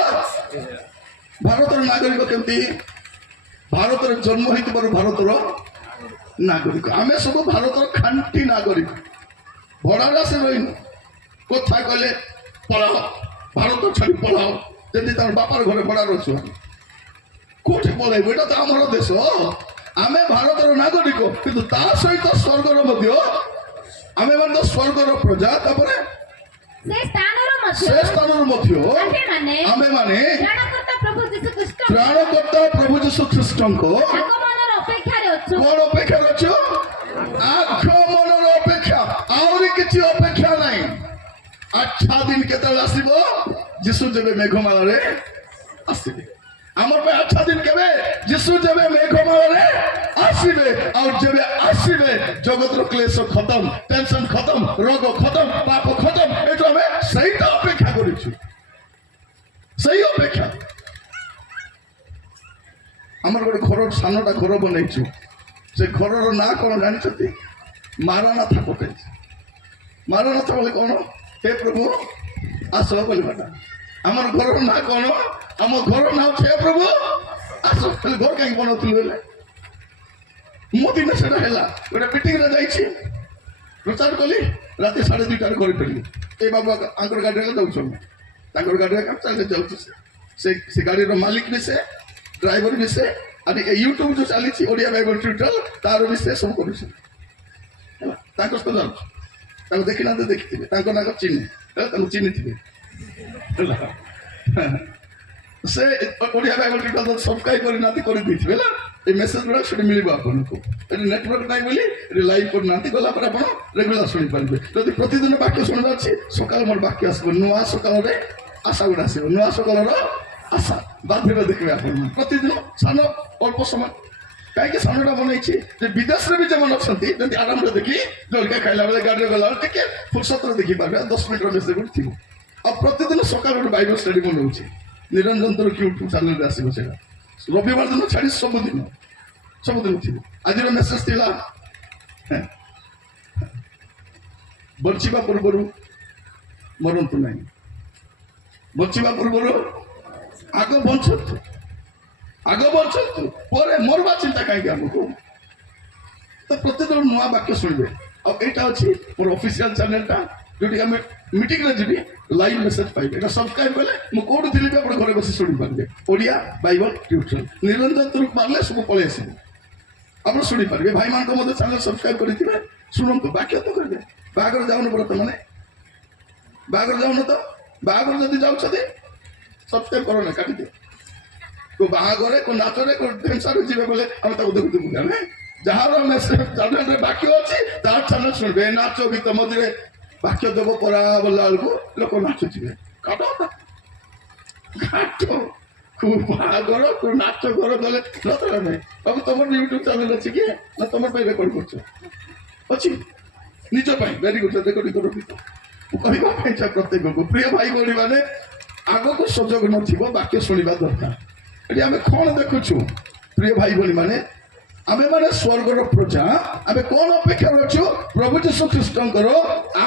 ଭାରତର ନାଗରିକ କେମିତି ଭାରତରେ ଜନ୍ମ ହେଇଥିବାରୁ ଭାରତର ନାଗରିକ ଆମେ ସବୁ ଭାରତର ଖାଣ୍ଟି ନାଗରିକ ଭଡ଼ାରେ ଆସି ରହିନୁ କଥା କହିଲେ ପଳାଅ ଭାରତ ଛାଡ଼ି ପଳାଅ ଯେମିତି ତାର ବାପାର ଘରେ ଭଡ଼ାରେ ଅଛୁ ଆମେ କୋଉଠି ପଳାଇବୁ ଏଇଟା ତ ଆମର ଦେଶ ଆମେ ଭାରତର ନାଗରିକ କିନ୍ତୁ ତା ସହିତ ସ୍ୱର୍ଗର ମଧ୍ୟ ଆମେ ମାନେ ତ ସ୍ୱର୍ଗର ପ୍ରଜା ତାପରେ ସେ ସ୍ଥାନରୁ ମଧ୍ୟ ଆମେ ମାନେ ତ୍ରାଣକର୍ତ୍ତା ପ୍ରଭୁ ଯୀଶୁ ଖ୍ରୀଷ୍ଟଙ୍କ କ'ଣ ଅପେକ୍ଷାରେ ଅଛୁ ଆଗମନର ଅପେକ୍ଷା ଆହୁରି କିଛି ଅପେକ୍ଷା ନାହିଁ ଆଚ୍ଛା ଦିନ କେତେବେଳେ ଆସିବ ଯୀଶୁ ଯେବେ ମେଘମାଳାରେ ଆସିବେ আমার ପାଇଁ আচ্ছা দিন কেবে যিশু যেবে মেঘমালারে আসিবে আর যেবে আসিবে জগতর ক্লেশ খতম টেনশন খতম রোগ খতম পাপ খতম এটু আমি সেইটা অপেক্ষা করেছি সেই অপেক্ষা আমার গোটে ঘর সানটা ঘর বনাইছু সে ঘরর না কোন জানিছতি মারানাথা পকাইছি মারানাথা বলে কোন হে প্রভু আস বলিবাটা আমার ঘরর না কোন ଆମ ଘର ନାଁ হে ପ୍ରଭୁ ଆସ ଖାଲି ଘର କାହିଁକି ବନଉଥିଲୁ ହେଲେ ମୁଁ ଦିନ ସେଟା ହେଲା ଗୋଟେ ମିଟିଂରେ ଯାଇଛି ପ୍ରଚାର କଲି ରାତି 2:30 ଘରେ ଫେରିଲି ଏ ବାବୁ ଆଙ୍କର ଗାଡ଼ିରେ ଯାଉଛନ୍ତି ତାଙ୍କର ଗାଡ଼ିରେ କାମ ଚାଲିଲେ ଯାଉଛି ସେ ଗାଡ଼ିର ମାଲିକ ବି ସେ ଡ୍ରାଇଭର ବି ସେ ଆଜି ୟୁଟ୍ୟୁବ ଯୋଉ ଚାଲିଛି ଓଡ଼ିଆ ବାଇବଲ ଟ୍ୟୁଟୋରିଆଲ ତାର ବି ସେ ସବୁ କରୁଛି ହେଲା ତାଙ୍କ ସହିତ ଯାଉଛି ତାଙ୍କୁ ଦେଖିନାହାନ୍ତି ଦେଖିଥିବେ ତାଙ୍କ ନାଁ ଚିହ୍ନି ହେଲା ତାଙ୍କୁ ଚିହ୍ନିଥିବେ ହେଲା ସେ ଓଡ଼ିଆ ବାଇବଲ ଟ୍ୟୁଟୋରିଆଲ ସବସ୍କ୍ରାଇବ କରିନାହାନ୍ତି କରିଦେଇଥିବେ ହେଲା এই মেসেজ গুলো সেটা মিলিব আপনাকে এটি নেটওয়ার্ক নাই বলি এটি লাইভ করুনাহান্তি গলা পরে আপনার রেগুলার শুনিপারে যদি প্রতিদিন বাক্য শুনবার আছে সকাল মোট বাক্য আসবে নূয়া সকালের আশা গুলো আসবে নূয়া সকালের আশা বাধ্যটা দেখবে আপনার প্রতিদিন সান অল্প সময় কাইকি সানটা বনাইছি যে বিদেশে বি যেমন অনেক যদি আরামে দেখি জলকা খাইলা বেলা গাড়ি গলা টিকে ফুরসতরে দেখি পারবে 10 মিনিট মেসেজ গুলো থিব আর প্রতিদিন সকাল গোটে বাইবেল স্টাডি বনাଉଛି নিরঞ্জন তোর ইউট্ୟୁব চ্যানেলରେ ଆସିବ সেটা রবিবার দিন ছাড়ি ସବୁଦିନ ଥିବ ଆଜିର ମେସେଜ ଥିଲା ବଞ୍ଚିବା ପୂର୍ବରୁ ମରନ୍ତୁ ନାହିଁ ବଞ୍ଚିବା ପୂର୍ବରୁ ଆଗ ବଞ୍ଚନ୍ତୁ ପରେ ମରବା ଚିନ୍ତା କାହିଁକି ଆମକୁ ତ ପ୍ରତିଦିନ ନୂଆ ବାକ୍ୟ ଶୁଣିବେ ଆଉ ଏଇଟା ଅଛି ମୋର ଅଫିସିଆଲ ଚ୍ୟାନେଲଟା ଯୋଉଠି ଆମେ ମିଟିଂରେ ଯିବି ଲାଇଭ ମେସେଜ ପାଇବେ এটা ସବସ୍କ୍ରାଇବ କଲେ ମୁଁ କୋଉଠି ଥିଲି ବି ଆପଣ ଘରେ ବସି ଶୁଣିପାରିବେ ଓଡ଼ିଆ ବାଇବଲ ଟ୍ୟୁଟୋରିଆଲ ନିରଞ୍ଜନ ତୁରୁକ ମାରିଲେ ସବୁ ପଳେଇ ଆସିବ ଆପଣ ଶୁଣିପାରିବେ। ଭାଇମାନଙ୍କ ମଧ୍ୟ ଚ୍ୟାନେଲ ସବସ୍କ୍ରାଇବ କରିଥିବେ, ଶୁଣନ୍ତୁ। ବାକ୍ୟ ତ କରିବେ। ବାହାଘର ଯାଉନ ବ୍ରତ ମାନେ, ବାହାଘର ଯାଉନ ତ, ବାହାଘର ଯଦି ଯାଉଛନ୍ତି ସବସ୍କ୍ରାଇବ କର ନା, କାଟିଦିଅ। କୋଉ ବାହାଘରେ, କୋଉ ନାଚରେ, କୋଉ ଡ୍ୟାନ୍ସରେ ଯିବେ ବୋଲେ ଆମେ ତାକୁ ଦେଖୁଥିବୁ। ଆମେ ଯାହାର ଚ୍ୟାନେଲରେ ବାକ୍ୟ ଅଛି ତାର ଚ୍ୟାନେଲ ଶୁଣିବେ। ଏ ନାଚ ଗୀତ ମଝିରେ ବାକ୍ୟ ଦେବ ପରା ବୋଲା ବେଳକୁ ଲୋକ ନାଚୁଥିବେ। କାଟ କୋଉ ବାହାଘର, କୋଉ ନାଚ ଘର ଗଲେ ନଥିଲା ନାହିଁ। ବାବୁ ତମର ୟୁଟ୍ୟୁବ ଚ୍ୟାନେଲ ଅଛି କି ନା ତମର ପାଇଁ ରେକର୍ଡ କରୁଛ? ଅଛି, ନିଜ ପାଇଁ। ଭେରି ଗୁଡ୍, ରେକର୍ଡିଂ କର। ମୁଁ କହିବା ପାଇଁ ଚାହେଁ ପ୍ରତ୍ୟେକକୁ, ପ୍ରିୟ ଭାଇ ଭଉଣୀ ମାନେ, ଆଗକୁ ସୁଯୋଗ ନଥିବ ବାକ୍ୟ ଶୁଣିବା ଦରକାର। ଏଠି ଆମେ କଣ ଦେଖୁଛୁ ପ୍ରିୟ ଭାଇ ଭଉଣୀ ମାନେ? ଆମେ ମାନେ ସ୍ୱର୍ଗର ପ୍ରଜା। ଆମେ କଣ ଅପେକ୍ଷାରେ ଅଛୁ? ପ୍ରଭୁ ଯୀଶୁ ଖ୍ରୀଷ୍ଟଙ୍କର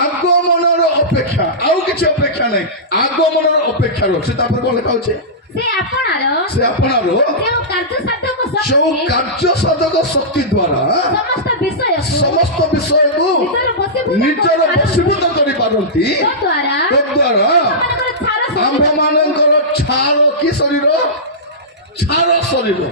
ଆଗମନର ଅପେକ୍ଷା, ଆଉ କିଛି ଅପେକ୍ଷା ନାହିଁ। ଆଗମନର ଅପେକ୍ଷାରେ ଅଛି। ତାପରେ କଣ ଲେଖା ଅଛି? ସେ ଆପଣାର ଯୋଉ କାର୍ଯ୍ୟ ସାଧକ ଶକ୍ତି ଦ୍ୱାରା ସମସ୍ତ ବିଷୟକୁ ନିଜର ବଶୀଭୂତ କରିପାରନ୍ତି, ତଦ୍ୱାରା ଆମ୍ଭମାନଙ୍କର ଛାର କି ଶରୀର? ଛାର ଶରୀର।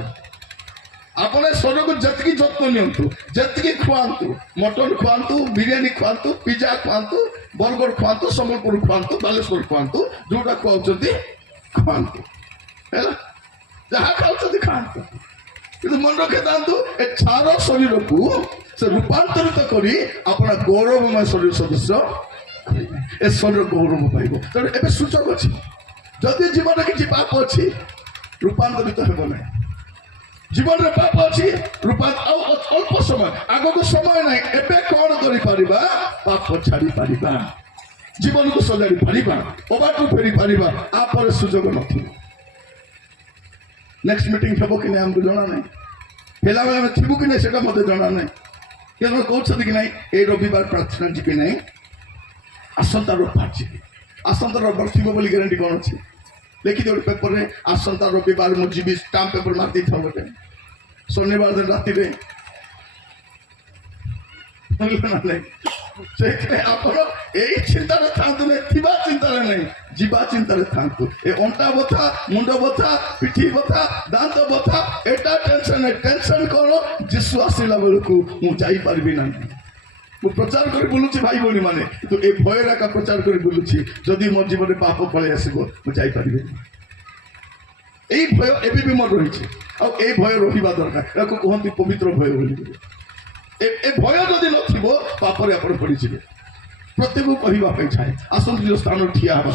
ଆପଣ ଶରୀରକୁ ଯେତିକି ଯତ୍ନ ନିଅନ୍ତୁ, ଯେତିକି ଖୁଆନ୍ତୁ, ମଟନ ଖୁଆନ୍ତୁ, ବିରିୟାନୀ ଖୁଆନ୍ତୁ, ପିଜା ଖୁଆନ୍ତୁ, ବର୍ଗର ଖୁଆନ୍ତୁ, ସମ୍ବଲପୁର ଖୁଆନ୍ତୁ, ବାଲେଶ୍ୱର ଖୁଆନ୍ତୁ, ଯୋଉଟା ଖୁଆଉଛନ୍ତି ଖୁଆନ୍ତୁ, ହେଲା, ଯାହା ଖାଉଛନ୍ତି ଖାଆନ୍ତୁ, କିନ୍ତୁ ମନେ ରଖିଥାନ୍ତୁ ଏ ଛାର ଶରୀରକୁ ସେ ରୂପାନ୍ତରିତ କରି ଆପଣ ଗୌରବମୟ ଶରୀର ସଦସ୍ୟ କରିବେ। ଏ ଶରୀର ଗୌରବ ପାଇବ। ତେଣୁ ଏବେ ସୁଯୋଗ ଅଛି। ଯଦି ଜୀବନରେ କିଛି ପାପ ଅଛି ରୂପାନ୍ତରିତ ହେବ ନାହିଁ। ଜୀବନରେ ପାପ ଅଛି ଆଉ ଅଳ୍ପ ସମୟ, ଆଗକୁ ସମୟ ନାହିଁ। ଏବେ କଣ କରିପାରିବା? ପାପ ଛାଡି ପାରିବା, ଜୀବନକୁ ସଜାଡ଼ି ପାରିବା, ଅବାଟରୁ ଫେରି ପାରିବା। ଆପରେ ସୁଯୋଗ ନଥିବ। ନେକ୍ସଟ ମିଟିଂ ହେବ କି ନାହିଁ ଆମକୁ ଜଣା ନାହିଁ। ହେଲାବେଳେ ଆମେ ଥିବୁ କି ନାହିଁ ସେଟା ମୋତେ ଜଣା ନାହିଁ। କେନ କହୁଛନ୍ତି କି ନାହିଁ ଏଇ ରବିବାର ପ୍ରାର୍ଥନା ଯିବି ନାହିଁ, ଆସନ୍ତା ରବିବାର ଯିବି। ଆସନ୍ତା ରବିବାର ଥିବ ବୋଲି ଗ୍ୟାରେଣ୍ଟି କ'ଣ ଅଛି? ଲେଖିଦିଅ ଗୋଟେ ପେପରରେ, ଆସନ୍ତା ରବିବାର ମୁଁ ଯିବି, ଷ୍ଟାମ୍ପ ପେପର ମାରି ଦେଇଥାଉ ଗୋଟେ। ଶନିବାର ଦିନ ରାତିରେ ସେଇଥିପାଇଁ ଆପଣ ଏଇ ଚିନ୍ତାରେ ଥାନ୍ତୁ ନାହିଁ, ଥିବା ଚିନ୍ତାରେ ନାହିଁ, ଯିବା ଚିନ୍ତାରେ ଥାନ୍ତୁ। ଏ ଅଣ୍ଟା ବଥା, ମୁଣ୍ଡ ବଥା, ପିଠି ବଥା, ଦାନ୍ତ ବଥା, ଏଟା ଟେନସନ ନାହିଁ। ଟେନସନ କ'ଣ? ଯୀଶୁ ଆସିଲା ବେଳକୁ ମୁଁ ଯାଇପାରିବି ନାହିଁ। ମୁଁ ପ୍ରଚାର କରି ବୁଲୁଛି ଭାଇ ଭଉଣୀ ମାନେ, କିନ୍ତୁ ଏ ଭୟରେ ଏକା ପ୍ରଚାର କରି ବୁଲୁଛି। ଯଦି ମୋ ଜୀବନରେ ପାପ ପଳେଇ ଆସିବ ମୁଁ ଯାଇପାରିବିନି। ଏଇ ଭୟ ଏବେ ବି ମୋର ରହିଛି, ଆଉ ଏଇ ଭୟ ରହିବା ଦରକାର। ଏହାକୁ କୁହନ୍ତି ପବିତ୍ର ଭୟ ବୋଲି। ଏ ଭୟ ଯଦି ନଥିବ ପାପରେ ଆପଣ ପଡ଼ିଯିବେ। ପ୍ରତ୍ୟେକକୁ କହିବା ପାଇଁ ଚାହେଁ, ଆସନ୍ତୁ ନିଜ ସ୍ଥାନରେ ଠିଆ ହେବା।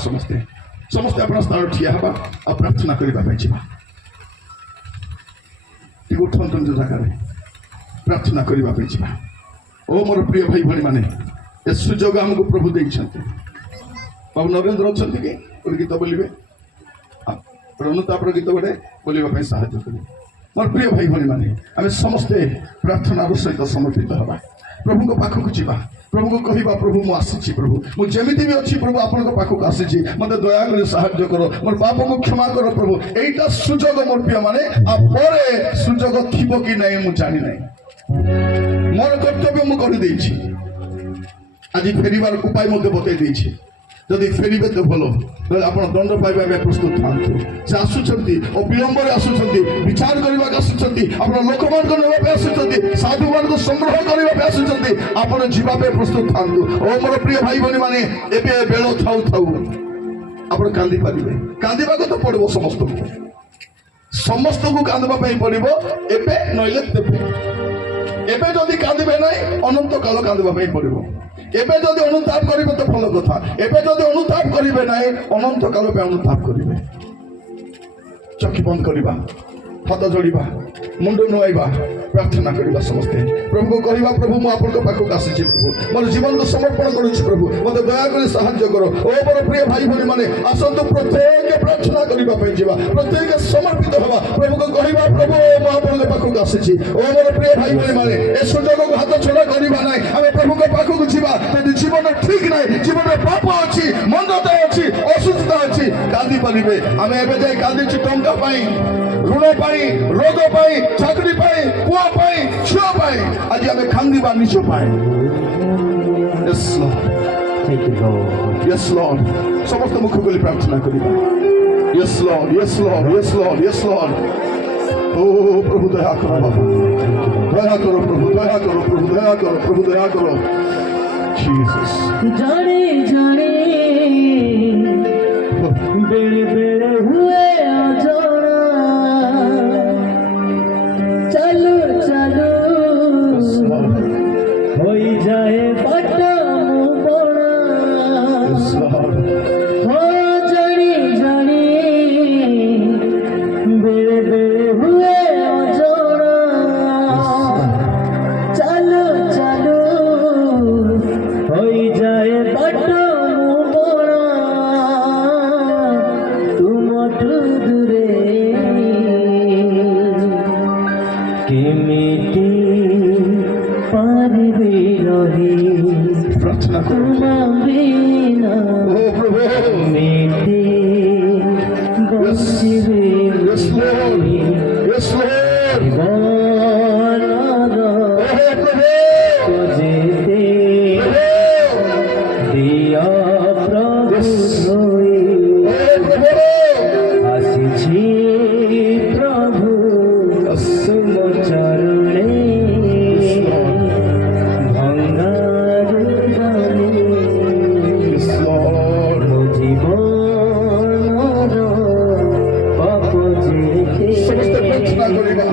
ସମସ୍ତେ ଆପଣ ସ୍ଥାନରେ ଠିଆ ହେବା ଆଉ ପ୍ରାର୍ଥନା କରିବା ପାଇଁ ଯିବା। ଟିକେ ଉଠନ୍ତୁ ନିଜ ଜାଗାରେ, ପ୍ରାର୍ଥନା କରିବା ପାଇଁ ଯିବା। ଓ ମୋର ପ୍ରିୟ ଭାଇ ଭଉଣୀ ମାନେ, ଏ ସୁଯୋଗ ଆମକୁ ପ୍ରଭୁ ଦେଇଛନ୍ତି। ବାବୁ ନରେନ୍ଦ୍ର ଅଛନ୍ତି କି? ଗୋଟେ ଗୀତ ବୋଲିବେ, ଅନୁତାପର ଗୀତ ଗୋଟେ ବୋଲିବା ପାଇଁ ସାହାଯ୍ୟ କରିବେ। ମୋର ପ୍ରିୟ ଭାଇ ଭଉଣୀ ମାନେ, ଆମେ ସମସ୍ତେ ପ୍ରାର୍ଥନାର ସହିତ ସମର୍ପିତ ହେବା। ପ୍ରଭୁଙ୍କ ପାଖକୁ ଯିବା, ପ୍ରଭୁଙ୍କୁ କହିବା, ପ୍ରଭୁ ମୁଁ ଆସିଛି, ପ୍ରଭୁ ମୁଁ ଯେମିତି ବି ଅଛି ପ୍ରଭୁ ଆପଣଙ୍କ ପାଖକୁ ଆସିଛି, ମୋତେ ଦୟାକରି ସାହାଯ୍ୟ କର, ମୋର ପାପକୁ କ୍ଷମା କର ପ୍ରଭୁ। ଏଇଟା ସୁଯୋଗ ମୋର ପ୍ରିୟ ମାନେ। ଆଉ ପରେ ସୁଯୋଗ ଥିବ କି ନାହିଁ ମୁଁ ଜାଣି ନାହିଁ। ମୋର କର୍ତ୍ତବ୍ୟ ମୁଁ କରିଦେଇଛି। ଆଜି ଫେରିବାର ଉପାୟ ମଧ୍ୟ ବତେଇ ଦେଇଛି। ଯଦି ଫେରିବେ ତ ଭଲ, ନହେଲେ ଆପଣ ଦଣ୍ଡ ପାଇବା ପାଇଁ ପ୍ରସ୍ତୁତ ଥାନ୍ତୁ। ସେ ଆସୁଛନ୍ତି, ଅବିଳମ୍ବରେ ଆସୁଛନ୍ତି, ବିଚାର କରିବାକୁ ଆସୁଛନ୍ତି, ଆପଣ ଲୋକମାନଙ୍କୁ ନେବା ପାଇଁ ଆସୁଛନ୍ତି, ସାଧୁମାନଙ୍କୁ ସଂଗ୍ରହ କରିବା ପାଇଁ ଆସୁଛନ୍ତି। ଆପଣ ଯିବା ପାଇଁ ପ୍ରସ୍ତୁତ ଥାନ୍ତୁ। ଓ ମୋର ପ୍ରିୟ ଭାଇ ଭଉଣୀ ମାନେ, ଏବେ ବେଳ ଥାଉ ଥାଉ ଆପଣ କାନ୍ଦି ପାରିବେ। କାନ୍ଦିବାକୁ ତ ପଡ଼ିବ ସମସ୍ତଙ୍କୁ କାନ୍ଦିବା ପାଇଁ ପଡ଼ିବ। ଏବେ ନହେଲେ ତେବେ। ଏବେ ଯଦି କାନ୍ଦିବେ ନାହିଁ, ଅନନ୍ତ କାଳ କାନ୍ଦିବା ପାଇଁ ପଡ଼ିବ। ଏବେ ଯଦି ଅନୁତାପ କରିବେ ତ ଭଲ କଥା। ଏବେ ଯଦି ଅନୁତାପ କରିବେ ନାହିଁ, ଅନନ୍ତ କାଳ ପାଇଁ ଅନୁତାପ କରିବେ। ଚକ୍ଷୁ ବନ୍ଦ କରିବା, ହାତ ଯୋଡ଼ିବା, ମୁଣ୍ଡ ନୁଆଇବା, ପ୍ରାର୍ଥନା କରିବା। ସମସ୍ତେ ପ୍ରଭୁଙ୍କୁ କହିବା, ପ୍ରଭୁ ମୁଁ ଆପଣଙ୍କ ପାଖକୁ ଆସିଛି, ପ୍ରଭୁ ମୋର ଜୀବନକୁ ସମର୍ପଣ କରୁଛି, ପ୍ରଭୁ ମୋତେ ଦୟାକରି ସାହାଯ୍ୟ କର। ଓ ମୋର ପ୍ରିୟ ଭାଇ ଭଉଣୀ ମାନେ, ଆସନ୍ତୁ ପ୍ରତ୍ୟେକ ପ୍ରାର୍ଥନା କରିବା ପାଇଁ ଯିବା, ପ୍ରତ୍ୟେକ ସମର୍ପିତ ହେବା। ପ୍ରଭୁଙ୍କୁ କହିବା, ପ୍ରଭୁ ମୁଁ ଆପଣଙ୍କ ପାଖକୁ ଆସିଛି। ଓ ମୋର ପ୍ରିୟ ଭାଇ ଭଉଣୀ ମାନେ, ଏ ସୁଯୋଗକୁ ହାତ ଛଡ଼ା କରିବା ନାହିଁ। ଆମେ ପ୍ରଭୁଙ୍କ ପାଖକୁ ଯିବା। ଯଦି ଜୀବନ ଠିକ ନାହିଁ, ଜୀବନରେ ପାପ ଅଛି, ମନ୍ଦତା ଅଛି, ଅସୁସ୍ଥତା ଅଛି, କାନ୍ଦି ପାରିବେ। ଆମେ ଏବେ ଯାଇ କାନ୍ଦିଛୁ ଟଙ୍କା ପାଇଁ, ଋଣ ପାଇଁ, ରୋଗ ପାଇଁ, ଚାକରି ପାଇଁ, ପୁଅ ପାଇଁ, ଝିଅ ପାଇଁ। ଆଜି ଆମେ କାନ୍ଦିବା ନିଜ ପାଇଁ। Yes Lord, thank you Lord. Yes Lord, ସମସ୍ତ ମୁଖ ଖୋଲି ପ୍ରାର୍ଥନା କରିବା। Yes Lord, yes Lord, yes Lord, yes Lord, ओ प्रभु दया करो बाबा, दया करो प्रभु, दया करो प्रभु, दया करो प्रभु, दया करो जीसस। जाने जाने बेड़े बेड़े हुए अजाना, चलो चलो हो जाए बड़ा बड़ा, हो जानी जानी बेड़े बेड़े हुए अजाना, चलो चलो हो जाए बड़ा बड़ा, तुम दूरे केमिति पारिबे रही प्रार्थना करो बिना, ओ प्रभु। केमिति बंचिबे Yes Lord, yes Lord, जीवनर ओ प्रभु, खोजेते दिया प्रभु धोई, ओ प्रभु, आसिछि प्रभु तुम चरणे, भंगार जाने yes Lord, ମୋ ଜୀବନର ପାପ ଯେତେ ସମସ୍ତେ ପ୍ରାର୍ଥନା କରିବା,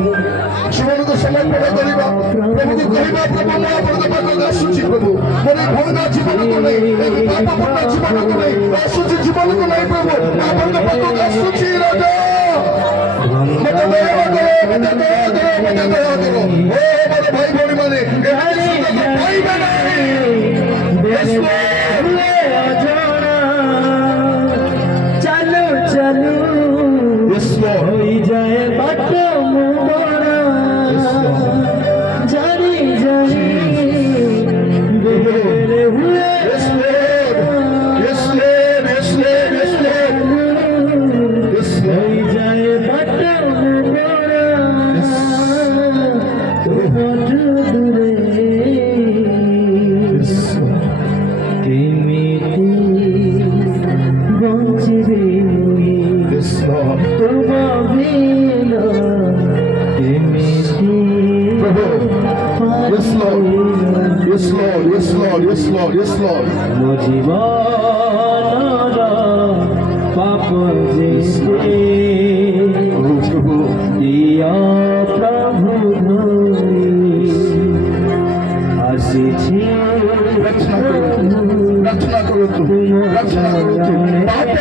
ଜୀବନକୁ ସମର୍ପଣ କରିବା, ପ୍ରଭୁକୁ କହିବା ପ୍ରଭୁ ମୁଁ ଆପଣଙ୍କ ପାଖକୁ ଆସୁଛି ପ୍ରଭୁ, ମୋର ଏ ଭଙ୍ଗା ଜୀବନକୁ ନେଇ, ଏ ପାପପୂର୍ଣ୍ଣ ଜୀବନକୁ ନେଇ, ଆସୁଛି ଜୀବନକୁ ନେଇ ପ୍ରଭୁ, ମୁଁ ଆପଣଙ୍କ ପାଖକୁ ଆସୁଛି ରାଜା। ମତେ ଦୟା କର, ମତେ ଦୟା କର, ମତେ ଦୟା କର। ଓ ମୋର ଭାଇ ଭଉଣୀ ମାନେ ଏମିତି ସୁନ୍ଦର ପାଇବେ ନାହିଁ। Yes Lord, चलो चलो yes Lord, हो जाए बट मुबड़ा, जानी जानी बेरे हुए yes Lord, yes Lord, yes Lord, yes Lord, yes हो Lord, जाए बट मुबड़ा, तुम दूरे yes Lord, केमिति बंचिबे मुई, yes Lord, तुम बिना केमिति प्रभु, yes Lord, yes Lord, yes Lord, yes Lord, yes Lord, ମୋ ଜୀବନର ପାପ ଯେତେ oh ପ୍ରଭୁ, ଦିଅ ପ୍ରଭୁ ଧୋଇ, ଆସିଛି ପ୍ରାର୍ଥନା କରନ୍ତୁ, ପ୍ରାର୍ଥନା କରନ୍ତୁ। ପାପ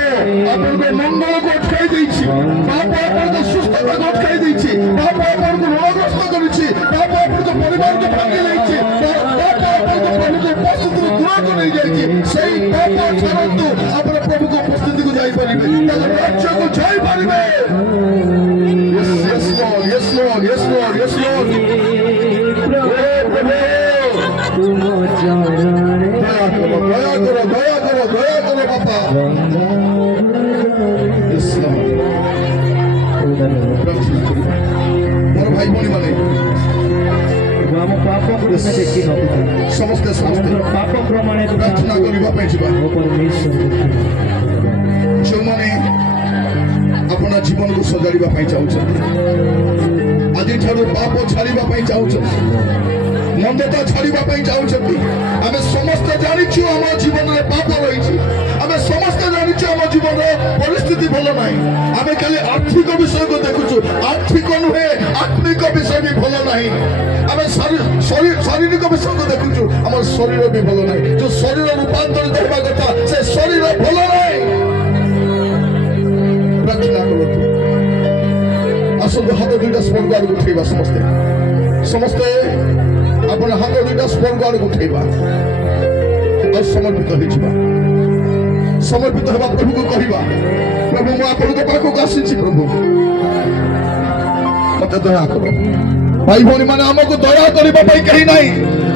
ଆପଣଙ୍କ ମଙ୍ଗଳକୁ ଅଟକାଇ ଦେଇଛି, ପାପ ଆପଣଙ୍କ ସୁସ୍ଥତାକୁ ଅଟକାଇ ଦେଇଛି, ପାପ ଆପଣଙ୍କୁ ଋଣଗ୍ରସ୍ତ କରିଛି, ପାପ ଆପଣଙ୍କ ପରିବାରକୁ ଭାଙ୍ଗି ଦେଇଛି, ପାପ ଆପଣଙ୍କ ପ୍ରଭୁଙ୍କ ଉପସ୍ଥିତିରୁ ଦୂରକୁ ନେଇଯାଇଛି। ସେଇ ପାପ ଛାଡ଼ନ୍ତୁ, ଆପଣ ପ୍ରଭୁଙ୍କ ଉପସ୍ଥିତିକୁ ଯାଇପାରିବେ, ତାଙ୍କ ରାଜ୍ୟକୁ ଯାଇପାରିବେ। Yes, yes Lord, yes Lord, yes Lord, yes Lord, oh ପ୍ରଭୁ, ତୁମ ଚରଣେ ଦୟା କର, ଦୟା କର, ଦୟା କର, ଦୟା କର ବାପା। Yes Lord, ପ୍ରାର୍ଥନା କରିବା। ମୋର ଭାଇ ଭଉଣୀ ମାନେ ଆମ ପାପକୁ ତୁମେ ଦେଖି ନଥିବ, ସମସ୍ତେ ସମସ୍ତେ ଆମର ପାପ ପ୍ରମାଣେ ତୁମେ ପ୍ରାର୍ଥନା କରିବା ପାଇଁ ଯିବା। ମୋ ପରମେଶ୍ୱର ଯେଉଁମାନେ ଆପଣ ଜୀବନକୁ ସଜାଡ଼ିବା ପାଇଁ ଚାହୁଁଛନ୍ତି, ଆଜିଠାରୁ ପାପ ଛାଡ଼ିବା ପାଇଁ ଚାହୁଁଛନ୍ତି, ମନ୍ଦତା ଛାଡ଼ିବା ପାଇଁ ଚାହୁଁଛନ୍ତି, ଆମେ ସମସ୍ତେ ଜାଣିଛୁ ଆମ ଜୀବନରେ ପାପ ରହିଛି, ଆମେ ସମସ୍ତେ ଜାଣିଛୁ ଆମ ଜୀବନର ପରିସ୍ଥିତି ଭଲ ନାହିଁ, ଆମେ ଖାଲି ଆର୍ଥିକ ବିଷୟକୁ ଦେଖୁଛୁ, ଆର୍ଥିକ ନୁହେଁ ଆତ୍ମିକ ବିଷୟ ବି ଭଲ ନାହିଁ, ଆମେ ଶାରୀରିକ ବିଷୟକୁ ଦେଖୁଛୁ, ଆମର ଶରୀର ବି ଭଲ ନାହିଁ, ଯୋଉ ଶରୀର ରୂପାନ୍ତରିତ ହେବା କଥା ସେ ଶରୀର ଭଲ ନାହିଁ। ପ୍ରାର୍ଥନା କରନ୍ତୁ, ଆସନ୍ତୁ ହାତ ଦୁଇଟା ସ୍ପର୍ଗ ଆଡ଼କୁ ଉଠେଇବା, ସମସ୍ତେ ସମସ୍ତେ ଆପଣ ହାତ ଦୁଇଟା ସ୍ପର୍ଗ ଆଡ଼କୁ ଉଠେଇବା ଆଉ ସମର୍ପିତ ହେଇଯିବା, ସମର୍ପିତ ହେବା ପ୍ରଭୁକୁ କହିବା, ପ୍ରଭୁ ମୁଁ ଆପଣଙ୍କ ପାଖକୁ ଆସିଛି, ପ୍ରଭୁ ମତେ ଦୟା କର। ଭାଇ ଭଉଣୀ ମାନେ ଆମକୁ ଦୟା କରିବା ପାଇଁ କେହି ନାହିଁ,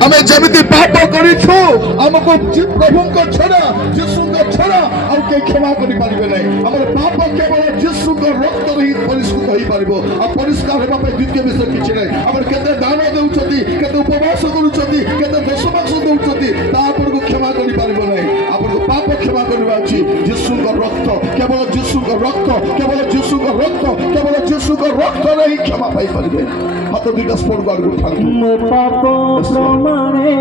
ଆମେ ଯେମିତି ପାପ କରିଛୁ ଆମକୁ ପ୍ରଭୁଙ୍କ ଛଡ଼ା ଯୀଶୁଙ୍କ ଛଡ଼ା ଆଉ କେହି କ୍ଷମା କରିପାରିବେ ନାହିଁ। ଆମର ପାପ କେବଳ ଯୀଶୁଙ୍କ ରକ୍ତରେ ହିଁ ପରିଷ୍କୃତ ହେଇପାରିବ, ଆଉ ପରିଷ୍କାର ହେବା ପାଇଁ ଦ୍ୱିତୀୟ ବିଷୟ କିଛି ନାହିଁ। ଆମର କେତେ ଦାନ ଦେଉଛନ୍ତି, କେତେ ଉପବାସ କରୁଛନ୍ତି, କେତେ ଦଶମାସ ଦେଉଛନ୍ତି, ତା ଆପଣଙ୍କୁ କ୍ଷମା କରିପାରିବ ନାହିଁ। ଆପଣଙ୍କୁ ପାପ କ୍ଷମା କରିବା ଅଛି ଯୀଶୁଙ୍କ ରକ୍ତ रक्त केवल यीशु का रक्त केवल यीशु का रक्त केवल यीशु का रक्त नहीं क्षमा पाई परिबे हाथ दुईटा स्पोर्ट गार्ड उठाନ୍ତୁ ମୋ ପାପ ପ୍ରମାଣେ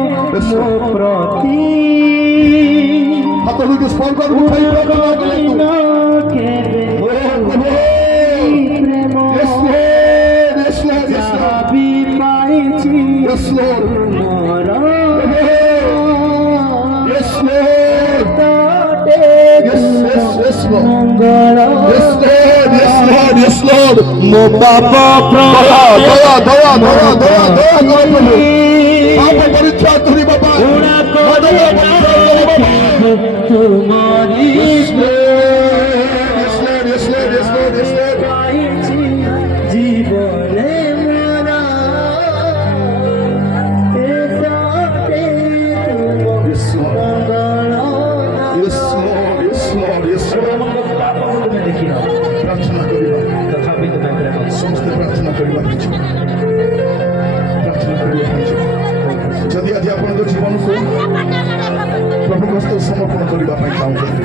ମୋ ପ୍ରତି हाथ दुईटा स्पोर्ट गार्ड उठाई प्रार्थना କରନ୍ତୁ କେବେ ବି ପାଇଛି Yes, Lord. ମୋର Yes, Lord. ତାଟେ Yes, yes, yes, Lord. ମଙ୍ଗଳ Yes, Lord. Yes, Lord. Yes, Lord. ମୋ ପାପ ଦୟା ଦୟା ଦୟା ଦୟା ଦୟା ଦୟା କର ପ୍ରଭୁ ପାପ ପରିତ୍ୟାଗ କରିବା ପାଇଁ ଗୁଣା କରି ତୁମରି Yes, Lord. Yes, Lord. Yes, Lord. Yes, Lord. ପାଇଛି ଜୀବନେ ମୋର ଏ ତାଟେ Yes, Lord. ମଙ୍ଗଳ Yes, Lord. Yes, Lord. Yes, Lord. ପ୍ରାର୍ଥନା କରିବା ସମସ୍ତେ ପ୍ରାର୍ଥନା କରିବା ପାଇଁ ଯିବା। ପ୍ରାର୍ଥନା କରିବା ପାଇଁ ଯିବା। ଯଦି ଆଜି ଆପଣଙ୍କ ଜୀବନକୁ ପ୍ରଭୁଙ୍କ ହସ୍ତରେ ସମର୍ପଣ କରିବା ପାଇଁ ଚାହୁଁଛନ୍ତି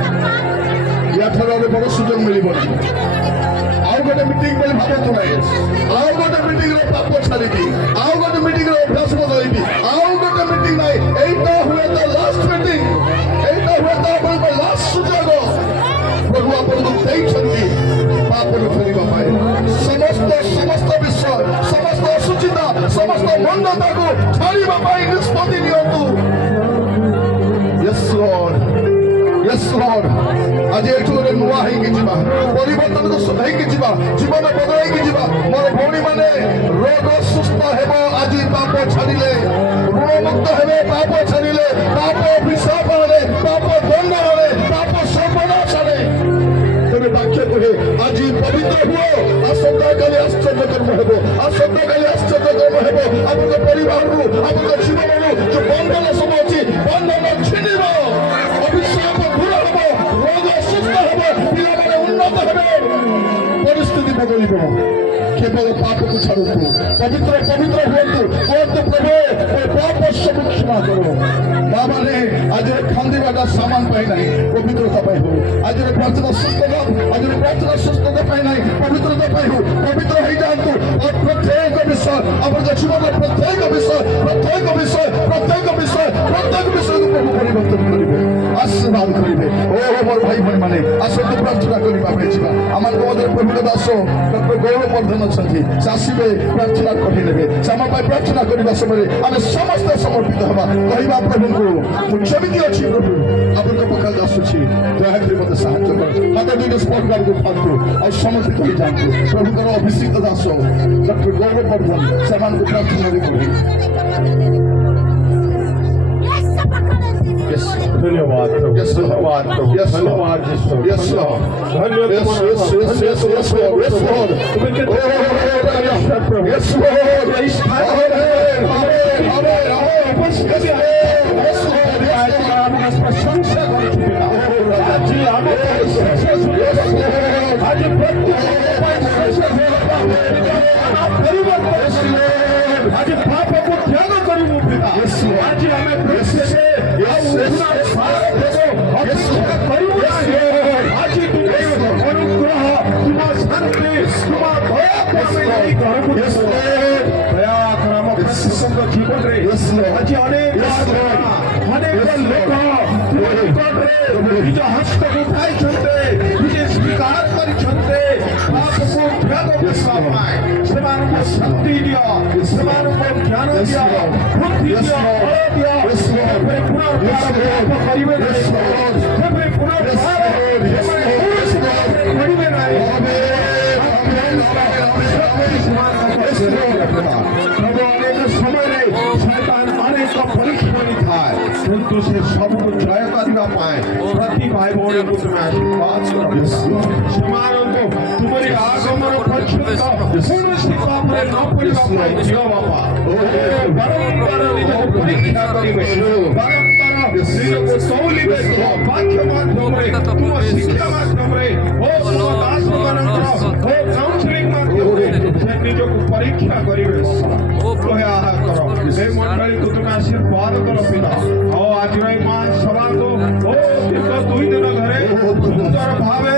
ୟାଠାରୁ ଆହୁରି ବଡ଼ ସୁଯୋଗ ମିଳିବନି ଆଉ ଗୋଟେ ମିଟିଂ ବୋଲି ଭାବନ୍ତୁ ନାହିଁ ଆଉ ଗୋଟେ ମିଟିଂରେ ପାପ ଛାଡ଼ିବି ଆଉ ଗୋଟେ ମିଟିଂରେ ଅଭ୍ୟାସ ବଦଳେଇବି ଆଉ ଗୋଟେ ମିଟିଂ ନାହିଁ ଏଇଟା ହୁଏତ ଲାଷ୍ଟ ମିଟିଂ ଏଇଟା ହୁଏତ ଆପଣଙ୍କ ଲାଷ୍ଟ ସୁଯୋଗ ପ୍ରଭୁ ଆପଣଙ୍କୁ ଦେଇଛନ୍ତି ପାପରୁ ଫେରିବା ପାଇଁ ସମସ୍ତ ବିଷୟ ସମସ୍ତ ଅସୁଚିତା ସମସ୍ତ ମନ୍ଦତାକୁ ଛାଡ଼ିବା ପାଇଁ ନିଷ୍ପତ୍ତି ନିଅନ୍ତୁ Yes, Lord. Yes, Lord. ଆଜି ଏଠୁ ଗୋଟେ ନୂଆ ହେଇକି ଯିବା ପରିବର୍ତ୍ତନ ହେଇକି ଯିବା ଜୀବନ ବଦଳାଇକି ଯିବା ମୋର ଭଉଣୀମାନେ ରୋଗ ସୁସ୍ଥ ହେବ ଆଜି ପାପ ଛାଡ଼ିଲେ ଋଣମୁକ୍ତ ହେବେ ପାପ ଛାଡ଼ିଲେ ପାପ ଅଭିଶାପ ଆଣେ ପାପ ଦଣ୍ଡ ଆଣେ ପାପ ସର୍ବନାଶ ଆଣେ ତେବେ ବାକ୍ୟ କୁହେ ଆଜି ପବିତ୍ର ହୁଅ ଆସନ୍ତାକାଲି ଆଶ୍ଚର୍ଯ୍ୟକର୍ମ ହେବ ଆସନ୍ତାକାଲି ଆଶ୍ଚର୍ଯ୍ୟକର୍ମ ହେବ ଆପଣଙ୍କ ପରିବାରରୁ ଆପଣଙ୍କ ଜୀବନରୁ ଯୋଉ ବନ୍ଧନ ସବୁ ଅଛି ବନ୍ଧନ ଛିଣ୍ଡିବ ଅଭିଶାପ ଦୂର ହେବ ରୋଗ ସୁସ୍ଥ ହେବ ପିଲାମାନେ ଉନ୍ନତ ହେବେ ପରିସ୍ଥିତି ବଦଳିବ କେବଳ ପାପକୁ ଛାଡ଼ନ୍ତୁ ପବିତ୍ର ପବିତ୍ର ହୁଅନ୍ତୁ କୁହନ୍ତୁ ପ୍ରଭୁ ମୋ ପାପ ସବୁ କ୍ଷମା କର ମା ମାନେ ଆଜିର ଖାନ୍ଦିବାଟା ସାମାନ ପାଇଁ ନାହିଁ ପବିତ୍ରତା ପାଇଁ ହଉ ଆଜିର ପ୍ରାର୍ଥନା ସୁସ୍ଥତା ପାଇଁ ନାହିଁ ପବିତ୍ରତା ପାଇଁ ହଉ ପବିତ୍ର ହେଇଯାଆନ୍ତୁ ଆଉ ପ୍ରତ୍ୟେକ ବିଷୟ ଆପଣଙ୍କ ଜୀବନର ପ୍ରତ୍ୟେକ ବିଷୟକୁ ପ୍ରଭୁ ପରିବର୍ତ୍ତନ କରିବେ ଆଶୀର୍ବାଦ କରିବେ ଓ ମୋର ଭାଇ ଭଉଣୀ ମାନେ ଆସନ୍ତୁ ପ୍ରାର୍ଥନା କରିବା ପାଇଁ ଯିବା ଆମମାନଙ୍କ ମଧ୍ୟରେ ପ୍ରଭୁଙ୍କ ଦାସ ଡକ୍ଟର ଗୌରବର୍ଦ୍ଧନ ଅଛନ୍ତି ସେ ଆସିବେ ପ୍ରାର୍ଥନା କରିନେବେ ସେ ଆମ ପାଇଁ ପ୍ରାର୍ଥନା କରିବା ସମୟରେ ଆମେ ସମସ୍ତେ ସମର୍ପିତ ହେବା କହିବା ପ୍ରଭୁଙ୍କୁ ମୁଁ ଯେମିତି ଅଛି ପ୍ରଭୁ ଆପଣଙ୍କ ପାଖରେ ଆସୁଛି ଦୟାକରି ମୋତେ ସାହାଯ୍ୟ କର ହାତ ଦୁଇଟା ସ୍ପଟ ଗାଡ଼ିକୁ ଖାଆନ୍ତୁ ଆଉ ସମର୍ପିତ ହୋଇଯାଆନ୍ତୁ ପ୍ରଭୁଙ୍କର ଅଭିଷିକ୍ତ ଦାସ ଡକ୍ଟର ଗୌରବର୍ଦ୍ଧନ ସେମାନଙ୍କୁ ପ୍ରାର୍ଥନାରେ କରିବେ धन्यवाद Yes, Lord. धन्यवाद Yes, Lord. धन्यवाद Yes, Lord. धन्यवाद Yes, Lord. Yes, Lord. Yes, Lord. प्रशंसा आज पाप को त्याग करी आज आम आज अनुग्रह तुम शांति तुम जीवन आज अनेक लोक निज हस्त उठाई निजे स्वीकार कर शक्ति दिया ज्ञान दिया बुद्धि दिया समय शैतान अनेक परीक्षण था किंतु से सबको जय करने प्रति भाई भौणी को तुम्हें आशीर्वाद तुम्हारी आगमन पर्यंत कौन पाप न पड़ा जियो बापा बारंबार निज परीक्षा करेंगे बारंबार निज को सौलिबे वाक्य माध्यम तुम शिक्षा माध्यम तुम दास काउंसलिंग माध्यम निज को परीक्षा करेंगे मंडली को तुम्हें आशीर्वाद करो पिता आज महासभा को 2 दिन घरे ସୁନ୍ଦର ଭାବେ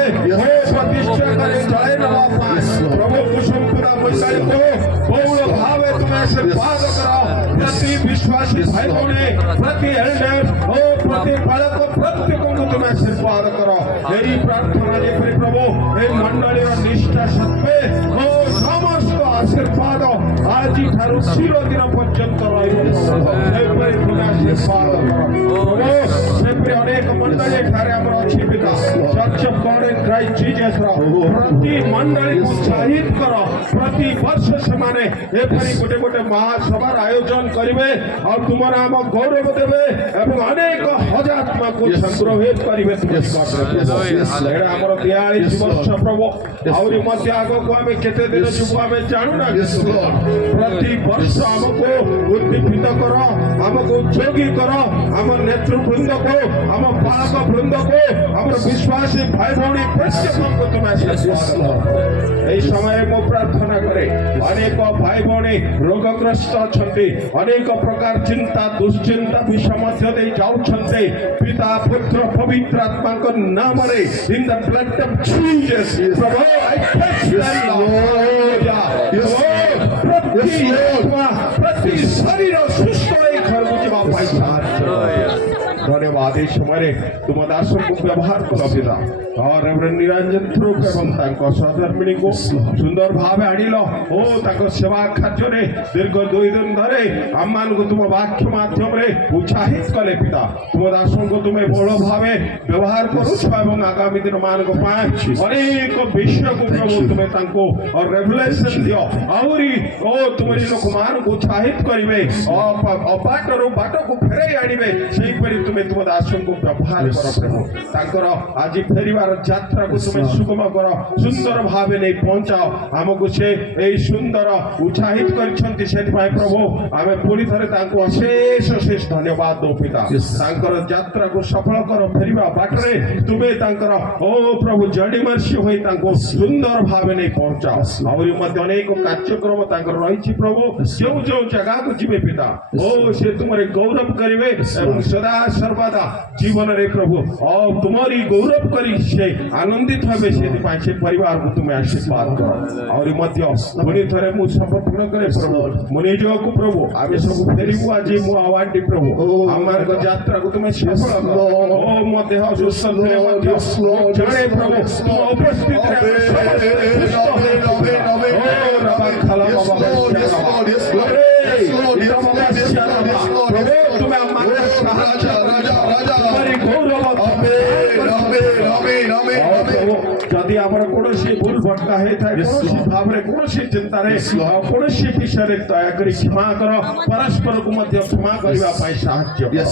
ପ୍ରତିଷ୍ଠା କରି ଜଳାଇ ନେବା ପାଇଁ ପ୍ରଭୁ କୁସୁମପୁରା ବୈଶାଳୀକୁ ବହୁଳ ଭାବେ ତୁମେ ଆଶୀର୍ବାଦ କର। ପ୍ରତି ବିଶ୍ୱାସୀ ଭାଇ ଭଉଣୀ, ପ୍ରତି ଏଲ୍ଡର ଓ ପ୍ରତି ବାଳକ ପ୍ରତ୍ୟେକଙ୍କୁ ତୁମେ ଆଶୀର୍ବାଦ କର। ଏହି ପ୍ରାର୍ଥନା ଯେପରି ପ୍ରଭୁ ଏହି ମଣ୍ଡଳୀର ନିଷ୍ଠା ସତ୍ତ୍ୱେ ଓ ସମସ୍ତ ଆଶୀର୍ବାଦ ଆଜିଠାରୁ ଚିରଦିନ ପର୍ଯ୍ୟନ୍ତ ରହିବ। ସେପରି ତୁମେ ଆଶୀର୍ବାଦ କର ପ୍ରଭୁ। ସେପରି ଅନେକ ମଣ୍ଡଳୀ ଏଠାରେ ଆମର ଅଛି ପିତା, church of God in Christ ଜିସସ୍ର ପ୍ରତି ମଣ୍ଡଳୀକୁ ଉତ୍ସାହିତ କର। ପ୍ରତି ବର୍ଷ ସେମାନେ ଏପରି ଗୋଟେ ଗୋଟେ ମହାସଭାର ଆୟୋଜନ କରିବେ ଆଉ ତୁମ ନାମ ଗୌରବ ଦେବେ ଏବଂ ଅନେକ ହଜାର ଆତ୍ମାକୁ ସଂଗ୍ରହିତ କରିବେ। ଏଇଟା ଆମର 42 ବର୍ଷ ପ୍ରଭୁ, ଆହୁରି ମଧ୍ୟ ଆଗକୁ ଆମେ କେତେ ଦିନ ଯିବୁ ଆମେ ଜାଣୁନା। ପ୍ରତି ବର୍ଷ ଆମକୁ ଉଦ୍ଦୀପିତ କର, ଆମକୁ ଉଦ୍ଯୋଗୀ କର, ଆମ ନେତୃବୃନ୍ଦକୁ, ଆମ ବାଳକ ବୃନ୍ଦକୁ, ଆମର ବିଶ୍ୱାସୀ ଭାଇ ଭଉଣୀ ପ୍ରତ୍ୟେକଙ୍କୁ ତୁମେ ଆଶୀର୍ବାଦ କର। ଏହି ସମୟରେ ମୁଁ ପ୍ରାର୍ଥନା କରେ, ଅନେକ ଭାଇ ଭଉଣୀ ରୋଗଗ୍ରସ୍ତ ଅଛନ୍ତି, ଅନେକ ପ୍ରକାର ଚିନ୍ତା ଦୁଶ୍ଚିନ୍ତା ବିଷ ମଧ୍ୟ ଦେଇ ଯାଉଛନ୍ତି। ପିତା ପୁତ୍ର ପବିତ୍ର ଆତ୍ମାଙ୍କ ନାମରେ in the blood of Jesus ପ୍ରଭୁ I touch them ପ୍ରତି ଶରୀର ସୁସ୍ଥ ହୋଇ ଘରକୁ ଯିବା ପାଇଁ ସାହାଯ୍ୟ ଧନ୍ୟବାଦ। ଏହି ସମୟରେ ତୁମ ଦାସଙ୍କୁ ବ୍ୟବହାର କର ପିତା। ରେଭରେଣ୍ଡ ନିରଞ୍ଜନ ଥ୍ରୁପ ଏବଂ ତାଙ୍କ ସହଧର୍ମିଣୀଙ୍କୁ ସୁନ୍ଦର ଭାବେ ଆଣିଲ ଓ ତାଙ୍କ ସେବା କାର୍ଯ୍ୟରେ ଦୀର୍ଘ 2 ଦିନ ଧରେ ଆମମାନଙ୍କୁ ତୁମ ବାକ୍ୟ ମାଧ୍ୟମରେ ଉତ୍ସାହିତ କଲେ ପିତା। ତୁମ ଦାସଙ୍କୁ ତୁମେ ବହୁଳ ଭାବେ ବ୍ୟବହାର କରୁଛ ଏବଂ ଆଗାମୀ ଦିନ ମାନଙ୍କ ପାଇଁ ଅନେକ ବିଷୟକୁ ପ୍ରଭୁ ତୁମେ ତାଙ୍କୁ ରେଭଲେସନ ଦିଅ। ଆହୁରି ଓ ତୁମରି ଲୋକମାନଙ୍କୁ ଉତ୍ସାହିତ କରିବେ, ଅବାଟରୁ ବାଟକୁ ଫେରାଇ ଆଣିବେ। ସେହିପରି ତୁମେ ତୁମ ଦାସଙ୍କୁ ବ୍ୟବହାର କର ପ୍ରଭୁ। ତାଙ୍କର ଆଜି ଫେରିବାର ଯାତ୍ରାକୁ ତୁମେ ସୁଗମ କର, ସୁନ୍ଦର ଭାବେ ନେଇ ପହଞ୍ଚାଅ। ଆମକୁ ସେ ଏହି ସୁନ୍ଦର ଉତ୍ସାହିତ କରିଛନ୍ତି, ସେଥିପାଇଁ ପ୍ରଭୁ ଆମେ ପୁଣି ଥରେ ତାଙ୍କୁ ଅଶେଷ ଅଶେଷ ଧନ୍ୟବାଦ ଦଉ ପିତା। ତାଙ୍କର ଯାତ୍ରାକୁ ସଫଳ କର, ଫେରିବା ବାଟରେ ତୁମେ ତାଙ୍କର ଓ ପ୍ରଭୁ ଜଡ଼ିମର୍ଷି ହୋଇ ତାଙ୍କୁ ସୁନ୍ଦର ଭାବେ ନେଇ ପହଞ୍ଚାଅ। ଆହୁରି ମଧ୍ୟ ଅନେକ କାର୍ଯ୍ୟକ୍ରମ ତାଙ୍କର ରହିଛି ପ୍ରଭୁ, ଯେଉଁ ଯେଉଁ ଜାଗାକୁ ଯିବେ ପିତା ଓ ସେ ତୁମରେ ଗୌରବ କରିବେ ଏବଂ ସଦା ସର୍ବଦା ଜୀବନରେ ପ୍ରଭୁ ତୁମରି ଗୌରବ କରି ସେ ଆନନ୍ଦିତ ହେବେ। ସେଥିପାଇଁ ସେ ପରିବାରକୁ ତୁମେ ଆଶୀର୍ବାଦ କର। ଆହୁରି ମଧ୍ୟ ପୁଣି ଥରେ ମୁଁ ସମର୍ପଣ କରେ ପ୍ରଭୁ ମୋ ନିଜକୁ ପ୍ରଭୁ। ଆମେ ସବୁ ଫେରିବୁ ଆଜି ମୁଁ ଆହ୍ୱାନଟି ପ୍ରଭୁ, ଆମର ଯାତ୍ରାକୁ ତୁମେ ସଫଳ କର। ଓ ମୋ ଦେହ ସୁସ୍ଥ ଥିଲେ ମଧ୍ୟ ଜାଣେ ପ୍ରଭୁ ତୁମ ଉପସ୍ଥିତିରେ ଆମେ ସମସ୍ତେ ସୁସ୍ଥ ହୋଇଯିବୁ। ଓ ରବା ଖାଲା ବାବା ତୁମେ ଆମମାନଙ୍କୁ ସାହାଯ୍ୟ ତୁମରି ଗୌରବ ଯଦି ଆମର କୌଣସି ଭୁଲ ଭଟକା ହେଇଥାଏ, କୌଣସି ଭାବରେ କୌଣସି ଚିନ୍ତାରେ କୌଣସି ବିଷୟରେ ଦୟାକରି କ୍ଷମା କର। ପରସ୍ପରକୁ ମଧ୍ୟ କ୍ଷମା କରିବା ପାଇଁ ସାହାଯ୍ୟ କର।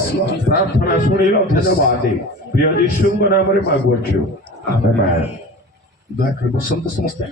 ପ୍ରାର୍ଥନା ଶୁଣିଲ, ଧନ୍ୟବାଦ ପ୍ରିୟ ଯୀଶୁଙ୍କ ନାମରେ ମାଗୁଅଛୁ, ଆମେନ୍। ଦୟାକରି ବସନ୍ତୁ ସମସ୍ତେ।